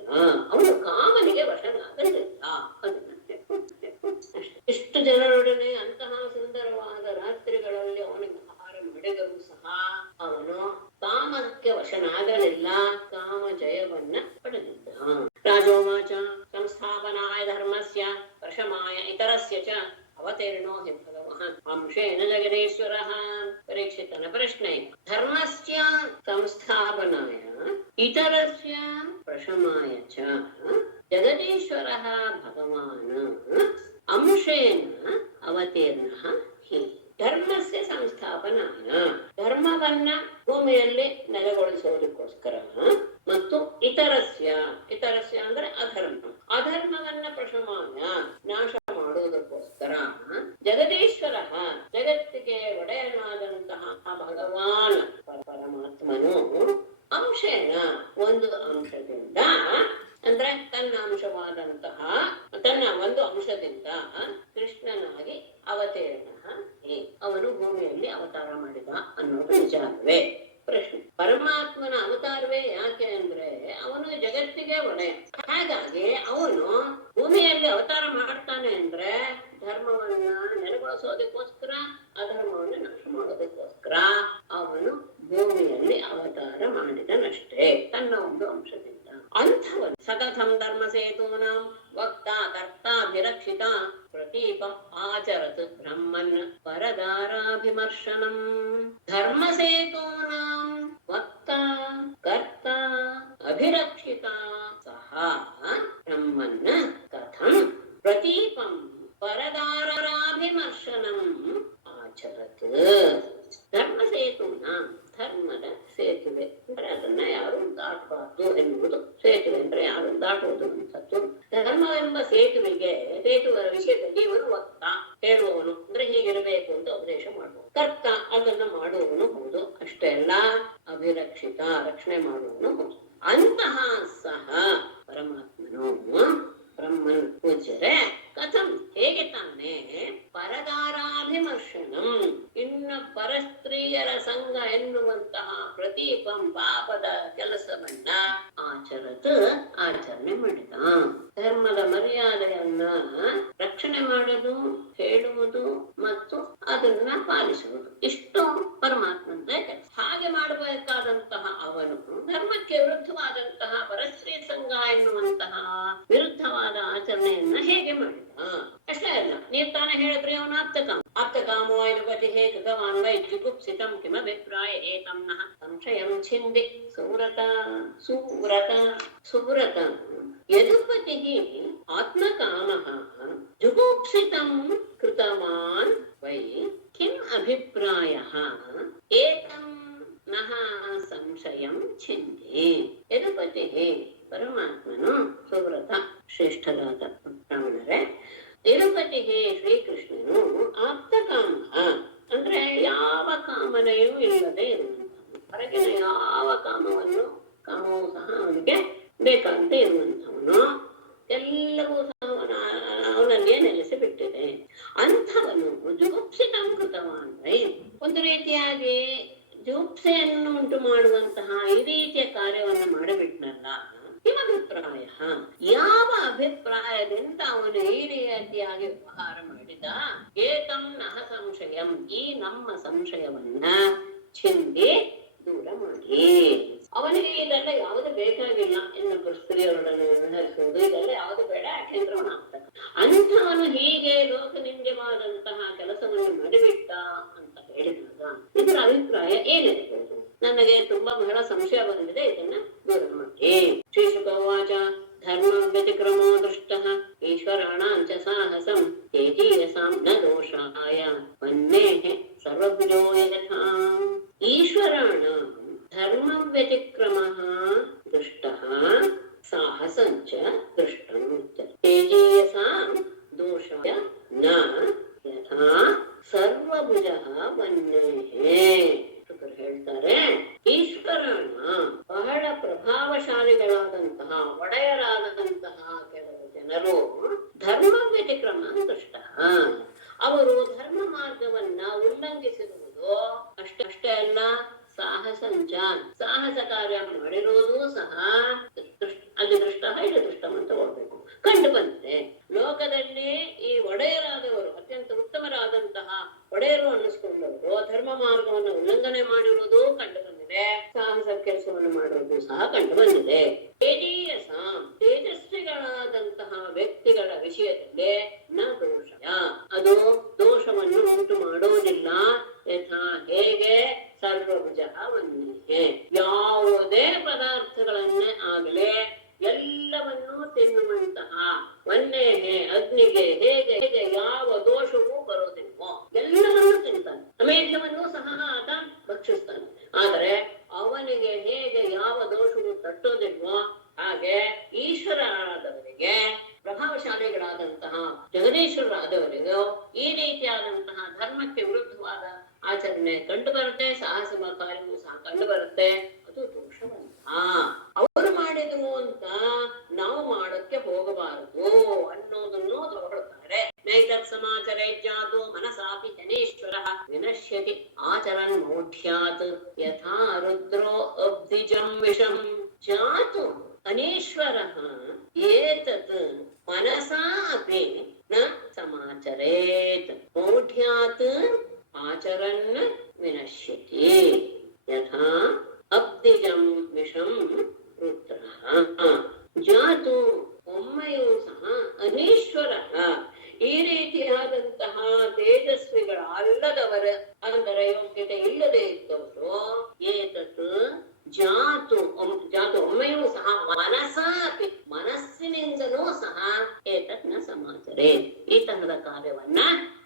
ಅವನು ಕಾಮನಿಗೆ ವಶನಾಗಲಿಲ್ಲ. ಅದನ್ನ ಇಷ್ಟು ಜನರೊಡನೆ ಅಂತಹ ಸುಂದರವಾದ ರಾತ್ರಿಗಳಲ್ಲಿ ಅವನಿಗೆ ಆಹಾರ ಮಾಡಿದರೂ ಸಹ ಅವನು ಕಾಮಕ್ಕೆ ವಶನಾಗಲಿಲ್ಲ. ಕಾಮ ಜಯವನ್ನ ಪಡೆದಿದ್ದ. ರಾಜೋವಾಚ ಸಂಸ್ಥಾಪನಾಯ ಧರ್ಮಸ್ಯ ಪ್ರಶಮಾಯ ಇತರಸ್ಯ ಚ ಅವತೀರ್ಣೋ ಹಿ ಭಗವಾನ್ ಅಂಶೇನ ಜಗದೀಶ್ವರಃ. ಪರೀಕ್ಷಿತನ ಪ್ರಶ್ನೆ. ಧರ್ಮಸ್ಯ ಸಂಸ್ಥಾಪನಾಯ ಇತರಸ್ಯ ಪ್ರಶಮಾಯ ಚ ಜಗದೀಶ್ವರಃ ಭಗವಾನ್ ಅಂಶೇನ ಅವತೀರ್ಣಃ ಹಿ. ಧರ್ಮಸ್ಯ ಸಂಸ್ಥಾಪನಾಯ ಧರ್ಮವನ್ನ ಭೂಮಿಯಲ್ಲಿ ನೆಲೆಗೊಳಿಸೋದಕ್ಕೋಸ್ಕರ ಮತ್ತು ಇತರಸ್ಯ ಅಂದ್ರೆ ಅಧರ್ಮವನ್ನ ಪ್ರಶಮಾನ ನಾಶ ಮಾಡುವುದಕ್ಕೋಸ್ಕರ ಜಗದೀಶ್ವರ ಜಗತ್ತಿಗೆ ಒಡೆಯನಾದಂತಹ ಭಗವಾನ್ ಪರಮಾತ್ಮನು ಅಂಶೇನ ಒಂದು ಅಂಶದಿಂದ ಅಂದ್ರೆ ತನ್ನ ಅಂಶವಾದಂತಹ ತನ್ನ ಒಂದು ಅಂಶದಿಂದ ಕೃಷ್ಣನಾಗಿ ಅವತೀರ್ಣ ಅವನು ಭೂಮಿಯಲ್ಲಿ ಅವತಾರ ಮಾಡಿದ ಅನ್ನೋದು ನಿಜವೇ? ಪ್ರಶ್ನೆ. ಪರಮಾತ್ಮನ ಅವತಾರವೇ ಯಾಕೆ ಅಂದ್ರೆ ಅವನು ಜಗತ್ತಿಗೆ ಒಡೆಯ. ಹಾಗಾಗಿ ಅವನು ಭೂಮಿಯಲ್ಲಿ ಅವತಾರ ಮಾಡ್ತಾನೆ ಅಂದ್ರೆ ಧರ್ಮವನ್ನ ನೆಲೆಗೊಳಿಸೋದಕ್ಕೋಸ್ಕರ, ಅಧರ್ಮವನ್ನು ನಾಶ ಮಾಡೋದಕ್ಕೋಸ್ಕರ ಅವನು ಭೂಮಿಯಲ್ಲಿ ಅವತಾರ ಮಾಡಿದನಷ್ಟೇ ತನ್ನ ಒಂದು ಅಂಶದಿಂದ. ಅಂಥವನು ಸತತಂ ಧರ್ಮ ಸೇತೂನಾಂ ವಕ್ತಾ ಕರ್ತಾಭಿರಕ್ಷಿತ ಪ್ರತೀಪ ಆಚರತ್ ಬ್ರಹ್ಮನ್ ಪರದಾರಾಭಿಮರ್ಶನಂ. ಧರ್ಮ ಸೇತೂನಾಂ ವಕ್ತಾ ಕರ್ತಾ ಅಭಿರಕ್ಷಿತ ಸಹ ಬ್ರಹ್ಮನ್ ಕಥಂ ಪ್ರತೀಪಂ ಪರದಾರಾಭಿಮರ್ಶನಂ ಆಚರತ್. ಧರ್ಮ ಸೇತೂನಾಂ, ಧರ್ಮದ ಸೇತುವೆ ಅಂದ್ರೆ ಅದನ್ನ ಯಾರು ದಾಟಬಾರ್ದು ಎನ್ನುವುದು. ಸೇತುವೆ ಅಂದ್ರೆ ಯಾರು ದಾಟುವುದು ಅಂತದ್ದು. ಧರ್ಮವೆಂಬ ಸೇತುವೆಗೆ, ಸೇತುವೆ ವಿಷಯದಲ್ಲಿ ಇವನು ವಕ್ತ, ಹೇಳುವವನು ಅಂದ್ರೆ ಹೀಗಿರಬೇಕು ಅಂತ ಉಪದೇಶ ಮಾಡುವನು. ಕರ್ತ, ಅದನ್ನ ಮಾಡುವವನು ಹೌದು. ಅಷ್ಟೇ ಅಲ್ಲ, ಅಭಿರಕ್ಷಿತ, ರಕ್ಷಣೆ ಮಾಡುವವನು ಹೌದು. ಅಂತಹ ಸಹ ಪರಮಾತ್ಮನು ಬ್ರಹ್ಮನ್ ಪೂಜ್ಯರೆ ಕಥಂ, ಹೇಗೆ ತಾನೆ ಪರದಾರಾಭಿಮರ್ಶನಂ, ಇನ್ನ ಪರಸ್ತ್ರೀಯರ ಸಂಘ ಎನ್ನುವಂತಹ ಪ್ರತೀಪಂ, ಪಾಪದ ಕೆಲಸವನ್ನ ಆಚರತ್, ಆಚರಣೆ ಮಾಡಿದ. ಧರ್ಮದ ಮರ್ಯಾದೆಯನ್ನ ರಕ್ಷಣೆ ಮಾಡುವುದು, ಹೇಳುವುದು ಮತ್ತು ಅದನ್ನ ಪಾಲಿಸುವುದು, ಇಷ್ಟು ಪರಮಾತ್ಮಂದೇ ಕೆಲಸ. ಹಾಗೆ ಮಾಡಬೇಕಾದಂತಹ ಅವನು ಧರ್ಮಕ್ಕೆ ವಿರುದ್ಧವಾದಂತಹ ಪರಸ್ತ್ರೀ ಸಂಘ ಎನ್ನುವಂತಹ ವಿರುದ್ಧವಾದ ಆಚರಣೆಯನ್ನ ಹೇಗೆ ಮಾಡಿದ? ಅಷ್ಟೇ ಅಲ್ಲ, ನೀವು ತಾನೇ ಹೇಳಿದ್ರಿ ಅವನು ಆಪ್ತಕಾಮ. ಆಪ್ತಕಾಮೋ ಯದುಪತಿ ಕೃತವಾನ್ ವೈ ಜುಗುಪ್ಸಿತಂ ಕಿಮಭಿಪ್ರಾಯ ಏತಂ ನಃ ಸಂಶಯಂ ಛಿಂದಿ. ಸುವ್ರತ ಸುವ್ರತ ಸುವ್ರತ ಯದುಪತಿ ಆತ್ಮಕಾಮಃ ಜುಗುಪ್ಸಿತಂ ಕೃತವಾನ್ ವೈ ಕಿಂ ಅಭಿಪ್ರಾಯಃ ಏತಂ ನಃ ಸಂಶಯಂ ಛಿಂದಿ. ಯದುಪತಿ ಪರಮಾತ್ಮನು ಸುವ್ರತ ಶ್ರೇಷ್ಠರಾದ ಬ್ರಾಹ್ಮಣರೇ, ಯದುಪತಿ ಶ್ರೀಕೃಷ್ಣನು ಆಪ್ತಕಾಮ ಅಂದ್ರೆ ಯಾವ ಕಾಮನೆಯೂ ಇಲ್ಲದೆ ಇರುವಂಥವನು, ಹೊರಗಿನ ಯಾವ ಕಾಮವೂ ಸಹ ಅವನಿಗೆ ಬೇಕಾಗದೆ ಇರುವಂಥವನು, ಎಲ್ಲವೂ ಸಹ ಅವನಲ್ಲಿಯೇ ನೆಲೆಸಿ ಬಿಟ್ಟಿದೆ. ಅಂಥವನು ಜುಗುಪ್ಸಿತಂ ಕೃತವಾನ್ ವೈ, ಒಂದು ರೀತಿಯಾಗಿ ಜುಗುಪ್ಸೆಯನ್ನು ಉಂಟು ಮಾಡುವಂತಹ ಈ ರೀತಿಯ ಕಾರ್ಯವನ್ನು ಮಾಡಿಬಿಟ್ನಲ್ಲ. ಕಿಮಭಿಪ್ರಾಯ, ಯಾವ ಅಭಿಪ್ರಾಯದಿಂದ ಅವನು ಈ ರೀತಿಯಾಗಿ ವ್ಯವಹಾರ ಮಾಡಿದ? ಏತಂ ನಹ ಸಂಶಯಂ, ಈ ನಮ್ಮ ಸಂಶಯವನ್ನ ಛಿಂದಿ, ದೂರ ಮಾಡಿ. ಅವನಿಗೆ ಇದೆಲ್ಲ ಯಾವುದು ಬೇಕಾಗಿಲ್ಲ, ಇನ್ನು ಸ್ತ್ರೀಯರೊಡನೆ ವ್ಯವಹರಿಸುವುದು ಇದೆಲ್ಲ ಯಾವುದು ಬೇಡ, ಯಾಕೆಂದ್ರೆ ಅವನು ಆಗ್ತಾನೆ. ಅಂಥವನು ಹೀಗೆ ಲೋಕನಿಂದ್ಯವಾದಂತಹ ಕೆಲಸವನ್ನು ಮಾಡಿಬಿಟ್ಟ ಅಂತ ಹೇಳಿದಾಗ ಇದರ ಅಭಿಪ್ರಾಯ ಏನಿರಬಹುದು? ನನಗೆ ತುಂಬಾ ಬಹಳ ಸಂಶಯ ಬಂದಿದೆ, ಇದನ್ನ ದೂರ ಮಾಡಿ. ಶ್ರೀಶುಕವಾಚ ಧರ್ಮ ವ್ಯತಿಕ್ರಮೋ ದೃಷ್ಟಃ ಈಶ್ವರಾಣಾಂಚ ಸಾಹಸಂ ತೇಜೀಯಸಾಂ ನ ದೋಷಾಯ ವನ್ನೇಃ ಸರ್ವಭುಜೋ ಯಥಾ. ಈಶ್ವರಾಣಾಂ ಧರ್ಮ ವ್ಯತಿಕ್ರಮಃ ದೃಷ್ಟಃ ಸಾಹಸಂಚ ದೃಷ್ಟಂ ತೇಜೀಯಸಾಂ ದೋಷಾಯ ನ ಯಥಾ ಸರ್ವಭುಜಃ ವನ್ನೇಃ. ಹೇಳ್ತಾರೆ, ಈಶ್ವರನ ಬಹಳ ಪ್ರಭಾವಶಾಲಿಗಳಾದಂತಹ ಒಡೆಯರಾದಂತಹ ಕೆಲವು ಜನರು ಧರ್ಮ ವ್ಯತಿಕ್ರಮ ದೃಷ್ಟ, ಅವರು ಧರ್ಮ ಮಾರ್ಗವನ್ನ ಉಲ್ಲಂಘಿಸಿರುವುದು ಅಷ್ಟೇ ಅಲ್ಲ, ಸಾಹಸಂಚ, ಸಾಹಸ ಕಾರ್ಯ ಮಾಡಿರುವುದು ಸಹ ಅಲ್ಲಿ ದೃಷ್ಟ, ಇಲ್ಲಿ ದೃಷ್ಟಂ ಅಂತ ಹೋಗ್ಬೇಕು, ಕಂಡು ಬಂದಿದೆ. ಲೋಕದಲ್ಲಿ ಈ ಒಡೆಯರಾದವರು, ಅತ್ಯಂತ ಉತ್ತಮರಾದಂತಹ ಒಡೆಯರು ಅನ್ನಿಸ್ಕೊಂಡವರು ಧರ್ಮ ಮಾರ್ಗವನ್ನು ಉಲ್ಲಂಘನೆ ಮಾಡಿರುವುದು ಕಂಡು ಬಂದಿದೆ, ಸಾಹಸ ಕೆಲಸವನ್ನು ಮಾಡುವುದು ಸಹ ಕಂಡು ಬಂದಿದೆ. ತೇಜಸ್ವಿಗಳಾದಂತಹ ವ್ಯಕ್ತಿಗಳ ವಿಷಯದಲ್ಲಿ ನ ದೋಷಯ, ಅದು ದೋಷವನ್ನು ಉಂಟು ಮಾಡೋದಿಲ್ಲ. ಯಥಾ, ಹೇಗೆ? ಸರ್ವಭುಜ ವನ್ನೇ, ಯಾವುದೇ ಪದಾರ್ಥಗಳನ್ನೇ ಆಗಲೇ ಎಲ್ಲವನ್ನೂ ತಿನ್ನುವಂತಹ ವನ್ನೇಹೆ, ಅಗ್ನಿಗೆ ಹೇಗೆ ಹೇಗೆ ಯಾವ ದೋಷವೂ ಬರೋದಿಲ್ವೋ ಎಲ್ಲವನ್ನೂ ತಿಂತಾನೆ. ಅಮೇಧ್ಯವನ್ನು ಸಹ ಆತ ಭಕ್ಷಿಸ್ತಾನೆ. ಆದರೆ ಅವನಿಗೆ ಹೇಗೆ ಯಾವ ದೋಷವೂ ತಟ್ಟೋದಿಲ್ವೋ ಹಾಗೆ ಈಶ್ವರರಾದವರಿಗೆ, ಪ್ರಭಾವಶಾಲಿಗಳಾದಂತಹ ಜಗದೀಶ್ವರರಾದವರಿಗೂ ಈ ರೀತಿಯಾದಂತಹ ಧರ್ಮಕ್ಕೆ ವಿರುದ್ಧವಾದ ಆಚರಣೆ ಕಂಡು ಬರುತ್ತೆ, ಸಾಹಸ ಕಾರ್ಯವೂ ಸಹ ಕಂಡು ಬರುತ್ತೆ. ಅದು ದೋಷವಲ್ಲ. ಅವರು ಮಾಡಿದ್ರು ಅಂತ ನಾವು ಮಾಡಬಾರದು ಅನ್ನೋದನ್ನು ತಗೊಳ್ತಾರೆ. ನೈತತ್ ಸಮಾಚರೇ ಜಾತು ಮನಸಾಪಿ ಶನೇಶ್ವರ ವಿನಶ್ಯತಿ ಆಚರನ್ ಮೌಢ್ಯಾತ್ ಯಥಾ ರುದ್ರೋ ಅಬ್ಧಿಜಂ ವಿಷಂ ಜಾತು ಅನೇಶ್ವರಃ ಏತತ್ ಮನಸಾ ಅಪಿ ನ ಸಮಾಚರೇತ್ ಮೌಢ್ಯಾತ್ ಆಚರನ್ ವಿನಶ್ಯತಿ ಯಥಾ ಅಬ್ಧಿಜಂ ವಿಷಂ ರುದ್ರಃ ಜಾತು ಒಮ್ಮೆಯೂ ಸಹ ಅನೀಶ್ವರ ಈ ರೀತಿಯಾದಂತಹ ತೇಜಸ್ವಿಗಳಲ್ಲದವರ ಅಂದರೆ ಯೋಗ್ಯತೆ ಇಲ್ಲದೆ ಇದ್ದವರು ಏತತ್ ಜಾತು ಒಮ್ಮೆಯೂ ಸಹ ಮನಸಾಪಿ ಮನಸ್ಸಿನಿಂದಲೂ ಸಹ ಏತತ್ ನ ಸಮಾಚರೆ ಈ ತರಹದ ಕಾರ್ಯವನ್ನ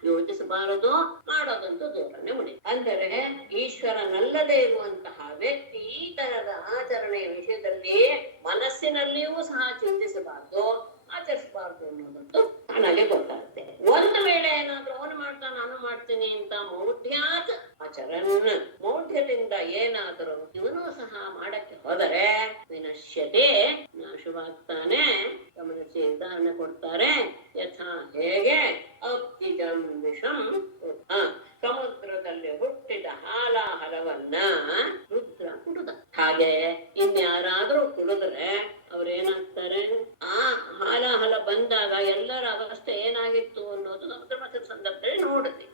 ಯೋಚಿಸಬಾರದು, ಮಾಡೋದಂತೂ ದೂರನೇ ಉಳಿ. ಅಂದರೆ ಈಶ್ವರನಲ್ಲದೆ ಇರುವಂತಹ ವ್ಯಕ್ತಿ ಈ ತರದ ಆಚರಣೆಯ ವಿಷಯದಲ್ಲಿ ಮನಸ್ಸಿನಲ್ಲಿಯೂ ಸಹ ಚಿಂತಿಸಬಾರದು, ಆಚರಿಸಬಾರದು ಅನ್ನೋದಂತೂ ನನಗೆ ಗೊತ್ತಾಗುತ್ತೆ. ಒಂದು ವೇಳೆ ಏನಾದ್ರೂ ಅವನು ಮಾಡ್ತಾ ನಾನು ಮಾಡ್ತೀನಿ ಅಂತ ಮೌಢ್ಯಾತ್ ಆಚರನ್ ಮೌಢ್ಯದಿಂದ ಏನಾದರೂ ಇವನು ಸಹ ಮಾಡಕ್ಕೆ ಹೋದರೆ ವಿನಶ್ಯತೆ ನಾಶವಾಗ್ತಾನೆ. ಗಮನಿಸಿ ಉದಾಹರಣೆ ಕೊಡ್ತಾರೆ. ಯಥಾ ಹೇಗೆ ಅಬ್ಧಿಜಂ ವಿಷಂ ಸಮುದ್ರದಲ್ಲಿ ಹುಟ್ಟಿದ ಹಾಲಾಹಲವನ್ನ ರುದ್ರ ಕುಡಿದ ಹಾಗೆ ಇನ್ಯಾರಾದ್ರೂ ಕುಡಿದ್ರೆ ಅವ್ರೇನಾಗ್ತಾರೆ? ಆ ಹಾಲಾಹಲ ಬಂದಾಗ ಎಲ್ಲರ ಅವಸ್ಥೆ ಏನಾಗಿತ್ತು ಅನ್ನೋದು ಸಮುದ್ರ ಮಥನ ಸಂದರ್ಭದಲ್ಲಿ ನೋಡುತ್ತೆ.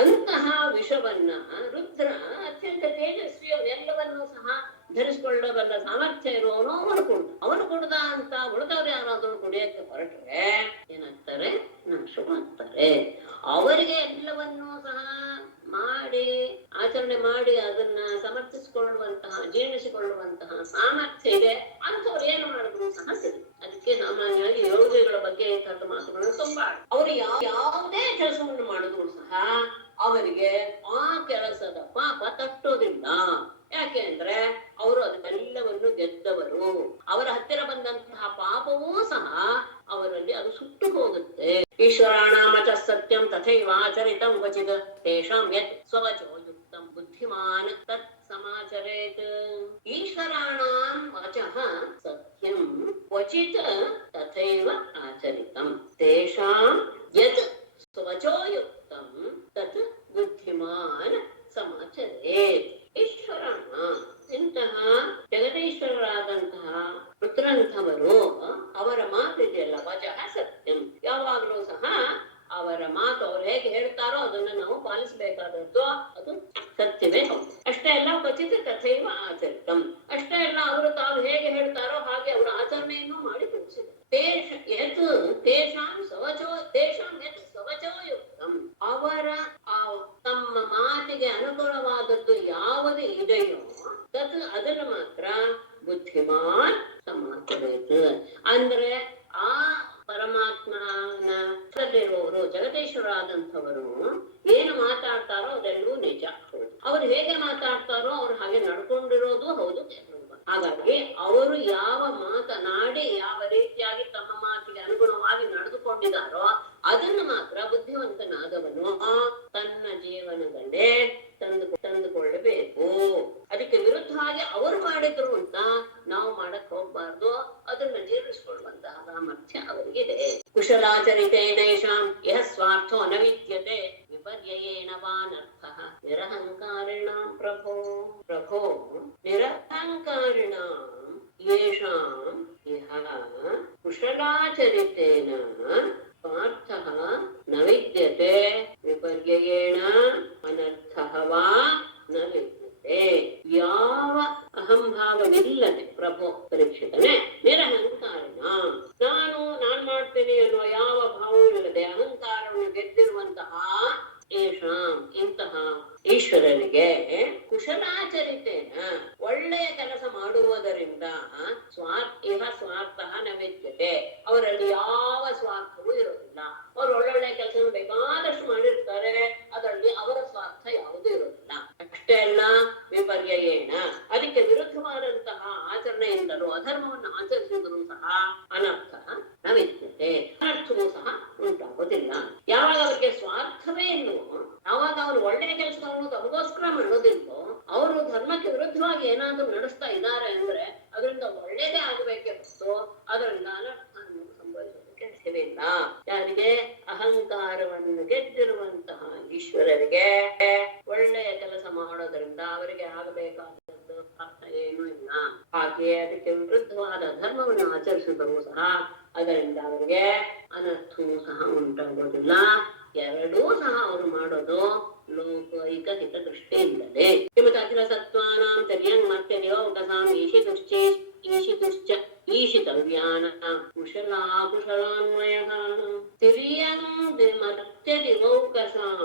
ಅಂತಹ ವಿಷವನ್ನ ರುದ್ರ ಅತ್ಯಂತ ತೇಜಸ್ವಿ, ಎಲ್ಲವನ್ನೂ ಸಹ ಧರಿಸಿಕೊಳ್ಳಬಲ್ಲ ಸಾಮರ್ಥ್ಯ ಇರುವವನು ಅವನು ಕುಡ್ದ ಅಂತ ಉಳಿದವ್ರು ಯಾರಾದ್ರೂ ಕುಡಿಯಕ್ಕೆ ಹೊರಟ್ರೆ ಏನಾಗ್ತಾರೆ? ನಾಶವಾಗ್ತಾರೆ. ಅವರಿಗೆ ಎಲ್ಲವನ್ನೂ ಸಹ ಮಾಡಿ ಆಚರಣೆ ಮಾಡಿ ಅದನ್ನ ಸಮರ್ಥಿಸಿಕೊಳ್ಳುವಂತಹ ಜೀರ್ಣಿಸಿಕೊಳ್ಳುವಂತಹ ಸಾಮರ್ಥ್ಯ ಇದೆ ಅಂಥವ್ರು ಏನು ಮಾಡಿದ್ರು ಸಹ ಸರಿ. ಅದಕ್ಕೆ ಸಾಮಾನ್ಯವಾಗಿ ಯೋಗಿಗಳ ಬಗ್ಗೆ ಇಂತಹ ಮಾತುಗಳು ತುಂಬಾ. ಅವರು ಯಾವುದೇ ಕೆಲಸವನ್ನು ಮಾಡಿದ್ರು ಸಹ ಅವರಿಗೆ ಆ ಕೆಲಸದ ಪಾಪ ತಟ್ಟೋದಿಲ್ಲ. ಯಾಕೆ ಅಂದ್ರೆ ಅವರು ಅದನ್ನೆಲ್ಲವನ್ನು ಗೆದ್ದವರು. ಅವರ ಹತ್ತಿರ ಬಂದಂತಹ ಪಾಪವೂ ಸಹ ಅವರಲ್ಲಿ ಅದು ಸುಟ್ಟು ಹೋಗುತ್ತೆ. ಈಶ್ವರಾಣಾಮಚ ಸತ್ಯಂ ತಥೈವಾಚರಿತಂ ಕ್ವಚಿತ್ ತೇಷಾಂ ಯತ್ ಸ್ವವಚೋ ಯುಕ್ತಂ ಬುದ್ಧಿಮಾನ್ ತತ್ ಸಮಾಚರೇತ್. ಈಶ್ವರಾಣಾಂ ವಚಃ ಸತ್ಯಂ ಕ್ವಚಿತ್ ತಥೈವ ಆಚರಿತಂ ತೇಷಾಂ ಯತ್ ಸ್ವವಚೋ ಯುಕ್ತಂ ತತ್ ಬುದ್ಧಿಮಾನ್ ಸಮಾಚರೇತ್. ಈಶ್ವರನ ಇಂತಹ ಜಗದೀಶ್ವರರಾದಂತಹ ರುದ್ರಂಥವರು ಅವರ ಮಾತಿದೆಯಲ್ಲ ವಚಃ ಸತ್ಯಂ, ಯಾವಾಗಲೂ ಸಹ ಅವರ ಮಾತು ಅವ್ರು ಹೇಗೆ ಹೇಳ್ತಾರೋ ಅದನ್ನ ನಾವು ಪಾಲಿಸಬೇಕಾದದ್ದು, ಅದು ಸತ್ಯವೇ ಹೌದು. ಅಷ್ಟೇ ಅಲ್ಲ ಕ್ವಚಿತ್ ತಥೈವ ಆಚರಿತಂ, ಅಷ್ಟೇ ಅಲ್ಲ ಅವರು ತಾವು ಹೇಗೆ ಹೇಳ್ತಾರೋ ಹಾಗೆ ಅವರ ಆಚರಣೆಯನ್ನು ಮಾಡಿ ತೋರಿಸಿದರು. ತೇಷಾಂ ಯತ್ ಸ್ವವಚೋ ಯುಕ್ತಂ, ಅವರ ತಮ್ಮ ಮಾತಿಗೆ ಅನುಗುಣವಾದದ್ದು ಯಾವುದು ಇದೆಯೋ ತತ್ ಅದನ್ನು ಮಾತ್ರ ಬುದ್ಧಿಮಾನ್ ಸಮಾಚರೇತ್. ಅಂದ್ರೆ ಆ ಪರಮಾತ್ಮನಲ್ಲಿರುವವರು ಜಗದೀಶ್ವರಾದಂಥವರು ಏನು ಮಾತಾಡ್ತಾರೋ ಅದೆಲ್ಲೂ ನಿಜ ಹೌದು. ಅವರು ಹೇಗೆ ಮಾತಾಡ್ತಾರೋ ಅವ್ರು ಹಾಗೆ ನಡ್ಕೊಂಡಿರೋದು ಹೌದು. ಹಾಗಾಗಿ ಅವರು ಯಾವ ಮಾತನಾಡಿ ಯಾವ ರೀತಿಯಾಗಿ ತಮ್ಮ ಮಾತಿಗೆ ಅನುಗುಣವಾಗಿ ನಡೆದುಕೊಂಡಿದ್ದಾರೋ ಅದನ್ನು ಮಾತ್ರ ಬುದ್ಧಿವಂತನಾದವನು ತನ್ನ ಜೀವನದಲ್ಲೇ ತಂದುಕೊಳ್ಳಬೇಕು. ಅದಕ್ಕೆ ವಿರುದ್ಧವಾಗಿ ಅವರು ಮಾಡಿದ್ರು ಅಂತ ನಾವು ಮಾಡಕ್ ಹೋಗ್ಬಾರ್ದು. ಅದನ್ನ ಜೀರ್ಣಿಸಿಕೊಳ್ಳುವಂತಹ ಸಾಮರ್ಥ್ಯ ಅವರಿಗಿದೆ. ಕುಶಲಾಚರಿತೇನೇಷಾಂ ಯಹ ಸ್ವಾರ್ಥೋ ನ ವಿದ್ಯತೆ ವಿಪರ್ಯಯೇಣ ವಾನರ್ಥಃ ನಿರಹಂಕಾರಿಣಾಂ ಪ್ರಭೋ ನಿರಹಂಕಾರಿಣಾಂ ಯೇಷಾಂ ಇಹ ಕುಶಲಾಚರಿತೇನ ಸ್ವಾರ್ಥಃ ನ ವಿದ್ಯತೆ ವಿಪರ್ಯಯೇಣ ಅನರ್ಥಃ ವಾ ನ ವಿದ್ಯತೆ. ಯಾವ ಅಹಂಭಾವವಿಲ್ಲದೆ ಪ್ರಭೋ ಪರೀಕ್ಷಿತನೆ ನಿರಹಂಕಾರಿಣ ನಾನ್ ಮಾಡ್ತೇನೆ ಅನ್ನೋ ಯಾವ ಭಾವವೂ ಇಲ್ಲದೆ ಅಹಂಕಾರವನ್ನು ಗೆದ್ದಿರುವಂತಹ ಯೇಷಾಂ ಇಂತಹ ಈಶ್ವರನಿಗೆ ಕುಶಲಾಚರಿತೇನ ಒಳ್ಳೆಯ ಕೆಲಸ ಮಾಡುವುದರಿಂದ ಇಹ ಸ್ವಾರ್ಥಃ ನ ವಿದ್ಯತೆ, ಅವರಲ್ಲಿ ಯಾವ ಸ್ವಾರ್ಥವೂ ಇರೋದಿಲ್ಲ. ಅವರು ಒಳ್ಳೊಳ್ಳೆ ಕೆಲಸ ಬೇಕಾದಷ್ಟು ಮಾಡಿರ್ತಾರೆ, ಅದರಲ್ಲಿ ಅವರ ಸ್ವಾರ್ಥ ಯಾವುದೂ ಇರೋದಿಲ್ಲ. ಅಷ್ಟೇ ಅಲ್ಲ ವಿಪರ್ಯಯೇಣ ಅದಕ್ಕೆ ವಿರುದ್ಧವಾದಂತಹ ಆಚರಣೆಯಿಂದಲೂ ಅಧರ್ಮವನ್ನು ಆಚರಿಸಿದರೂ ಸಹ ಅನರ್ಥ ನ ವಿದ್ಯತೆ, ಅನರ್ಥವೂ ಸಹ ಉಂಟಾಗೋದಿಲ್ಲ. ಯಾವಾಗ ಅವರಿಗೆ ಸ್ವಾರ್ಥವೇ ಇಲ್ವೋ, ಯಾವಾಗ ಅವರು ಒಳ್ಳೆಯ ಕೆಲಸವನ್ನು ತಮಗೋಸ್ಕರ ಮಾಡೋದಿಲ್ವೋ, ಅವರು ಧರ್ಮಕ್ಕೆ ವಿರುದ್ಧವಾಗಿ ಏನಾದ್ರೂ ನಡೆಸ್ತಾ ಇದ್ದಾರೆ ಅಂದ್ರೆ ಅದರಿಂದ ಒಳ್ಳೇದೇ ಆಗಬೇಕೆ ಹೊರತು ಅದರಿಂದ ಅನರ್ಥ ಅನ್ನೋದು ಸಂಭವಿಸೋದು ಅಹಂಕಾರವನ್ನು ಗೆದ್ದಿರುವಂತಹ ಈಶ್ವರರಿಗೆ ಒಳ್ಳೆಯ ಕೆಲಸ ಮಾಡೋದ್ರಿಂದ ಅವರಿಗೆ ಆಗಬೇಕಾದದ್ದು ಅರ್ಥ ಏನೂ ಇಲ್ಲ. ಹಾಗೆಯೇ ಅದಕ್ಕೆ ವಿರುದ್ಧವಾದ ಧರ್ಮವನ್ನು ಆಚರಿಸಿದರೂ ಸಹ ಅದರಿಂದ ಅವರಿಗೆ ಅನರ್ಥವೂ ಸಹ ಉಂಟಾಗೋದಿಲ್ಲ. ಎರಡೂ ಸಹ ಅವರು ಮಾಡೋದು ಲೋಕೈಕ ಹಿತ ದೃಷ್ಟಿಯಿಂದಲೇ. ಅಖಿಲ ಸತ್ವಾನಾಂ ತರ್ಯಂಗ್ ಮರ್ತ್ಯಯೋಗಸಾಂ ಈಶಿತುಶ್ಚ ಈಶಿತವ್ಯಾನ ಕುಶಲಾಕುಶಲಾನ್ವಯಃ ತಿರ್ಯಂಗ್ ಮರ್ತ್ಯದಿವೌಕಸಾಂ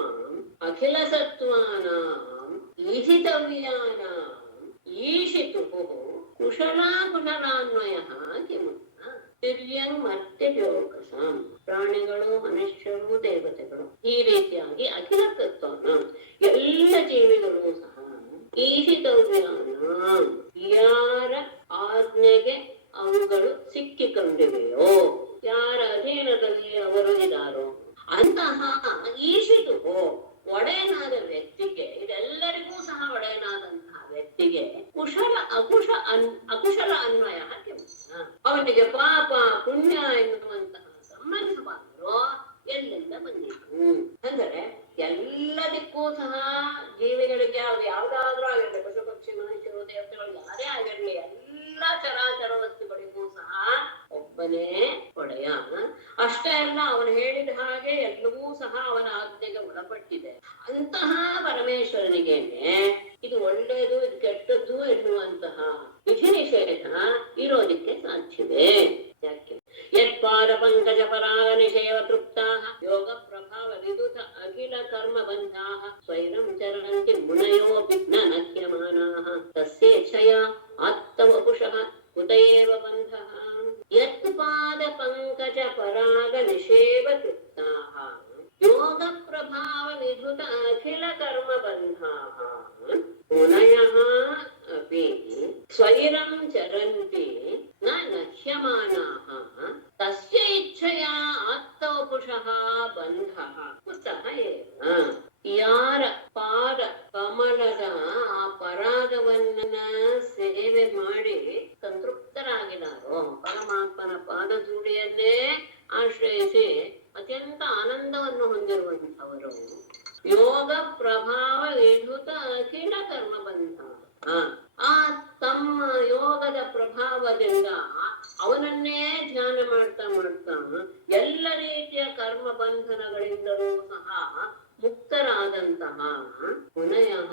ಅಖಿಲ ಸತ್ವಾನಾಂ ಈಶಿತವ್ಯಾನಾಂ ಈಶಿತುಃ ಕುಶಲಾಕುಶಲಾನ್ವಯಃ ಕಿಮು ತಿರ್ಯಂಗ್ ಮರ್ತ್ಯಯೋಗಸಾಂ ಪ್ರಾಣಿಗಳು, ಮನುಷ್ಯರು, ದೇವತೆಗಳು ಈ ರೀತಿಯಾಗಿ ಅಖಿಲ ತತ್ವನ ಎಲ್ಲ ಜೀವಿಗಳು ಸಹ ಈಶಿತವ್ಯಾನ ಯಾರ ಆಜ್ಞೆಗೆ ಅವುಗಳು ಸಿಕ್ಕಿಕೊಂಡಿವೆಯೋ, ಯಾರ ಅಧೀನದಲ್ಲಿ ಅವರು ಇದ್ದಾರೋ ಅಂತಹ ಈಶಿತು ಒಡೆಯನಾದ ವ್ಯಕ್ತಿಗೆ, ಇದೆಲ್ಲರಿಗೂ ಸಹ ಒಡೆಯನಾದಂತಹ ವ್ಯಕ್ತಿಗೆ ಅಕುಶಲ ಅನ್ವಯ ಅವನಿಗೆ ಪಾಪ ಪುಣ್ಯ ಎನ್ನುವಂತಹ ಸಂಬಂಧವಾದರೂ ಎಲ್ಲಿಂದ ಬಂದಿತ್ತು ಅಂದರೆ ಎಲ್ಲದಕ್ಕೂ ಸಹ ಜೀವಿಗಳಿಗೆ ಅದು ಯಾವುದಾದ್ರೂ ಆಗಿರಲಿ, ಪಶು ಪಕ್ಷಿ ಮನುಷ್ಯರು ದೇವತೆಗಳು ಯಾರೇ ಆಗಿರಲಿ, ಎಲ್ಲ ಚರಾಚರ ವಸ್ತುಗಳಿಗೂ ಸಹ ಒಬ್ಬನೇ ಒಡೆಯ. ಅಷ್ಟೇ ಅಲ್ಲ, ಅವನು ಹೇಳಿದ ಹಾಗೆ ಎಲ್ಲವೂ ಸಹ ಅವನ ಆಜ್ಞೆಗೆ ಒಳಪಟ್ಟಿದೆ. ಅಂತಹ ಪರಮೇಶ್ವರನಿಗೇನೆ ಇದು ಒಳ್ಳೆಯದು ಇದು ಕೆಟ್ಟದ್ದು ಎನ್ನುವಂತಹ ವಿಧಿ ನಿಷೇಧ ಇರೋದಕ್ಕೆ ಸಾಧ್ಯವಿದೆ. ಯಾಕೆ? ಯತ್ಪಾದ ಪಂಕಜ ಪರಾಗ ನಿಷೇವ ತೃಪ್ತಾಃ ಯೋಗ ಪ್ರಭಾವ ವಿದುತ ಅಖಿಲ ಕರ್ಮ ಬಂಧಾಃ ಸ್ವೈರಂ ಚರಂತಿ ಮುನಯೋಪಿ ನ ನಹ್ಯಮಾನಾಃ ತಸ್ಯೇಚ್ಛಯ ಆತ್ತವಪುಷಃ ಕುತಯೇವ ಬಂಧಃ. ಯತ್ಪಾದ ಪಂಕಜ ಪರಾಗ ನಿಷೇವ ತೃಪ್ತಾಃ ಯೋಗ ಪ್ರಭಾವ ವಿದುತ ಅಖಿಲ ಕರ್ಮ ಬಂಧಾಃ ಮುನಯಃ ಅಪಿ ಸ್ವೈರಂ ಚರಂತಿ ನ ನಹ್ಯಮಾನಾಃ ತಸ್ಯ ಇಚ್ಛೆಯಾ ಆತ್ತವಪುಷಃ ಬಂಧಃ ಕುತಃ ಏವ. ಯಾರ ಪಾದ ಕಮಲದ ಆ ಪರಾಗವನ್ನ ಸೇವೆ ಮಾಡಿ ಸಂತೃಪ್ತರಾಗಿದ್ದಾರೋ, ಪರಮಾತ್ಮನ ಪಾದಧೂಳಿಯನ್ನೇ ಆಶ್ರಯಿಸಿ ಅತ್ಯಂತ ಆನಂದವನ್ನು ಹೊಂದಿರುವಂತವರು ಯೋಗ ಪ್ರಭಾವ ವಿಧುತ ಅಖಿಲ ಕರ್ಮ ಬಂಧ, ಆ ತಮ್ಮ ಯೋಗದ ಪ್ರಭಾವದಿಂದ ಅವನನ್ನೇ ಧ್ಯಾನ ಮಾಡ್ತಾ ಮಾಡ್ತಾ ಎಲ್ಲ ರೀತಿಯ ಕರ್ಮ ಬಂಧನಗಳಿಂದಲೂ ಸಹ ಮುಕ್ತರಾದಂತಹ ಮುನಯಃ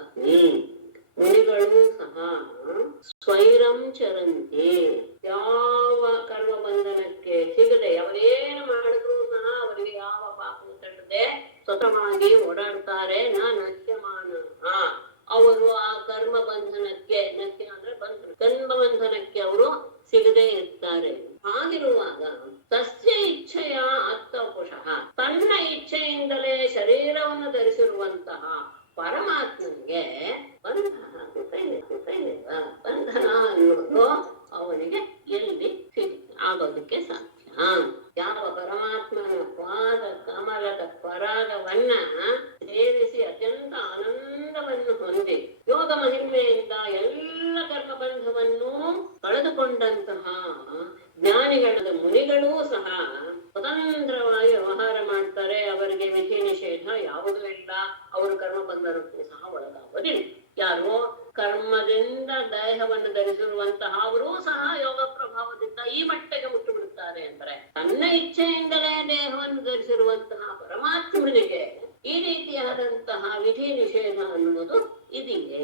ಅಗ್ನಿ ಮುನಿಗಳು ಸಹ ಸ್ವೈರಂ ಚರಂತಿ ಯಾವ ಕರ್ಮ ಬಂಧನಕ್ಕೆ ಸಿಗದೆ ಅವರೇನು ಮಾಡಿದ್ರು ಸಹ ಅವರಿಗೆ ಯಾವ ಪಾಪವು ತಟ್ಟದೆ ಸ್ವತಃವಾಗಿ ಓಡಾಡ್ತಾರೆ. ನಹ್ಯಮಾನ ಅವರು ಆ ಕರ್ಮ ಬಂಧನಕ್ಕೆ, ನಹ್ಯ ಅಂದ್ರೆ ಕರ್ಮ ಬಂಧನಕ್ಕೆ ಅವರು ಸಿಗದೆ ಇರ್ತಾರೆ. ಹಾಗಿರುವಾಗ ತಸ್ಯ ಇಚ್ಛೆಯ ಅತ್ತವಪುಷಃ ತನ್ನ ಇಚ್ಛೆಯಿಂದಲೇ ಶರೀರವನ್ನು ಧರಿಸಿರುವಂತಹ ಪರಮಾತ್ಮನಿಗೆ ಬಂಧನ ಅನ್ನೋದು ಅವನಿಗೆ ಎಲ್ಲಿ ಆಗೋದಕ್ಕೆ ಸಾಧ್ಯ? ಯಾವ ಪರಮಾತ್ಮನ ಪಾದ ಕಮಲದ ಪರಾಗವನ್ನ ಸೇರಿಸಿ ಅತ್ಯಂತ ಆನಂದವನ್ನು ಹೊಂದಿ ಯೋಗ ಮಹಿಮೆಯಿಂದ ಎಲ್ಲ ಕರ್ಮಬಂಧವನ್ನು ಕಳೆದುಕೊಂಡಂತಹ ಜ್ಞಾನಿಗಳಾದ ಮುನಿಗಳೂ ಸಹ ಸ್ವತಂತ್ರವಾಗಿ ವ್ಯವಹಾರ ಮಾಡ್ತಾರೆ. ಅವರಿಗೆ ವಿಧಿ ನಿಷೇಧ ಯಾವುದೂ ಇಲ್ಲ, ಅವರು ಕರ್ಮಬಂಧನಕ್ಕೂ ಸಹ ಒಳಗಾಗೋದಿಲ್ಲ. ಯಾರು ಕರ್ಮದಿಂದ ದೇಹವನ್ನು ಧರಿಸಿರುವಂತಹ ಅವರೂ ಸಹ ಯೋಗ ಪ್ರಭಾವದಿಂದ ಈ ಮಟ್ಟಿಗೆ ಮುಟ್ಟು ಬಿಡುತ್ತಾರೆ ಅಂದರೆ ತನ್ನ ಇಚ್ಛೆಯಿಂದಲೇ ದೇಹವನ್ನು ಧರಿಸಿರುವಂತಹ ಪರಮಾತ್ಮನಿಗೆ ಈ ರೀತಿಯಾದಂತಹ ವಿಧಿ ನಿಷೇಧ ಅನ್ನುವುದು ಇದೆಯೇ?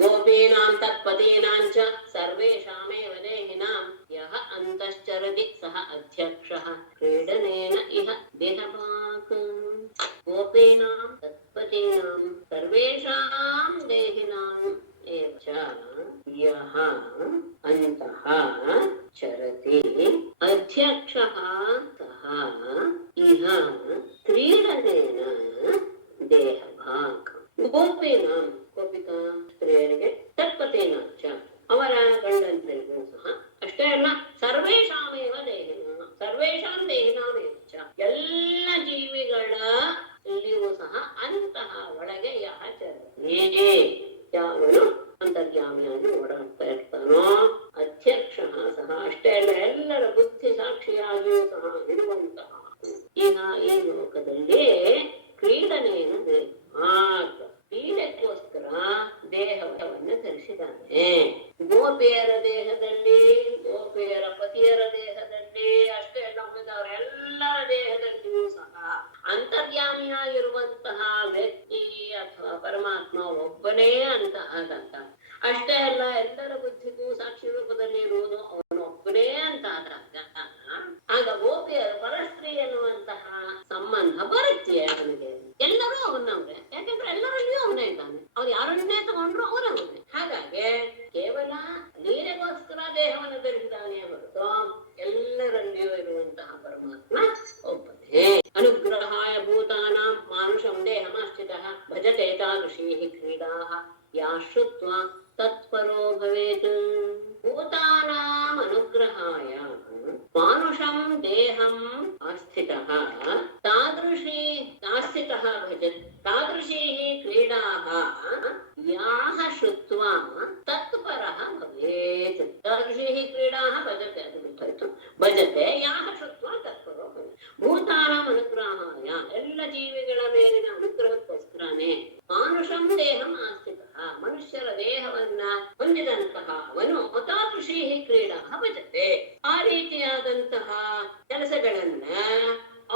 ಗೋಪೀನಾಂ ತತ್ಪತೀನಾಂಚ ಸರ್ವೇಷಾಮೇವ ದೇಹಿನಾಂ ಯಹ ಅಂತಶ್ಚರತಿ ಸಹ ಅಧ್ಯಕ್ಷಃ ಕ್ರೀಡನೇನ ಇಹ ದೇಹಭಾಕ್. ಗೋಪೀನಾಂ ತತ್ಪತೀನಾಂ ಸರ್ವೇಷಾಂ ದೇಹಿನಾಂ ಏವ ಚ ಯಹ ಅಂತಃ ಚರತಿ ಅಧ್ಯಕ್ಷಃ ಸಹ ಇಹ ಕ್ರೀಡನೇನ ದೇಹಭಾಕ್. ಗೋಪೀನಾಂ ಗೋಪಿಕಾ ಸ್ತ್ರೀಯರಿಗೆ ತತ್ಪತೀನಾಂಚ ಅವರ ಗಂಡಂತರಿಗೂ ಸಹ ಅಷ್ಟೇ ಅಲ್ಲ ಸರ್ವೇಷಾಮೇವ ದೇಹಿನಾಂ ಸರ್ವೇಷಾಂ ದೇಹಿನಾಮೇವ ಚ ಎಲ್ಲ ಜೀವಿಗಳ ಇಲ್ಲಿಯೂ ಸಹ ಅಂತಹ ಒಳಗೆ ಯಹ ಚರತಿ ಯಾವನು ಅಂತರ್ಯಾಮಿಯಾಗಿ ಓಡಾಡ್ತಾ ಇರ್ತಾನೋ ಅಧ್ಯಕ್ಷ ಸಹ ಅಷ್ಟೇ ಅಲ್ಲ ಎಲ್ಲರ ಬುದ್ಧಿ ಸಾಕ್ಷಿಯಾಗಿಯೂ ಸಹ ಇರುವಂತಹ ಈ ಲೋಕದಲ್ಲಿ ಕ್ರೀಡನೆಯನ್ನು ಮಾತ್ರ ಕ್ರೀಡೆಗೋಸ್ಕರ ದೇಹವನ್ನು ಧರಿಸಿದ್ದಾನೆ. ಗೋಪಿಯರ ದೇಹದಲ್ಲಿ, ಗೋಪಿಯರ ಪತಿಯರ ದೇಹದಲ್ಲಿ ಅಷ್ಟೇ ಅಲ್ಲ, ಉಳಿದವರ ಎಲ್ಲರ ದೇಹದಲ್ಲಿಯೂ ಸಹ ಅಂತರ್ಯಾಮಿಯಾಗಿರುವಂತಹ ವ್ಯಕ್ತಿ ಅಥವಾ ಪರಮಾತ್ಮ ಒಬ್ಬನೇ ಅಂತ ಆದಂತ. ಅಷ್ಟೇ ಅಲ್ಲ, ಎಲ್ಲರ ಬುದ್ಧಿಗೂ ಸಾಕ್ಷಿ ರೂಪದಲ್ಲಿ ಇರುವುದು ಅವನೊಬ್ಬನೇ ಅಂತ ಆದಾಗ ಆಗ ಗೋಪಿಯರ ಪರಸ್ತ್ರೀ ಎನ್ನುವಂತಹ ಸಂಬಂಧ ಬರುತ್ತೆ ಅವನಿಗೆ. ಎಲ್ಲರೂ ಅವನವ್ರೆ, ಯಾಕಂದ್ರೆ ಎಲ್ಲರಲ್ಲಿಯೂ ಅವನೇ ಇದ್ದಾನೆ. ಅವ್ರು ಯಾರನ್ನೇ ತಗೊಂಡ್ರು ಅವರವನೇ. ಹಾಗಾಗಿ ಕೇವಲ ನೀರಿಗೋಸ್ಕರ ದೇಹವನ್ನು ಧರಿಸಿದಾನೆ ಹೊರತು ಎಲ್ಲರಲ್ಲಿಯೂ ಇರುವಂತಹ ಪರಮಾತ್ಮ ಒಬ್ಬನೇ. ಅನುಗ್ರಹಾಯ ಭೂತಾನಾಂ ಮಾನುಷಂ ದೇಹಮಾಶ್ರಿತಃ ಭಜತೆ ತಾದೃಶೀ ಕ್ರೀಡಾಃ ಯಾ ಶ್ರುತ್ವಾ ತತ್ಪರೋ ಭವೇತ್. ಭೂತಾನಾಂ ಅನುಗ್ರಹಾಯ ಮಾನುಷಂ ದೇಹಂ ಆಸ್ಥಿತಃ ತಾದೃಶೀಃ ಭಜತ್ ತಾದೃಶೀಃ ಕ್ರೀಡಾಃ ಯಾಃ ಶ್ರುತ್ವಾ ತತ್ಪರಃ ಭವೇತ್. ತಾದೃಶೀಃ ಕ್ರೀಡಾಃ ಭಜತೆ, ಅದು ಗೊತ್ತಾಯ್ತು. ಭಜತೆ ಯಾಃ ಶ್ರುತ್ವಾ ತತ್ಪರೋ ಭವೇತ್. ಭೂತಾನಾಂ ಅನುಗ್ರಹಾಯ, ಎಲ್ಲ ಜೀವಿಗಳ ಮೇಲಿನ ಅನುಗ್ರಹಕ್ಕೋಸ್ಕರನೇ ಮಾನುಷಂ ದೇಹಂ ಆಸ್ಥಿತಃ, ಮನುಷ್ಯರ ದೇಹವನ್ನ ಹೊಂದಿದಂತಹ ಅವನು ತಾದೃಶೀಃ ಕ್ರೀಡಾಃ ಭಜತೆ, ಆ ರೀತಿಯಾದಂತಹ ಕೆಲಸಗಳನ್ನ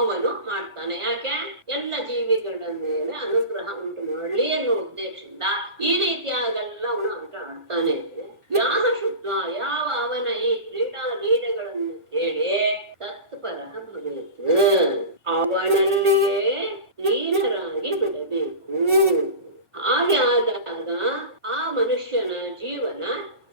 ಅವನು ಮಾಡ್ತಾನೆ. ಯಾಕೆ? ಎಲ್ಲ ಜೀವಿಗಳ ಮೇಲೆ ಅನುಗ್ರಹ ಉಂಟು ಮಾಡಲಿ ಅನ್ನೋ ಉದ್ದೇಶದಿಂದ ಈ ರೀತಿಯಾಗೆಲ್ಲ ಅವನು ಆಟ ಆಡ್ತಾನೆ. ಯಾಹ ಶುದ್ಧ, ಯಾವ ಅವನ ಈ ಕ್ರೀಡೆಗಳನ್ನು ಕೇಳಿ ತತ್ಪರಃ ಭವೇತ್, ಅವನಲ್ಲಿಯೇ ಲೀನರಾಗಿ ಬಿಡಬೇಕು. ಹಾಗೆ ಆದಾಗ ಆ ಮನುಷ್ಯನ ಜೀವನ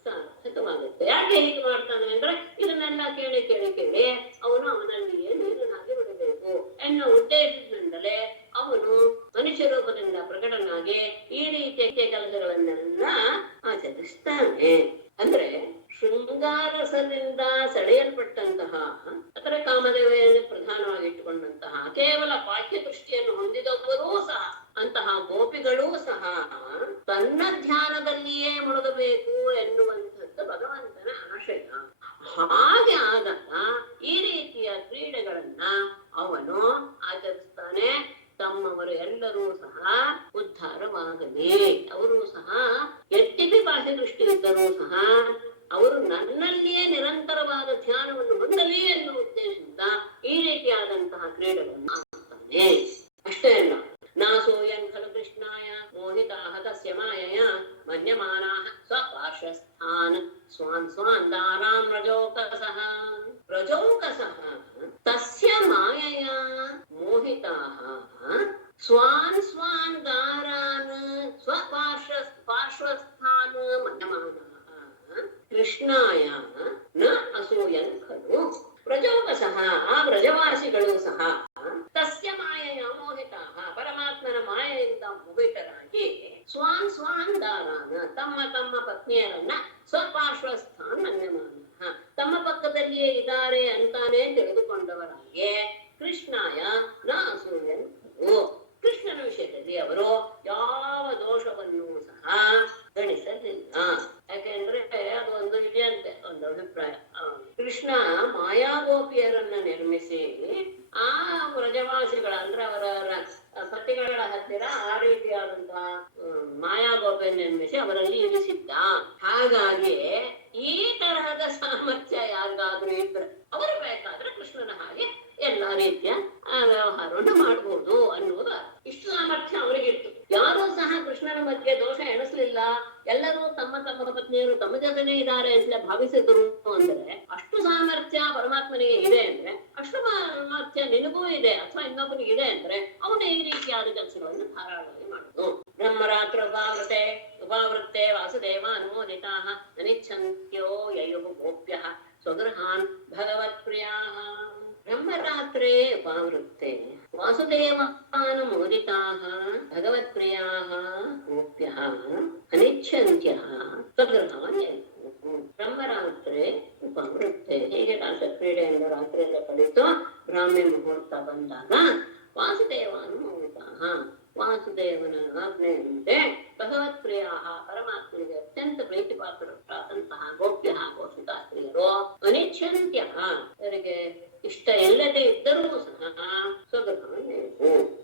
ಸಾರ್ಥಕವಾಗುತ್ತೆ. ಯಾಕೆ ಹೀಗೆ ಮಾಡ್ತಾನೆ ಅಂದ್ರೆ ಇದನ್ನೆಲ್ಲ ಕೇಳಿ ಕೇಳಿ ಕೇಳಿ ಅವನು ಅವನಲ್ಲಿಯೇ ಲೀನನಾಗಿ ಬಿಡಬೇಕು ಎನ್ನುವ ಉದ್ದೇಶದಿಂದಲೇ ಅವನು ಮನುಷ್ಯ ರೂಪದಿಂದ ಪ್ರಕಟನಾಗಿ ಈ ರೀತಿಯ ಕೆಲಸಗಳನ್ನೆಲ್ಲ ಆಚರಿಸ್ತಾನೆ. ಅಂದ್ರೆ ಶೃಂಗಾರಸದಿಂದ ಸೆಳೆಯಲ್ಪಟ್ಟಂತಹ, ಅಥವಾ ಕಾಮದೇವೆಯನ್ನು ಪ್ರಧಾನವಾಗಿ ಇಟ್ಟುಕೊಂಡಂತಹ ಕೇವಲ ಬಾಹ್ಯ ದೃಷ್ಟಿಯನ್ನು ಹೊಂದಿದವರೂ ಸಹ, ಅಂತಹ ಗೋಪಿಗಳೂ ಸಹ ತನ್ನ ಧ್ಯಾನದಲ್ಲಿಯೇ ಮುಳುಗಬೇಕು ಎನ್ನುವಂಥದ್ದು ಭಗವಂತನ ಆಶಯ. ಹಾಗೆ ಆದಾಗ ಈ ರೀತಿಯ ಕ್ರೀಡೆಗಳನ್ನ ಅವನು ಆಚರಿಸ್ತಾನೆ. ತಮ್ಮವರು ಎಲ್ಲರೂ ಸಹ ಉದ್ಧಾರವಾಗಲಿ, ಅವರು ಸಹ ಎತ್ತಿಪಿ ಬಾಹ್ಯ ದೃಷ್ಟಿ ಇದ್ದರೂ ಸಹ ಅವರು ನನ್ನಲ್ಲಿಯೇ ನಿರಂತರವಾದ ಧ್ಯಾನವನ್ನು ಹೊಂದಲಿ ಎನ್ನುವ ಉದ್ದೇಶದಿಂದ ಈ ರೀತಿಯಾದಂತಹ ಕ್ರೀಡೆಗಳನ್ನು ಆಡ್ತಾನೆ. ಅಷ್ಟೇ ಅಲ್ಲ, ನಾಸೋಯಂ ಖಲು ಕೃಷ್ಣಾಯ ಮೋಹಿತಾಃ ತಸ್ಯ ಮಾಯಯ ಮನ್ಯಮಾನಾಃ ಸ್ವಪಾರ್ಶ್ವಸ್ಥಾನ್ ಸ್ವಾನ್ ಸ್ವಾನ್ ದಾರಾನ್ ರಜೋಕಸಃ ತಸ್ಯ ಮಾಯಯ ಮೋಹಿತಾಃ ಸ್ವಾನ್ ಸ್ವಾನ್ ದಾರಾನ್ ಸ್ವಪಾರ್ಶ್ವಸ್ಥಾನ್ ಮನ್ಯಮಾನಾಃ ಕೃಷ್ಣಾಯ ನ ಅಸೂಯನ್ ಖಲು. ವ್ರಜೋಕಸಃ, ಆ ವ್ರಜವಾಸಿಗಳು ಸಹ ತಸ್ಯ ಮಾಯೆಯ ಮೋಹಿತಾಃ, ಪರಮಾತ್ಮನ ಮಾಯೆಯಿಂದ ಮೋಹಿತರಾಗಿ ಸ್ವಾನ್ ಸ್ವಾನ್ ದಾರಾನ, ತಮ್ಮ ತಮ್ಮ ಪತ್ನಿಯರನ್ನ ಸ್ವಪಾರ್ಶ್ವಸ್ಥಾನ್ ಮನ್ಯಮಾನಃ, ತಮ್ಮ ಪಕ್ಕದಲ್ಲಿಯೇ ಇದ್ದಾರೆ ಅಂತಾನೆ ತಿಳಿದುಕೊಂಡವರಾಗಿ ಕೃಷ್ಣಾಯ ನ ಅಸೂಯನ್ ಖಲು, ಕೃಷ್ಣನ ವಿಷಯದಲ್ಲಿ ಅವರು ಯಾವ ದೋಷವನ್ನು ಸಹ ಗಣಿಸಲಿಲ್ಲ. ಯಾಕೆಂದ್ರೆ ಅದು ಒಂದು ಇದೆಯಂತೆ, ಒಂದು ಅಭಿಪ್ರಾಯ. ಕೃಷ್ಣ ಮಾಯಾಗೋಪಿಯರನ್ನ ನಿರ್ಮಿಸಿ ಆ ವ್ರಜವಾಸಿಗಳ ಅಂದ್ರೆ ಅವರ ಪತಿಗಳ ಹತ್ತಿರ ಆ ರೀತಿಯಾದಂತಹ ಮಾಯಾಗೋಪಿಯನ್ನು ನಿರ್ಮಿಸಿ ಅವರಲ್ಲಿ ಇರಿಸಿದ್ದ. ಹಾಗಾಗಿ ಈ ತರಹದ ಸಾಮರ್ಥ್ಯ ಯಾರಿಗಾದ್ರೂ ಇದ್ರೆ ಅವರು ಬೇಕಾದ್ರೆ ಕೃಷ್ಣನ ಹಾಗೆ ಎಲ್ಲಾ ರೀತಿಯ ವ್ಯವಹಾರವನ್ನು ಮಾಡಬಹುದು ಅನ್ನುವುದು ಇಷ್ಟು ಸಾಮರ್ಥ್ಯ ಅವರಿಗಿತ್ತು. ಯಾರೂ ಸಹ ಕೃಷ್ಣನ ಬಗ್ಗೆ ದೋಷ ಎಣಿಸ್ಲಿಲ್ಲ. ಎಲ್ಲರೂ ತಮ್ಮ ತಮ್ಮ ಪತ್ನಿಯರು ತಮ್ಮ ಜೊತೆನೇ ಇದ್ದಾರೆ ಅಂತ ಭಾವಿಸಿದ್ರು. ಅಂದ್ರೆ ಅಷ್ಟು ಸಾಮರ್ಥ್ಯ ಪರಮಾತ್ಮನಿಗೆ ಇದೆ ಅಂದ್ರೆ, ಅಷ್ಟು ಸಾಮರ್ಥ್ಯ ನಿನಗೂ ಇದೆ ಅಥವಾ ಇನ್ನೊಬ್ಬನಿಗೆ ಇದೆ ಅಂದ್ರೆ ಅವನು ಈ ರೀತಿಯಾದ ಕೆಲಸಗಳನ್ನು ಧಾರಾಳವಾಗಿ ಮಾಡುದು. ಬ್ರಹ್ಮರಾತ್ರ ಉಪಾವೃತ್ತೆ ವಾಸುದೇವ ಅನುಮೋದಿತಾಃ ಅನಿಚ್ಛಂತ್ಯೋ ಯಯುಃ ಗೋಪ್ಯಃ ಸ್ವಗೃಹಾನ್ ಭಗವತ್ ಪ್ರಿಯಾಃ. ಬ್ರಹ್ಮರಾತ್ರೆ ಉಪಾವೃತ್ತೆ ವಾಸುದೇವಾನುಮೋದಿತಾಃ ಭಗವತ್ ಪ್ರಿಯಾಃ ಗೋಪ್ಯಃ ಅನಿಚ್ಛಂತ್ಯಃ ಸ್ವಗೃಹಾನ್ ಯಯುಃ. ಬ್ರಹ್ಮರಾತ್ರೆ ಉಪಾವೃತ್ತೆ, ಹೀಗೆ ರಾಸಕ್ರೀಡೆಯಿಂದ ರಾತ್ರಿಯಿಂದ ಕಳೆದು ಬ್ರಾಹ್ಮಿ ಮುಹೂರ್ತ ಬಂದಾಗ ವಾಸುದೇವಾನುಮೋದಿತಾಃ, ವಾಸುದೇವನ ಆಜ್ಞೆಯಂತೆ ಭಗವತ್ಪ್ರಿಯ ಪರಮಾತ್ಮನಿಗೆ ಅತ್ಯಂತ ಪ್ರೀತಿಪಾತ್ರರಾದಂತಹ ಗೋಪ್ಯ ಹಾಗೂ ಸುತಾಸ್ತ್ರೀಯರು ಅನಿಚ್ಛಂತ್ಯ ಅವರಿಗೆ ಇಷ್ಟ ಇಲ್ಲದೆ ಇದ್ದರೂ ಸಹ ಸ್ವಗೃಹವನ್ನು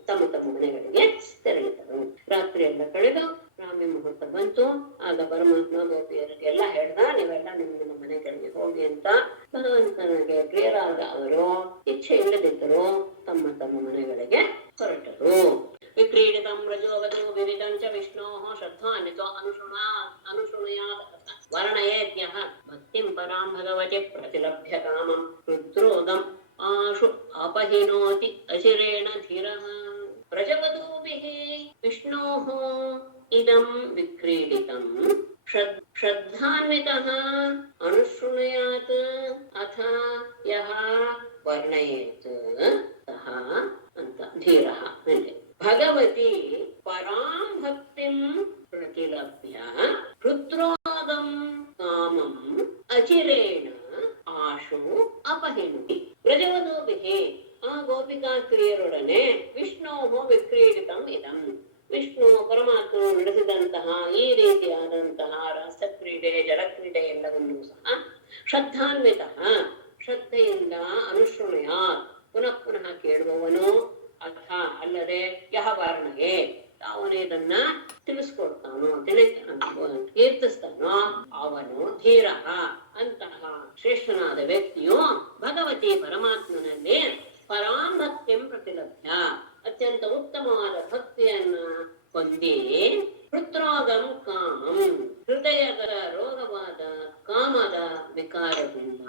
ತಮ್ಮ ತಮ್ಮ ಮನೆಗಳಿಗೆ ತೆರಳಿದರು. ರಾತ್ರಿ ಎಲ್ಲ ಕಳೆದು ಬ್ರಾಹ್ಮಿ ಮುಹೂರ್ತ ಬಂತು. ಆಗ ಪರಮಾತ್ಮ ಗೋಪಿಯರಿಗೆಲ್ಲ ಹೇಳ್ದ, ನೀವೆಲ್ಲ ನಿಮ್ಮ ಮನೆಗಳಿಗೆ ಹೋಗಿ ಅಂತ. ಭಗವಂತನಿಗೆ ಪ್ರಿಯರಾದ ಅವರು ಇಚ್ಛೆ ಇಲ್ಲದಿದ್ದರು ತಮ್ಮ ತಮ್ಮ ಮನೆಗಳಿಗೆ ಹೊರಟರು. ವಿಕ್ರೀಡಿತಂ ರಜೋವಧೋ ವಿವಿಧಂಚ ವಿಷ್ಣೋಃ ಶ್ರದ್ಧಾನ್ವಿತೋ ಅನುಶೃಣುಯಾತ್ ವರ್ಣಯೇದ್ಯಃ ಭಕ್ತಿಂ ಪರಾಂ ಭಗವತಿ ಪ್ರತಿಲಭ್ಯ ಕಾಮಂ ರುದ್ರೋಗಂ ಆಶು ಅಪಹಿನೋತಿ ಅಚಿರೇಣ ಧೀರಃ. ಪ್ರಜವಧೂಭಿಃ ವಿಷ್ಣೋಃ ಇದಂ ವಿಕ್ರೀಡಿತಂ ಶ್ರದ್ಧಾನ್ವಿತಃ ಅನುಶೃಣುಯಾತ್ ಅಥ ಯಃ ವರ್ಣಯೇತ್ ಸಹ ಅಂತ ಧೀರಃ ಅಂದ್ರೆ ಭಗವತಿ ಪರಾಂ ಭಕ್ತಿಂ ಪ್ರತಿಲಭ್ಯ ರುದ್ರೋಗಂ ಕಾಮಂ ಅಚಿರೇಣ ಆಶು ಅಪಹಿನುತಿ. ಪ್ರಜವಧೂಭಿಃ ಆ ಗೋಪಿಕಾ ಸ್ತ್ರೀಯರೊಡನೆ ವಿಷ್ಣೋಃ ವಿಕ್ರೀಡಿತಂ ಇದಂ ವಿಷ್ಣು ಪರಮಾತ್ಮನು ನಡೆಸಿದಂತಹ ಈ ರೀತಿಯಾದಂತಹ ರಸಕ್ರೀಡೆ ಜಲಕ್ರೀಡೆ ಎಲ್ಲವನ್ನೂ ಸಹ ಶ್ರದ್ಧಾನ್ವಿತ ಶ್ರದ್ಧೆಯಿಂದ ಅನುಶೃಣುಯಾತ್ ಪುನಃ ಪುನಃ ಕೇಳುವವನು ಅಥ ಅಲ್ಲದೆ ಯಹ ವರ್ಣಗೆ ಅವನು ಇದನ್ನ ತಿಳಿಸ್ಕೊಡ್ತಾನೋ ಕೀರ್ತಿಸ್ತಾನೋ ಅವನು ಧೀರ. ಅಂತಹ ಶ್ರೇಷ್ಠನಾದ ವ್ಯಕ್ತಿಯು ಭಗವತಿ ಪರಮಾತ್ಮನಲ್ಲಿ ಪರಾಂ ಭಕ್ತಿಂ ಪ್ರತಿಲಭ್ಯ ಅತ್ಯಂತ ಉತ್ತಮವಾದ ಭಕ್ತಿಯನ್ನ ಹೊಂದಿ ಹೃದ್ರೋಗಂ ಕಾಮಂ ಹೃದಯದ ರೋಗವಾದ ಕಾಮದ ವಿಕಾರದಿಂದ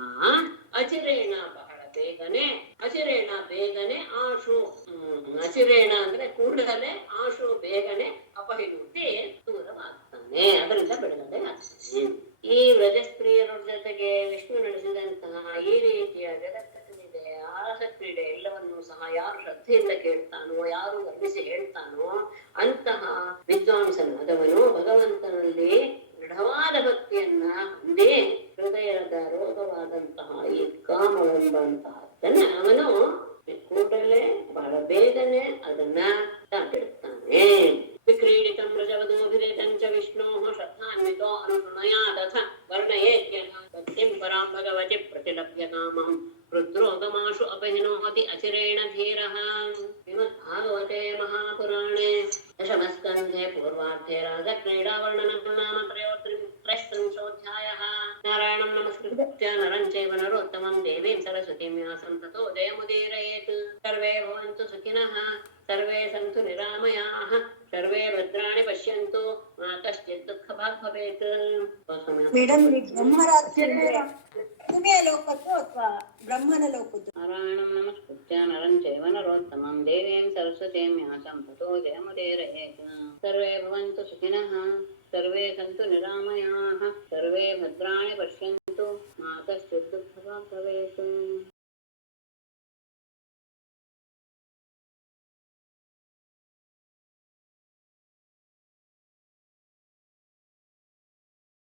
ಅಚಿರೇಣ ಬಹಳ ಬೇಗನೆ ಅಚಿರೇಣ ಬೇಗನೆ ಆಶು ಅಚಿರೇಣ ಅಂದ್ರೆ ಕೂಡಲೇ ಆಶು ಬೇಗನೆ ಅಪಹಿನುತಿ ದೂರವಾಗ್ತಾನೆ, ಅದರಿಂದ ಬಿಡುಗಡೆ ಆಗ್ತಾನೆ. ಈ ವ್ರಜಸ್ತ್ರೀಯರ ಜೊತೆಗೆ ವಿಷ್ಣು ನಡೆಸಿದಂತಹ ಈ ರೀತಿಯ ಜಗತ್ತಿದೆ ಆರಸ ಕ್ರೀಡೆ ಎಲ್ಲವನ್ನೂ ಸಹ ಯಾರು ಶ್ರದ್ಧೆಯಿಂದ ಕೇಳ್ತಾನೋ, ಯಾರು ವರ್ಣಿಸಿ ಹೇಳ್ತಾನೋ ಅಂತಹ ವಿದ್ವಾಂಸನಾದವನು ಭಗವಂತನಲ್ಲಿ ದೃಢವಾದ ಭಕ್ತಿಯನ್ನ ಹೊಂದಿ ಹೃದಯದ ರೋಗವಾದಂತಹ ಈ ಕಾಮವೆಂಬಂತಹದನ್ನ ಅವನು ಕೂಡಲೇ ಬಹಳ ಬೇಗನೆ ಅದನ್ನ ದಾಟಿಡ್ತಾನೆ. ವಿಕ್ರೀಡಿತಂ ರಜವಧೂಭಿರೇತಂಚ ವಿಷ್ಣೋಃ ಶ್ರದ್ಧಾನ್ವಿತೋ ಅನುಶೃಣುಯಾದಥ ವರ್ಣಯೇದ್ಯಃ ಭಕ್ತಿಂ ಪರಾಂ ಭಗವತಿ ಪ್ರತಿಲಭ್ಯ ಕಾಮಂ ರುದ್ರೋಗಮಾಶು ಅಪಹಿನೋತಿ ಅಚಿರೇಣ ಧೀರಃ. ಶ್ರೀಮದ್ಭಾಗವತೆ ಮಹಾಪುರಾಣೆ ದಶಮಸ್ಕಂಧೆ ಪೂರ್ವಾರ್ಧೆ ರಾಜಕ್ರೀಡಾವರ್ಣನಂ ನಾಮ ತ್ರಯೋತ್ರಿಂಶೋऽಧ್ಯಾಯಃ. ನಾರಾಯಣಂ ನಮಸ್ಕೃತ್ಯ ನರಂ ಚೈವ ನರೋತ್ತಮಂ ದೇವೀಂ ಸರಸ್ವತೀಂ ವ್ಯಾಸಂ ತತೋ ಜಯಮುದೀರಯೇತ್. ಸರ್ವೇ ಭವಂತು ಸುಖಿನಃ, ಸರ್ವೇ ಸಂತು ನಿರಾಮಯಾಃ, ಸರ್ವೇ ಭದ್ರಾಣಿ ಪಶ್ಯಂತು ಮಾ ಕಶ್ಚಿತ್ ದುಃಖಭಾಗ್ ಭವೇತ್. ಮೇಡಮ್ ಬ್ರಹ್ಮರಾತ್ರಿ ಭೂಮಿಯ ಲೋಕದ್ದು ಅಥವಾ ಬ್ರಹ್ಮನ ಲೋಕದ್ದು? ನಾರಾಯಣಂ ನಮಸ್ಕೃತ್ಯ ನರಂ ಚೈವ ನರೋತ್ತಮಂ ದೇವೀಂ ಸರಸ್ವತೀಂ ವ್ಯಾಸಂ ತತೋ ಜಯಮುದೀರಯೇತ್. ಸರ್ವೇ ಭವಂತು ಸುಖಿನಃ, ಸರ್ವೇ ಸಂತು ನಿರಾಮಯಾಃ, ಸರ್ವೇ ಭದ್ರಾಣಿ ಪಶ್ಯಂತು ಮಾ ಕಶ್ಚಿತ್ ದುಃಖಭಾಗ್ ಭವೇತ್.